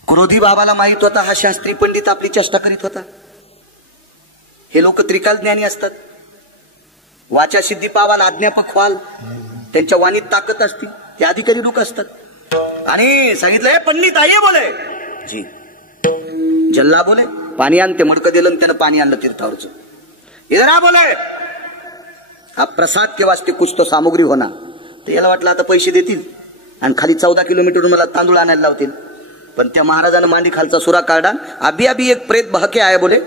क्रोधी बाबाला माहित होता हा शास्त्री पंडित आपली चेष्टा करीत होता. हे लोक त्रिकाल ज्ञानी असतात, वाचा सिद्धी पावाल अज्ञापक व्हाल, त्यांच्या वाणीत ताकद असते, ते अधिकारी लोक असतात. आणि सांगितलं पंडित आये बोले जी. जल्ला बोले पाणी आणते, मडकं दिलं त्यानं पाणी आणलं तीर्थावरचं. इधर बोले हा प्रसाद के वास्ते कुछ तो सामुग्री होना. तर याला वाटलं आता पैसे देतील आणि खाली 14 किलोमीटरवरून मला तांदूळ आणायला लावतील. पण त्या महाराजानं मांडी खालचा सुरा काढला. अभी अभी एक प्रेत बहके आहे बोले.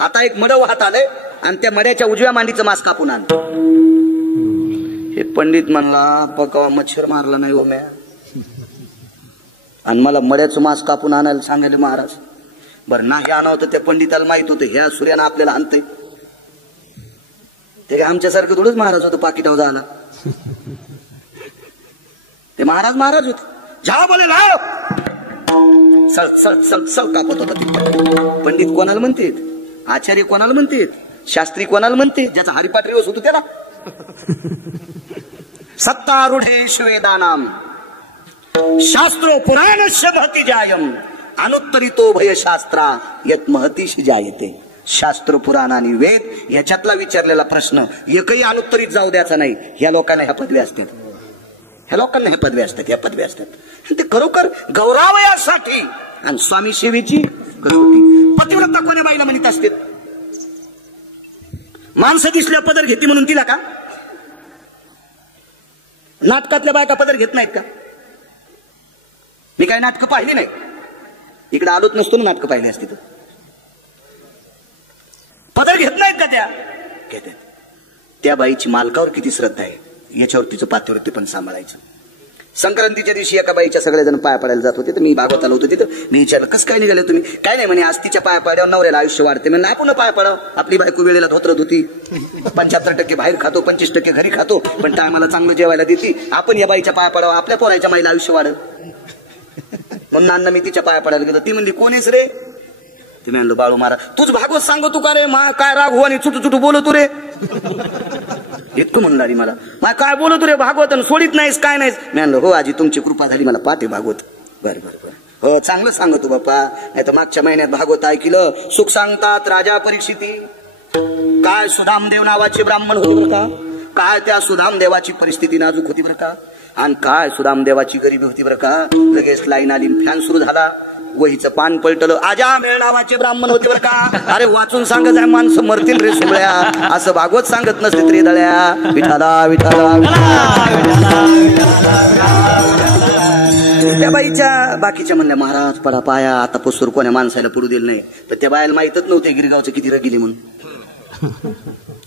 आता एक मड वाहत आले आणि त्या मड्याच्या उजव्या मांडीचं मांस कापून आण. हे पंडित म्हणला पकावा मच्छर मारला नाही हो म्या, आणि मला मड्याचं मांस कापून आणायला सांगायला महाराज. बरं नाही आणावं तर त्या पंडिताला माहित होतं ह्या सूर्यानं आपल्याला आणतंय. ते काय आमच्यासारखं थोडंच महाराज होतं पाकिटावर झाला. ते महाराज होते. जा बोले लाव सळ सळ सळ सळ कापत होता. पंडित कोणाला म्हणते, आचार्य कोणाला म्हणते, शास्त्री कोणाला म्हणते, ज्याचा हरिपाठ रिवस होतो त्याला. सत्तारूढेश वेदानाम शास्त्रो पुराणस्य भक्ती जायम अनुत्तरितो भय शास्त्रा यत महतीशी जायते. शास्त्र पुराण आणि वेद याच्यातला विचारलेला प्रश्न एकही अनुत्तरित जाऊ द्यायचा नाही. ह्या लोकांना ह्या पदव्या असतात, ह्या लोकांना ह्या पदव्या असतात, ह्या पदव्या असतात. ते खरोखर गौरवयासाठी आणि स्वामी सेवेची कसोटी. पतिव्रता कोण्या बाईला म्हणत असते? माणसं दिसल्या पदर घेते म्हणून तिला का? नाटकातल्या बायका पदर घेत नाहीत का? मी काय नाटकं पाहिली नाही, इकडे आलोच नसतो ना नाटकं पाहिली असती तर. पदर घेत नाहीत का? त्या घेतात. त्या बाईची मालकावर किती श्रद्धा आहे याच्यावर तिचं पातिव्रत्य पण सांभाळायचं. संक्रांतीच्या दिवशी एका बाईच्या सगळेजण पाया पडायला जात होते, तर मी भागवत आलो होतो तिथं. मी विचारलं कसं काय निघाले तुम्ही? काय नाही म्हणे, आज तिच्या पाया पाड्यावर नवऱ्याला आयुष्य वाढते. म्हणजे आपण पाया पडाव. आपली बायको वेळेला धोत्र धुती, 75% बाहेर खातो, 25% घरी खातो, पण टायमाला चांगलं जेवायला देते. आपण या बाईच्या पाया पडावं, आपल्या पोराच्या माईला आयुष्य वाढत. म्हणून अण्णा मी तिच्या पाया पडायला गेलो. ती म्हणली कोणीच रे? ते म्हणलो बाळू महाराज. तूच भागवत सांगतो तू का रे? काय राग हो आणि चुटू चुटू बोलतो रे? इतकं म्हणला रे मला. काय बोलतो रे भागवत आणि सोडित नाहीस काय नाहीस? मी म्हणलो हो आजी तुमची कृपा झाली, मला पाहते भागवत. बरं बरं बरं हो चांगलं सांगतो बाप्पा. नाही तर मागच्या महिन्यात भागवत ऐकलं. सुख सांगतात राजा परीक्षिती. काय सुदामदेव नावाचे ब्राह्मण होते बरं का. काय त्या सुदामदेवाची परिस्थिती नाजूक होती बरं का. आणि काय सुदामदेवाची गरिबी होती बरं का. लगेच लाईन आली, फॅन सुरू झाला, वहीचं पान पलटलं. आजामेळ नावाचे ब्राह्मण होते बरं का. अरे वाचून सांगत आहे माणसं मरतील रे सुबळ्या, असं भागवत सांगत नसते तरी दळ्या. विठाला विठाला. त्या बाईच्या बाकीच्या म्हणल्या महाराज पडा पाया, आता पसूर कोण्या माणसाला पडू दिलं नाही. तर त्या बायाला माहितच नव्हते गिरगावचं किती रगिले म्हणून,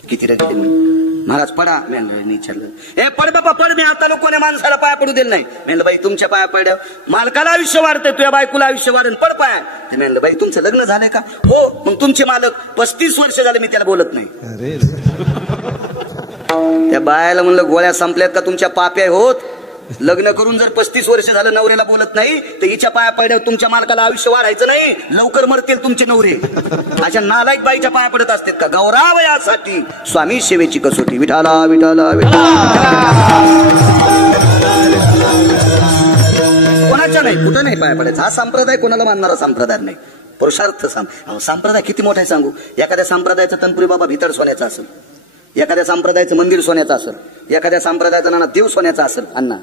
किती रगिले म्हणून. महाराज पडा. मी विचारलं ए पड बाबा पड, मी आता लोक कोण्या माणसाला पाया पडू दिलं नाही. म्हणलं बाई तुमच्या पाया पड्या मालकाला आयुष्य वाढतंय, तुझ्या बायकोला आयुष्य वाढेल, पड पाया. ते म्हणलं बाई तुमचं लग्न झालंय का? हो. मग तुमचे मालक 35 वर्ष झाले मी त्याला बोलत नाही. त्या बायाला म्हणलं गोळ्या संपल्यात का तुमच्या पाप्या होत? लग्न करून जर 35 वर्ष झालं नवऱ्याला बोलत नाही तर हिच्या पाया पडल्यावर तुमच्या मालकाला आयुष्य वाढायचं नाही, लवकर मरतील तुमचे नवरे. अशा नालायक बाईच्या पाया पडत असतात का? गौरावयासाठी स्वामी सेवेची कसोटी. विठाला विठाला विठाला. कोणाच्या नाही, कुठं नाही पाया पडायचं. हा संप्रदाय कोणाला मानणारा संप्रदाय नाही. पुरुषार्थ संप्रदाय किती मोठा आहे सांगू. एखाद्या संप्रदायाचं तनपुरी बाबा भितर सोन्याचा असेल, एखाद्या संप्रदायाचं मंदिर सोन्याचं असेल, एखाद्या संप्रदायाचा नाना देव सोन्याचा असेल अण्णा,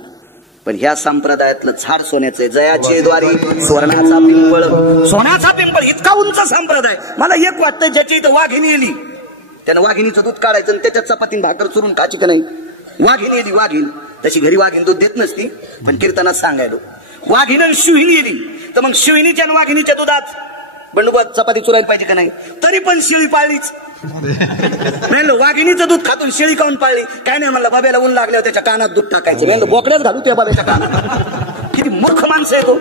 पण ह्या संप्रदायातलं झाड सोन्याचं आहे. जयाचे द्वारी स्वर्णाचा पिंपळ, सोन्याचा पिंपळ, इतका उंच संप्रदाय. मला एक वाटतं ज्याची इथं वाघिणी येली त्यानं वाघिणीचं दूध काढायचं आणि त्याच्यात चपातीन भाकर चुरून खायची का नाही. वाघिणी येली वाघीण, तशी घरी वाघीण दूध देत नसती, पण कीर्तनात सांगायलो वाघिण शिवहिणी येली तर मग शिवहिणीच्या आणि वाघिणीच्या दुधात बंडोबा चपाती चुरायला पाहिजे का नाही. तरी पण शेळी पाळलीच नाही. वाघिणीचं दूध खातून शेळी काऊन पाळली काय नाही. म्हणलं बाब्याला ऊन लागल्यावर त्याच्या कानात दूध टाकायचं. म्हणलं बोकड्यात घालू त्या बाब्याच्या कानात. किती मूर्ख माणसं आहे तो.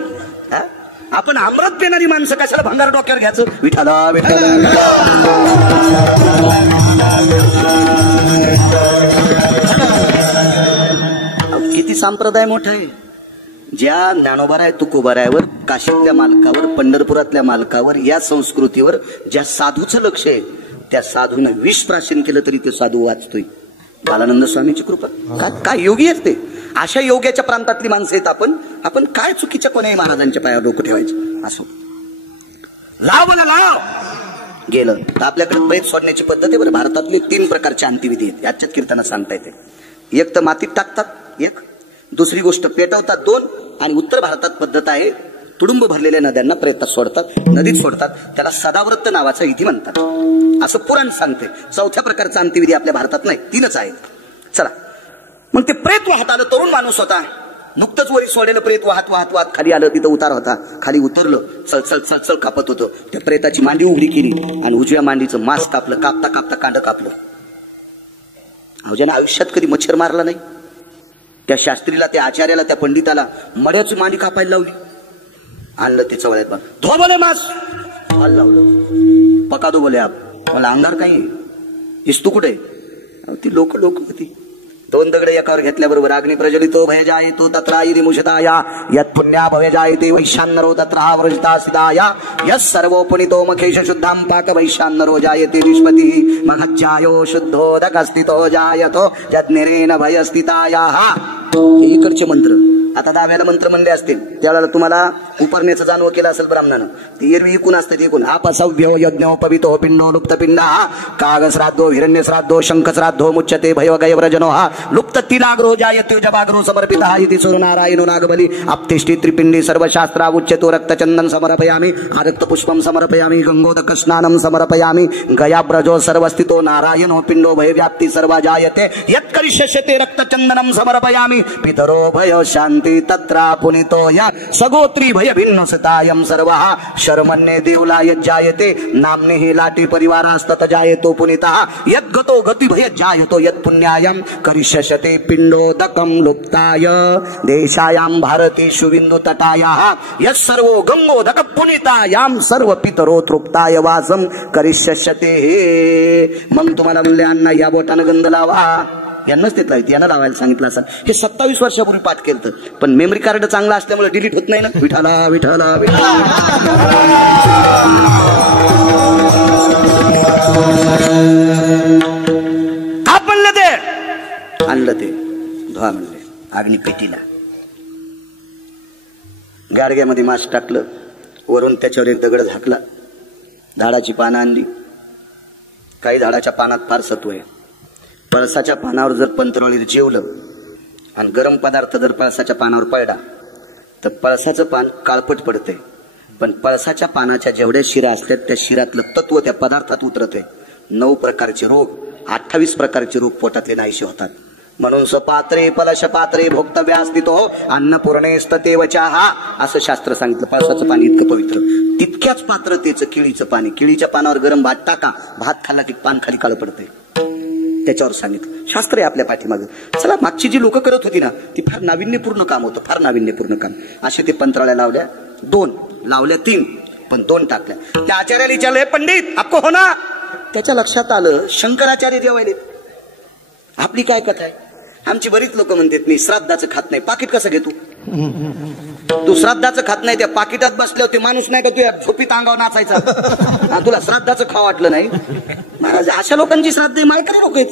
आपण अमृत पेणारी माणसं कशाला भंगार डोक्यावर घ्यायचं. विठाला विठाला किती संप्रदाय मोठा आहे. ज्या ज्ञानोबाराय तुकोबारायवर, काशीतल्या मालकावर, पंढरपुरातल्या मालकावर, या संस्कृतीवर ज्या साधूचं लक्ष आहे त्या साधूनं विष प्राशन केलं तरी ते साधू वाचतोय. बालानंद स्वामीची कृपा. काय योगी असते. अशा योग्याच्या प्रांतातली माणसं आहेत आपण काय चुकीच्या कोण्याही महाराजांच्या पायावर डोकं ठेवायचं. असं लाव मला लाव गेलं तर आपल्याकडे प्रेत सोडण्याची पद्धत आहे. बरं, भारतातले 3 प्रकारचे अंत्यविधी आहेत. याच्यात कीर्तनात सांगता येते. एक तर मातीत टाकतात, एक दुसरी गोष्ट पेटवतात, 2 आणि उत्तर भारतात पद्धत आहे तुडुंब भरलेल्या नद्यांना प्रेतात सोडतात, नदीत सोडतात. त्याला सदाव्रत नावाचा विधी म्हणतात असं पुराण सांगते. 4थ्या प्रकारचा अंत्यविधी आपल्या भारतात नाही, 3च आहेत. चला मग ते प्रेत वाहत आलं. तरुण माणूस होता, नुकतंच वरी सोडलेलं प्रेत वाहत वाहत वाहत खाली आलं. तिथं उतार होता, खाली उतरलं, चळचळ चळचळ कापत होतं. त्या प्रेताची मांडी उघडी केली आणि उजव्या मांडीचं मांस कापलं. कापता कापता कांड कापलं. ज्याने आयुष्यात कधी मच्छर मारला नाही त्या शास्त्रीला, त्या आचार्याला, त्या पंडिताला मड्याची मांडी कापायला लावली. आणलं ते चवळ्यात, धो बोले मास हाल लावलं. पका दो बोले आप. मला अंगार काही इस्तू कुठे. ती लोक होती. 2 दगड एकावर घेतल्याबरोबर अग्नी प्रज्वलितो भय जायतो तत्रा मुषताया यत् पुण्या भय जायते वैशान्नरो तत्रा व्रजता सिदाया यस् सर्वोपनितो मखेश शुद्धां पाक वैशान्नरो जायते निष्पतिः महज्जायो शुद्धोदकस्थितो जायतो यज्ञरेन भयस्थितायाः. इकडचे मंत्र. आता 10व्याला मंत्र म्हणले असतील त्यावेळेला तुम्हाला उपरण्याचं जाणवं केलं असेल ब्राह्मणानं. ती एरवी एकूण असते. एकूण आपसव्यो यज्ञो पवितो पिंडो लुप्त पिंडा काग श्राद्धो हिरण्य श्राद्धो शंख श्राद्धो मुच्यते भय गयव्रजनो लुप्त तिलाग्रो जायते जबाग्रो समर्पिता इति सूर्यनारायणो नागबली अपतिष्ठि त्रिपिंडी सर्वशास्त्रा उच्यतो रक्तचंदन समर्पयामि आरक्त पुष्पम समर्पयामि गंगोदक स्नानं समर्पयामि गयाब्रजो सर्वस्थितो नारायणो पिंडो भय व्याप्ति सर्वा जायते यत्करिष्यते रक्तचंदनं समर्पयामि पितरो भय शांति तत्रा पुनितो या सगोत्री भय भिन्न सतायम सर्वः शर्मन्ये देवला यज्जायते नाम्ने लाटी परिवारास्तत जायतो पुनितः यद्गतो गति भय जायतो यत् पुण्यायम करिष्यते पिंडोदकम लुप्ताय देशायाम भारतेषु बिंदु तटायाः यत् सर्वो गंगोदक पुनितायाम सर्व पितरो तृप्ताय वासम करिष्यते. मग तुम्हाला म्हणले अण्णा या बोटानं गंध लावा. यांनाच ते यानं लावायला सांगितलं असं. हे 27 वर्षापूर्वी पाठ केलं, पण मेमरी कार्ड चांगला असल्यामुळे डिलीट होत नाही ना. विठाला विठाला म्हणलं ते आणलं ते धुवा म्हणले अग्निपेटीला. गाडग्यामध्ये मास टाकलं, वरून त्याच्यावर एक दगड झाकला, झाडाची पानं आणली. काही झाडाच्या पानात फार सत्व आहे. पळसाच्या पानावर जर पंतरवळीत जेवलं आणि गरम पदार्थ जर पळसाच्या पानावर पडला तर पळसाचं पान काळपट पडते, पण पळसाच्या पानाच्या जेवढ्या शिरा असतात त्या शिरातलं तत्व त्या पदार्थात उतरते. 9 प्रकारचे रोग, 28 प्रकारचे रोग पोटातले नाहीसे होतात. म्हणून स्वपात्रे पलश पात्रे भोक्तव्यास्थितो अन्नपूर्णेस्तते वचाहा असं शास्त्र सांगितलं. पळसाचं पाणी इतकं पवित्र. तितक्याच पात्रतेचं केळीचं पाणी. केळीच्या पानावर गरम भात टाका, भात खाल्ला की पान खाली काळं पडते. त्याच्यावर सांगितलं शास्त्र आहे आपल्या पाठीमागं. चला, मागची जी लोक करत होती ना ती फार नाविन्यपूर्ण काम होतं, फार नाविन्यपूर्ण काम. असे ते पंतराळ्या लावल्या, 2 लावल्या, 3 पण 2 टाकल्या. त्या आचार्याला विचारलं, पंडित आपको हो ना. त्याच्या लक्षात आलं शंकराचार्य जेवायले. आपली काय कथा आहे. आमची बरीच लोक म्हणतात मी श्राद्धाचं खात नाही. पाकिट कसं घेतो तू. श्राद्धाचं खात नाही, त्या पाकिटात बसले होते माणूस नाही का तू झोपीत अंगावर नाचायचा. तुला श्राद्धाचं खाव वाटलं नाही. महाराज अशा लोकांची श्राद्ध माळकरी लोक आहेत.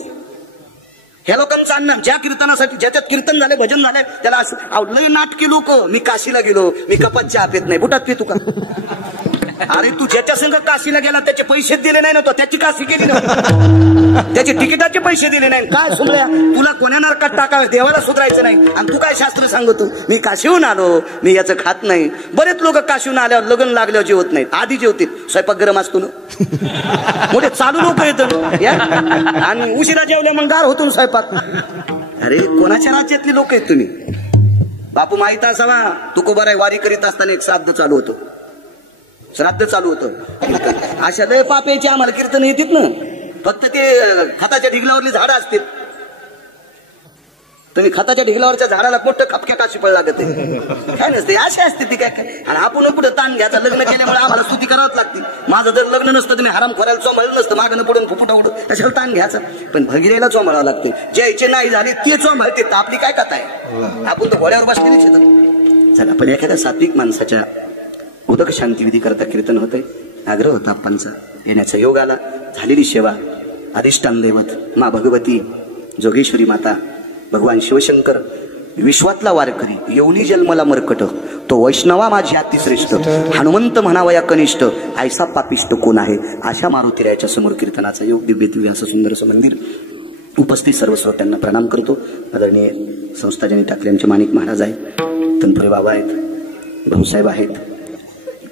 ह्या लोकांचं अन्न ज्या कीर्तनासाठी ज्याच्यात कीर्तन झाले भजन झाले त्याला असं लय नाटकी लोक. मी काशीला गेलो, मी कपात चहा पेत नाही, बुटात पितो का. अरे तू ज्याच्या संग काशीला गेला त्याचे पैसे दिले नाही ना, तो त्याची काशी केली ना, त्याचे तिकिटाचे पैसे दिले नाही. काय सुमल्या, तुला कोण्या नरकात टाकावे, देवाला सुधारायचं नाही आणि तू काय शास्त्र सांगतो? मी काशीहून आलो, मी याचं खात नाही. बरेच लोक काशीहून आल्यावर लग्न लागल्यावर जेवत नाहीत, आधी जेवतील. स्वयंपाक गरम असतो ना, मोठे चालू लोक येतात आणि उशिरा जेवल्या मग गार होतो स्वयंपाक. अरे कोणाच्या राज्यातले लोक आहेत तुम्ही? बापू माहित असावा, तुकोबाराय वारी करीत असताना एक श्राद्ध चालू होतं, श्राद्ध चालू होतं. अशा लय पाप्याची आम्हाला कीर्तन येतात ना, फक्त ते खताच्या ढिगलावरली झाडं असतील. तुम्ही खताच्या ढिगलावरच्या झाडाला मोठं खपक्या काशी पड लागत काय नसते, अशी असते ती काय. आणि आपण पुढे ताण घ्यायचा, लग्न केल्यामुळे आम्हाला स्तुती करावंच लागते. माझं जर लग्न नसतं तुम्ही हराम खोरायला चोंबळलं नसतं, मागणं पडून फुफुटा उडून कशाला ताण घ्यायचा. पण भगिरीला चोंबळावं लागते, ज्याचे नाही झाले ते चोंबळते. आपली काय कथा आहे, आपण तर घोड्यावर बसलेलीच येतो. चला, पण एखाद्या सात्विक माणसाच्या उदक शांतिविधी करता कीर्तन होतंय. आग्रह होता आप्पांचा, येण्याचा योग आला. झालेली सेवा, अधिष्ठान दैवत मा भगवती जोगेश्वरी माता, भगवान शिवशंकर, विश्वातला वारकरी, येऊनी जन्मला मरकट, तो वैष्णवा माझी अतिश्रेष्ठ, हनुमंत म्हणावया कनिष्ठ, ऐसा पापिष्ट कोण आहे. अशा मारुतीरायाच्या समोर कीर्तनाचा योग, दिव्य दिव्य असं सुंदरसं मंदिर. उपस्थित सर्व श्रोत्यांना प्रणाम करतो. आदरणीय संस्थाजनी टाकल्यांचे माणिक महाराज आहेत, तनपुरे बाबा आहेत, भाऊसाहेब आहेत,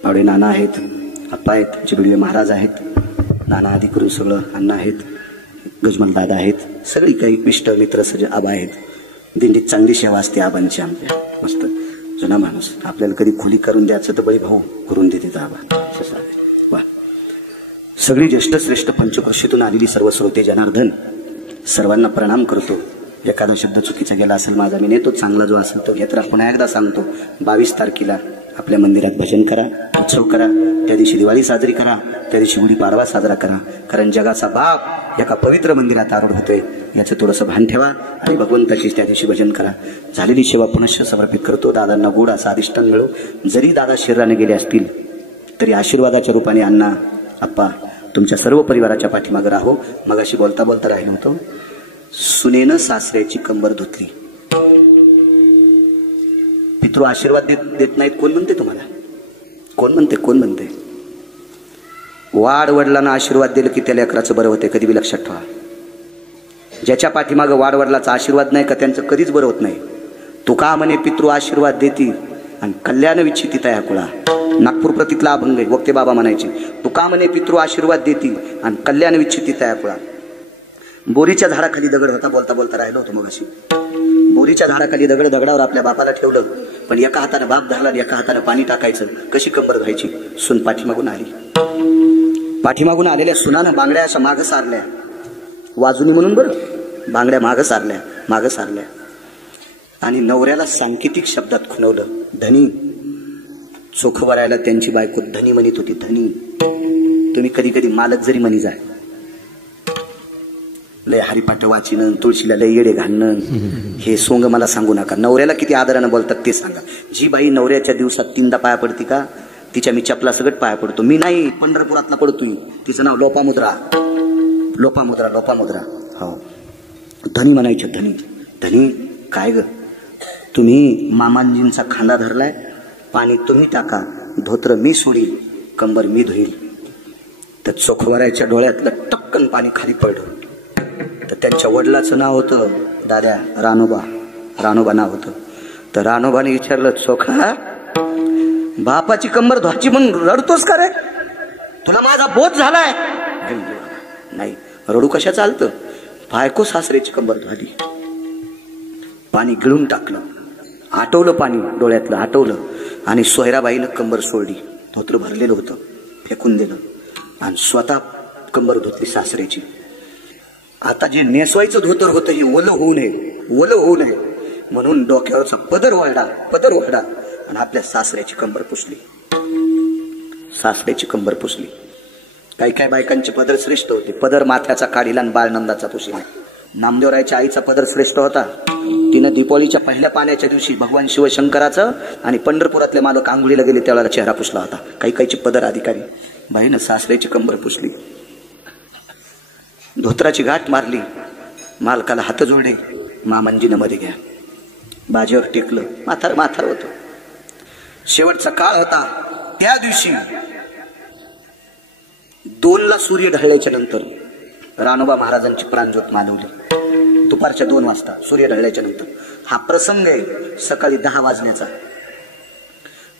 पावडे नाना आहेत, आप्पा आहेत, चिबडिये महाराज आहेत, नाना आदी करून सगळं अण्णा आहेत, गजमल दादा आहेत, सगळी काही इष्ट मित्र सज आबा आहेत. दिंडीत चांगली सेवा असते आबांची आमच्या. मस्त जुना माणूस, आपल्याला कधी खुली करून द्यायचं तर बळी भाऊ करून देते आबा. वा, सगळी ज्येष्ठ श्रेष्ठ पंचकृषीतून आलेली सर्व श्रोते जनार्दन, सर्वांना प्रणाम करतो. एखादा शब्द चुकीचा गेला असेल माझा, मी नेतो. चांगला जो असेल तो घेत राहा. पुन्हा एकदा सांगतो, 22 तारखेला आपल्या मंदिरात भजन करा, उत्सव करा. त्या दिवशी दिवाळी साजरी करा, त्या दिवशी गुढीपाडवा साजरा करा. कारण जगाचा बाप एका पवित्र मंदिरात आरूढ होतोय, याचं थोडंसं भान ठेवा आणि भगवंताची त्या दिवशी भजन करा. झालेली सेवा पुनश्च समर्पित करतो. दादांना गोड असं अधिष्ठान मिळो. जरी दादा शरीराने गेले असतील तरी आशीर्वादाच्या रूपाने अण्णा आप्पा तुमच्या सर्व परिवाराच्या पाठीमागे राहो. मगाशी बोलता बोलता राहिलो होतो, सुनेनं सासऱ्याची कंबर धुतली. पितृ आशीर्वाद देत नाहीत. कोण म्हणते तुम्हाला? कोण म्हणते? कोण म्हणते? वाड वडिलांना आशीर्वाद दिलं की त्या लेकराचं बरं होते. कधी बी लक्षात ठेवा. ज्याच्या पाठीमागं वाड वडिलाचा आशीर्वाद नाही का त्यांचं कधीच बरं होत नाही. तुका म्हणे पितृ आशीर्वाद देती आणि कल्याण विच्छिती तया कुळा. नागपूर प्रतीतला अभंग आहे. वक्ते बाबा म्हणायचे, तुका म्हणे पितृ आशीर्वाद देती आणि कल्याण विच्छिती तया कुळा. बोरीच्या झाडाखाली दगड होता. बोलता बोलता राहिलो होतो मग अशी. बोरीच्या झाडाखाली दगड, दगडावर आपल्या बापाला ठेवलं, पण एका हाताने बाप धरला, एका हाताने पाणी टाकायचं. कशी कंबर धुवायची? सून पाठीमागून आली. पाठीमागून आलेल्या सुनानं बांगड्या अशा मागं सारल्या, वाजुनी म्हणून बरं, बांगड्या मागं सारल्या, मागं सारल्या. आणि नवऱ्याला सांकेतिक शब्दात खुणवलं, धनी. चोखवरायला त्यांची बायको धनी म्हणत होती. धनी. तुम्ही कधी कधी मालक जरी म्हणी जाय, लय हरिपाठ वाचिनं, तुळशीला लय येडे घालणं, हे सोंग मला सांगू नका. नवऱ्याला किती आदरानं बोलतात ते सांगा. जी बाई नवऱ्याच्या दिवसात 3दा पाया पडती का, तिच्या मी चपला सगळं पाया पडतो. मी नाही, पंढरपुरातला पडतोय. तिचं नाव लोपामुद्रा. लोपामुद्रा, लोपामुद्रा. हो, धनी म्हणायचं. धनी. धनी काय ग, तुम्ही मामांजींचा खांदा धरलाय, पाणी तुम्ही टाका, धोत्र मी सोडील, कंबर मी धुईल. तर चोखवरायच्या डोळ्यातलं टक्कन पाणी खाली पडलं. तर त्यांच्या वडिलाचं नाव होतं दाद्या, रानोबा. रानोबा नाव होतं. तर रानोबाने विचारलं, चोखा बापाची कंबर धुवायची म्हणून रडतोस का रे? तुला माझा बोध झालाय? नाही, रडू कशा चालतं. बायको सासरेची कंबर धुवाली, पाणी गिळून टाकलं, आटवलं पाणी डोळ्यातलं, आटवलं आणि सोयराबाईनं कंबर सोडली. धोत्र भरलेलं होतं, फेकून दिलं आणि स्वतः कंबर धुतली सासरेची. आता जे नेसवायचं धोतर होतं हे ओलं होऊ नये, ओलं होऊ नये म्हणून डोक्यावरचा पदर वाढा, पदर वाढा आणि आपल्या सासऱ्याची कंबर पुसली. सासऱ्याची कंबर पुसली. काही काही बायकांचे पदर श्रेष्ठ होते. पदर माथ्याचा काढीला आणि बाळनंदाचा पुसला. नामदेवरायच्या आईचा पदर श्रेष्ठ होता. तिनं दीपावलीच्या पहिल्या पाण्याच्या दिवशी भगवान शिवशंकराचं आणि पंढरपुरातले मालक आंघोळीला गेले त्यावेळेला चेहरा पुसला होता. काही काहीची पदर अधिकारी. बाईनं सासऱ्याची कंबर पुसली, धोत्राची गाठ मारली, मालकाला हात जोडले, मामांजीनं मध्ये घ्या. बाजेवर टेकलं. म्हातार म्हातार होतं. शेवटचा काळ होता. त्या दिवशी 2ला सूर्य ढळल्याच्या नंतर रानोबा महाराजांची प्राणज्योत मालवली. दुपारच्या 2 वाजता सूर्य ढळल्याच्या नंतर हा प्रसंग आहे. सकाळी 10 वाजण्याचा.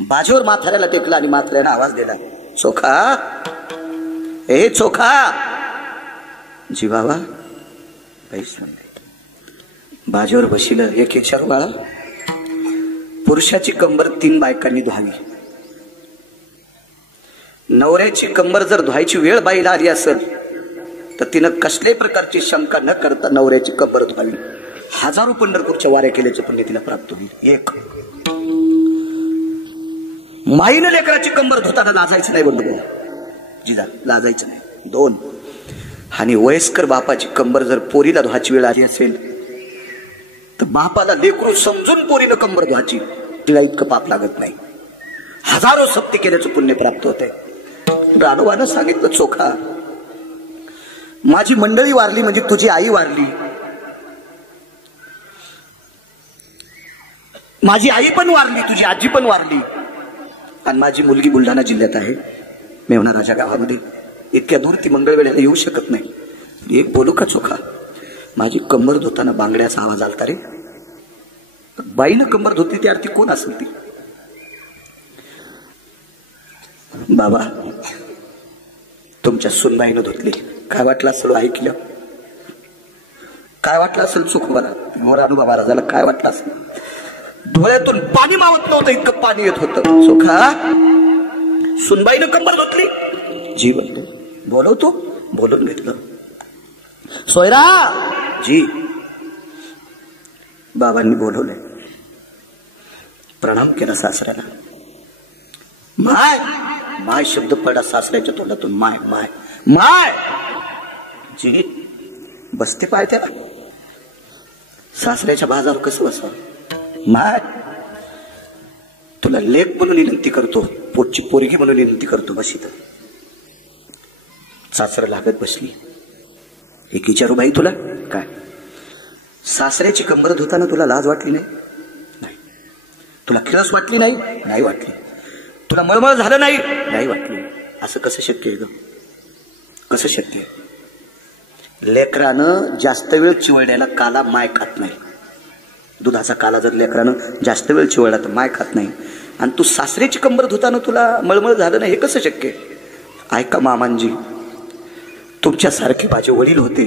बाजेवर म्हाताऱ्याला टेकला आणि म्हाताऱ्यानं आवाज दिला, चोखा, ए चोखा. जी बाबा. बाजेवर बशील. एक विचारू बाळा, पुरुषाची कंबर 3 बायकांनी धुवावी. नवऱ्याची कंबर जर धुवायची वेळ बाईला आली असेल तर तिनं कसल्याही प्रकारची शंका न करता नवऱ्याची कंबर धुवावी. 1000 पंढरपूरच्या वाऱ्या केल्याचे पुण्य तिला प्राप्त होईल. 1. माईनं लेकराची कंबर धुताना लाजायचं नाही. बंधू जिजा, लाजायचं नाही. 2. आणि वयस्कर बापाची कंबर जर पोरीला धुवायची वेळ आली असेल तर बापाला लेकरू समजून पोरीनं कंबर धुवायची, तिला इतकं पाप लागत नाही. 1000 सप्ती केल्याचं पुण्य प्राप्त होते. रानोबानं सांगितलं, चोखा, माझी मंडळी वारली म्हणजे तुझी आई वारली, माझी आई पण वारली, तुझी आजी पण वारली, आणि माझी मुलगी बुलढाणा जिल्ह्यात आहे, मेवणा राजा गावामध्ये. इतक्या दूर ती मंगळवेळेला येऊ शकत नाही. एक बोलू का चोखा, माझी कंबर धुताना बांगड्याचा आवाज आलता रे. बाईनं कंबर धुतली ती आरती कोण असेल ती? बाबा, तुमच्या सुनबाईनं धुतली. काय वाटलं असेल ऐकलं? काय वाटलं असेल चोखोबाला, रानोबा महाराजाला काय वाटलं असेल? डोळ्यातून पाणी मावत नव्हतं, इतकं पाणी येत होतं. चोखा, सुनबाईनं कंबर धुतली. जीवन बोलवतो. बोलून घेतलं. सोयरा जी. बाबांनी बोलवले. प्रणाम केला सासऱ्याला. माय माय शब्द पडला सासऱ्याच्या तोंडातून. माय माय माय. जी बसते पाय त्याला. सासऱ्याच्या बाजारावर कसं बसवा? माय, तुला लेक म्हणून विनंती करतो, पोटची पोरगी म्हणून विनंती करतो, बस इथं. सासरा लागत बसली. एक विचारू बाई तुला, काय सासऱ्याची कंबर धुताना तुला लाज वाटली नाही? नाही. तुला किळस वाटली नाही? नाही वाटली. तुला मळमळ झालं नाही? नाही वाटली. असं कसं शक्य आहे ग? कसं शक्य आहे? लेकरानं जास्त वेळ चिवळण्याला काला माय खात नाही. दुधाचा काला जर लेकरानं जास्त वेळ चिवळला तर माय खात नाही. आणि तू सासऱ्याची कंबर धुताना तुला मळमळ झालं नाही, हे कसं शक्य आहे? ऐका मामांजी, तुमच्यासारखे माझे वडील होते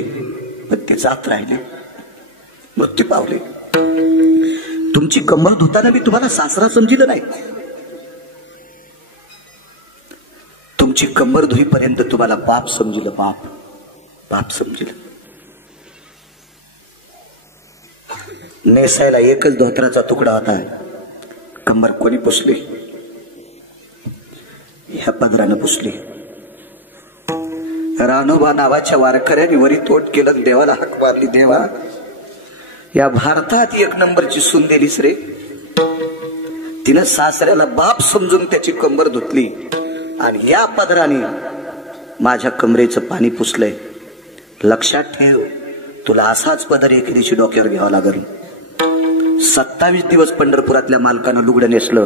पण ते जात राहिले, मृत्यू पावले. तुमची कंबर धुताना मी तुम्हाला सासरा समजिलं नाही. तुमची कंबर धुईपर्यंत तुम्हाला बाप समजिलं. बाप बाप समजिलं. नेसायला एकच धोत्राचा तुकडा होता. कंबर कोणी पुसली? ह्या पदरानं पुसली. रानोबा नावाच्या वारकऱ्याने वरी तोट केलं. देवाला हाक मारली, देवा या भारतात 1 नंबरची सून दिलीस रे. तिनं सासऱ्याला बाप समजून त्याची कंबर धुतली आणि या पदराने माझ्या कमरेचं पाणी पुसलंय. लक्षात ठेव, तुला असाच पदर एकेरीची डोक्यावर घ्यावा लागेल. 27 दिवस पंढरपुरातल्या मालकानं लुगडं नेसलं.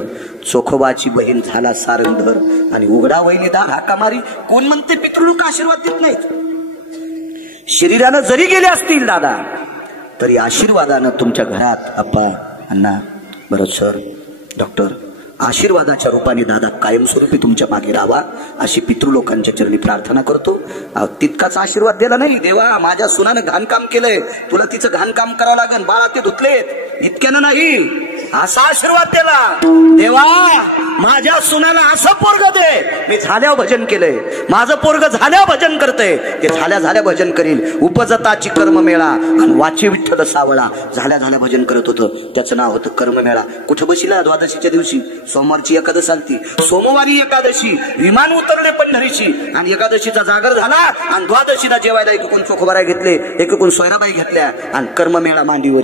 चोखोबाची बहीण झाला सारंगधर आणि उघडा वहिनीदा हाका मारी. कोण म्हणते पितृलोक आशीर्वाद देत नाहीत? शरीरानं जरी गेले असतील दादा तरी आशीर्वादानं तुमच्या घरात अप्पा, अण्णा, भरत सर, डॉक्टर आशीर्वादाच्या रूपाने दादा कायमस्वरूपी तुमच्या मागे राहावा अशी पितृलोकांच्या चरणी प्रार्थना करतो. तितकाच आशीर्वाद दिला नाही. देवा माझ्या सुनानं घाण काम केलंय, तुला तिचं घाण काम करावं लागेल, बाळा ते धुतलेत, इतक्यानं नाही, असा आशीर्वाद दिला. देवा माझ्या सुनाला असं पोरग दे, मी झाल्यावर भजन केलंय, माझं पोरग झाल्यावर भजन करतंय, ते झाल्या झाल्या भजन करील. उपजताची कर्ममेळा आणि वाची विठ्ठल सावळा झाल्या झाल्या भजन करत होतं. त्याचं नाव होतं कर्ममेळा. कुठं बसला? द्वादशीच्या दिवशी. सोमवारची एकादश आलती, सोमवारी एकादशी, विमान उतरले पंढरीची आणि एकादशीचा जागर झाला आणि द्वादशीला जेवायला एकूण चोखोबाराय घेतले, एकूण सोयराबाई घेतल्या आणि कर्ममेळा मांडीवर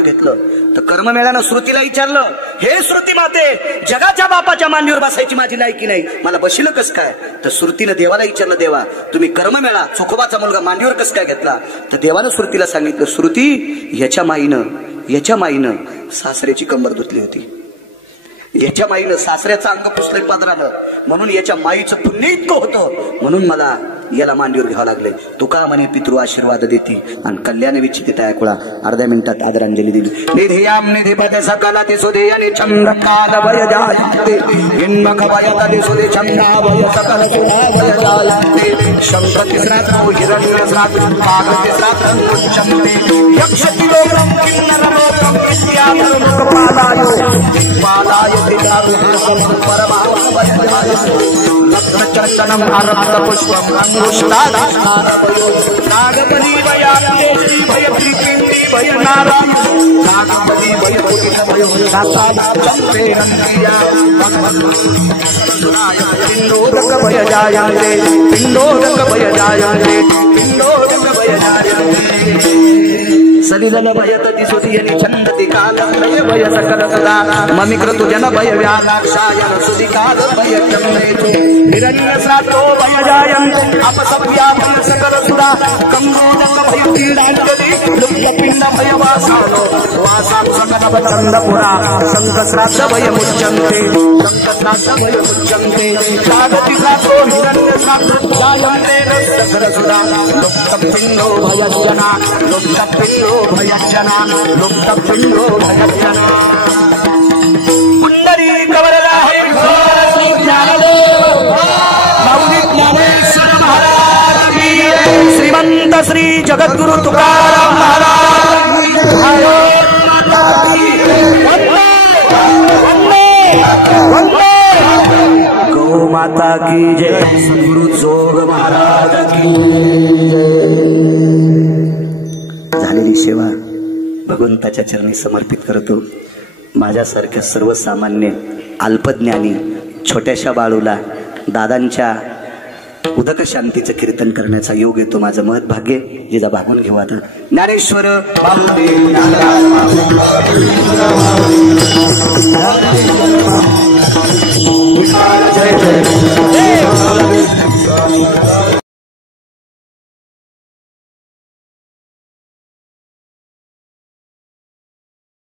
घेतलं. तर कर्ममेळ्यानं श्रुतीला विचारलं, हे श्रुती माते, जगाच्या बापाच्या मांडीवर बसायची माझी लायकी नाही, मला बशील कस काय? तर श्रुतीनं देवाला विचारलं, देवा तुम्ही कर्ममेळा चोखोबाचा मुलगा मांडीवर कस काय घेतला? तर देवानं श्रुतीला सांगितलं, श्रुती याच्या माईनं सासऱ्याची कंबर धुतली होती. याच्या माईनं सासऱ्याचं अंग पुसलंय पदरानं, म्हणून याच्या माईचं पुण्य इतकं होतं, म्हणून मला याला मांडीवर घ्यावं लागले. तुका म्हणे पितृ आशीर्वाद देते आणि कल्याण विच्छित ऐकुळा. अर्ध्या मिनिटात आदरांजली दिली. निधियाम निधिपद सकल दिसुदे आणि चंद्रकाल भय जायते हिन्मक भयत दिसुदे चंद्रा भय सकल सुधा भय जायते. शंख तिसरा तो हिरण्य सात काग तिसरा तंचंते यक्ष किलोग्राम किन्नर लोकम इत्यादि लोकपालायो पालाय दिलारुहम परमात्मा भय जायते. चर्चनम आरब्ध पुष्पम अंगुष्ठादास्तारभयो नागपदी भयाते भय प्रीतिंदी भय नारायण नागपदी भय पुतित भय दाता चंपे नंदिया पिंडोदक भय जायते पिंडोदक भय जायते पिंडोदक भय जायते. सलिल भयत दिसुदियनि छन्दति कालं भय सकल सदा ममिकृत जन भय व्याक्षायन सुदि काल भय चन्द्रेषु हिरण्यसातो भय जायन्ते अपसव्यापन सकल सुदा कम्बोदक भय पीडाञ्जलि लुप्तपिण्ड भय वासानो वासां सकल चन्दपुरा शङ्खश्राद्ध भय मुच्यन्ते शङ्खश्राद्ध भय मुच्यन्ते कागति सातो हिरण्यसातो जायन्ते सकल सुदा लुप्तपिण्डो भयजना लुप्तपिण्डो भयजना लुप्तपिण्डो भयजना. पुंडरी कवरला है माऊली ज्ञानेश्वर महाराज की जय. श्रीमंत श्री जगद्गुरु तुकाराम महाराज गौ माता की जय. गुरु जोग महाराज की जय. झालेली सेवा भगवंताच्या चरणी समर्पित करतो. माझ्यासारख्या सर्वसामान्य अल्पज्ञानी छोट्याशा बाळूला दादांच्या उदक शांतीचं कीर्तन करण्याचा योग येतो. माझं महत् भाग्य. जिजा भागून घेऊ आता. ज्ञानेश्वर जय जय.